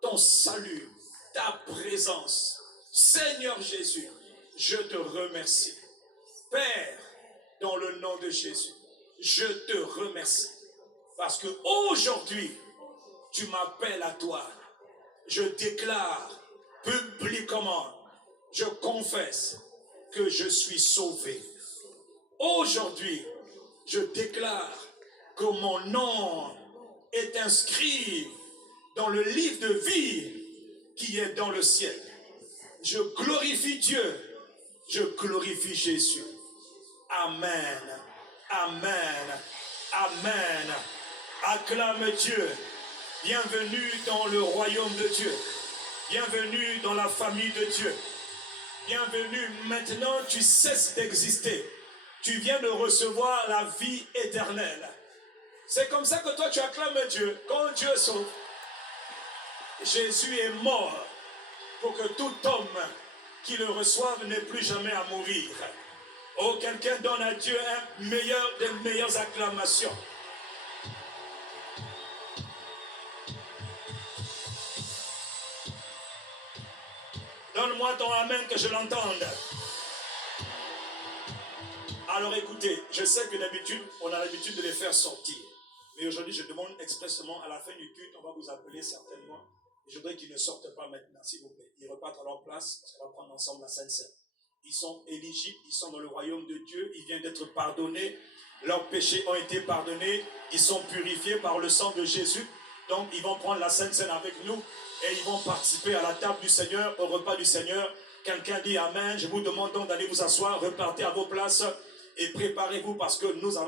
ton salut, ta présence. Seigneur Jésus, je te remercie. Père, dans le nom de Jésus, je te remercie. Parce que aujourd'hui, tu m'appelles à toi. Je déclare publiquement, je confesse que je suis sauvé. Aujourd'hui, je déclare que mon nom est inscrit dans le livre de vie qui est dans le ciel. Je glorifie Dieu, je glorifie Jésus. Amen, amen, amen. Acclame Dieu. Bienvenue dans le royaume de Dieu. Bienvenue dans la famille de Dieu. Bienvenue. Maintenant, tu cesses d'exister. Tu viens de recevoir la vie éternelle. C'est comme ça que toi, tu acclames Dieu. Quand Dieu sauve, Jésus est mort pour que tout homme qui le reçoive n'ait plus jamais à mourir. Oh, quelqu'un donne à Dieu un meilleur des meilleures acclamations. Donne-moi ton amen que je l'entende. Alors écoutez, je sais que d'habitude, on a l'habitude de les faire sortir. Mais aujourd'hui, je demande expressément, à la fin du culte, on va vous appeler certainement. Je voudrais qu'ils ne sortent pas maintenant, s'il vous plaît. Ils repartent à leur place, parce qu'on va prendre ensemble la Sainte Seine. Ils sont éligibles, ils sont dans le royaume de Dieu, ils viennent d'être pardonnés. Leurs péchés ont été pardonnés, ils sont purifiés par le sang de Jésus. Donc, ils vont prendre la Sainte Seine avec nous et ils vont participer à la table du Seigneur, au repas du Seigneur. Quelqu'un dit Amen. Je vous demande donc d'aller vous asseoir, repartez à vos places et préparez-vous parce que nous allons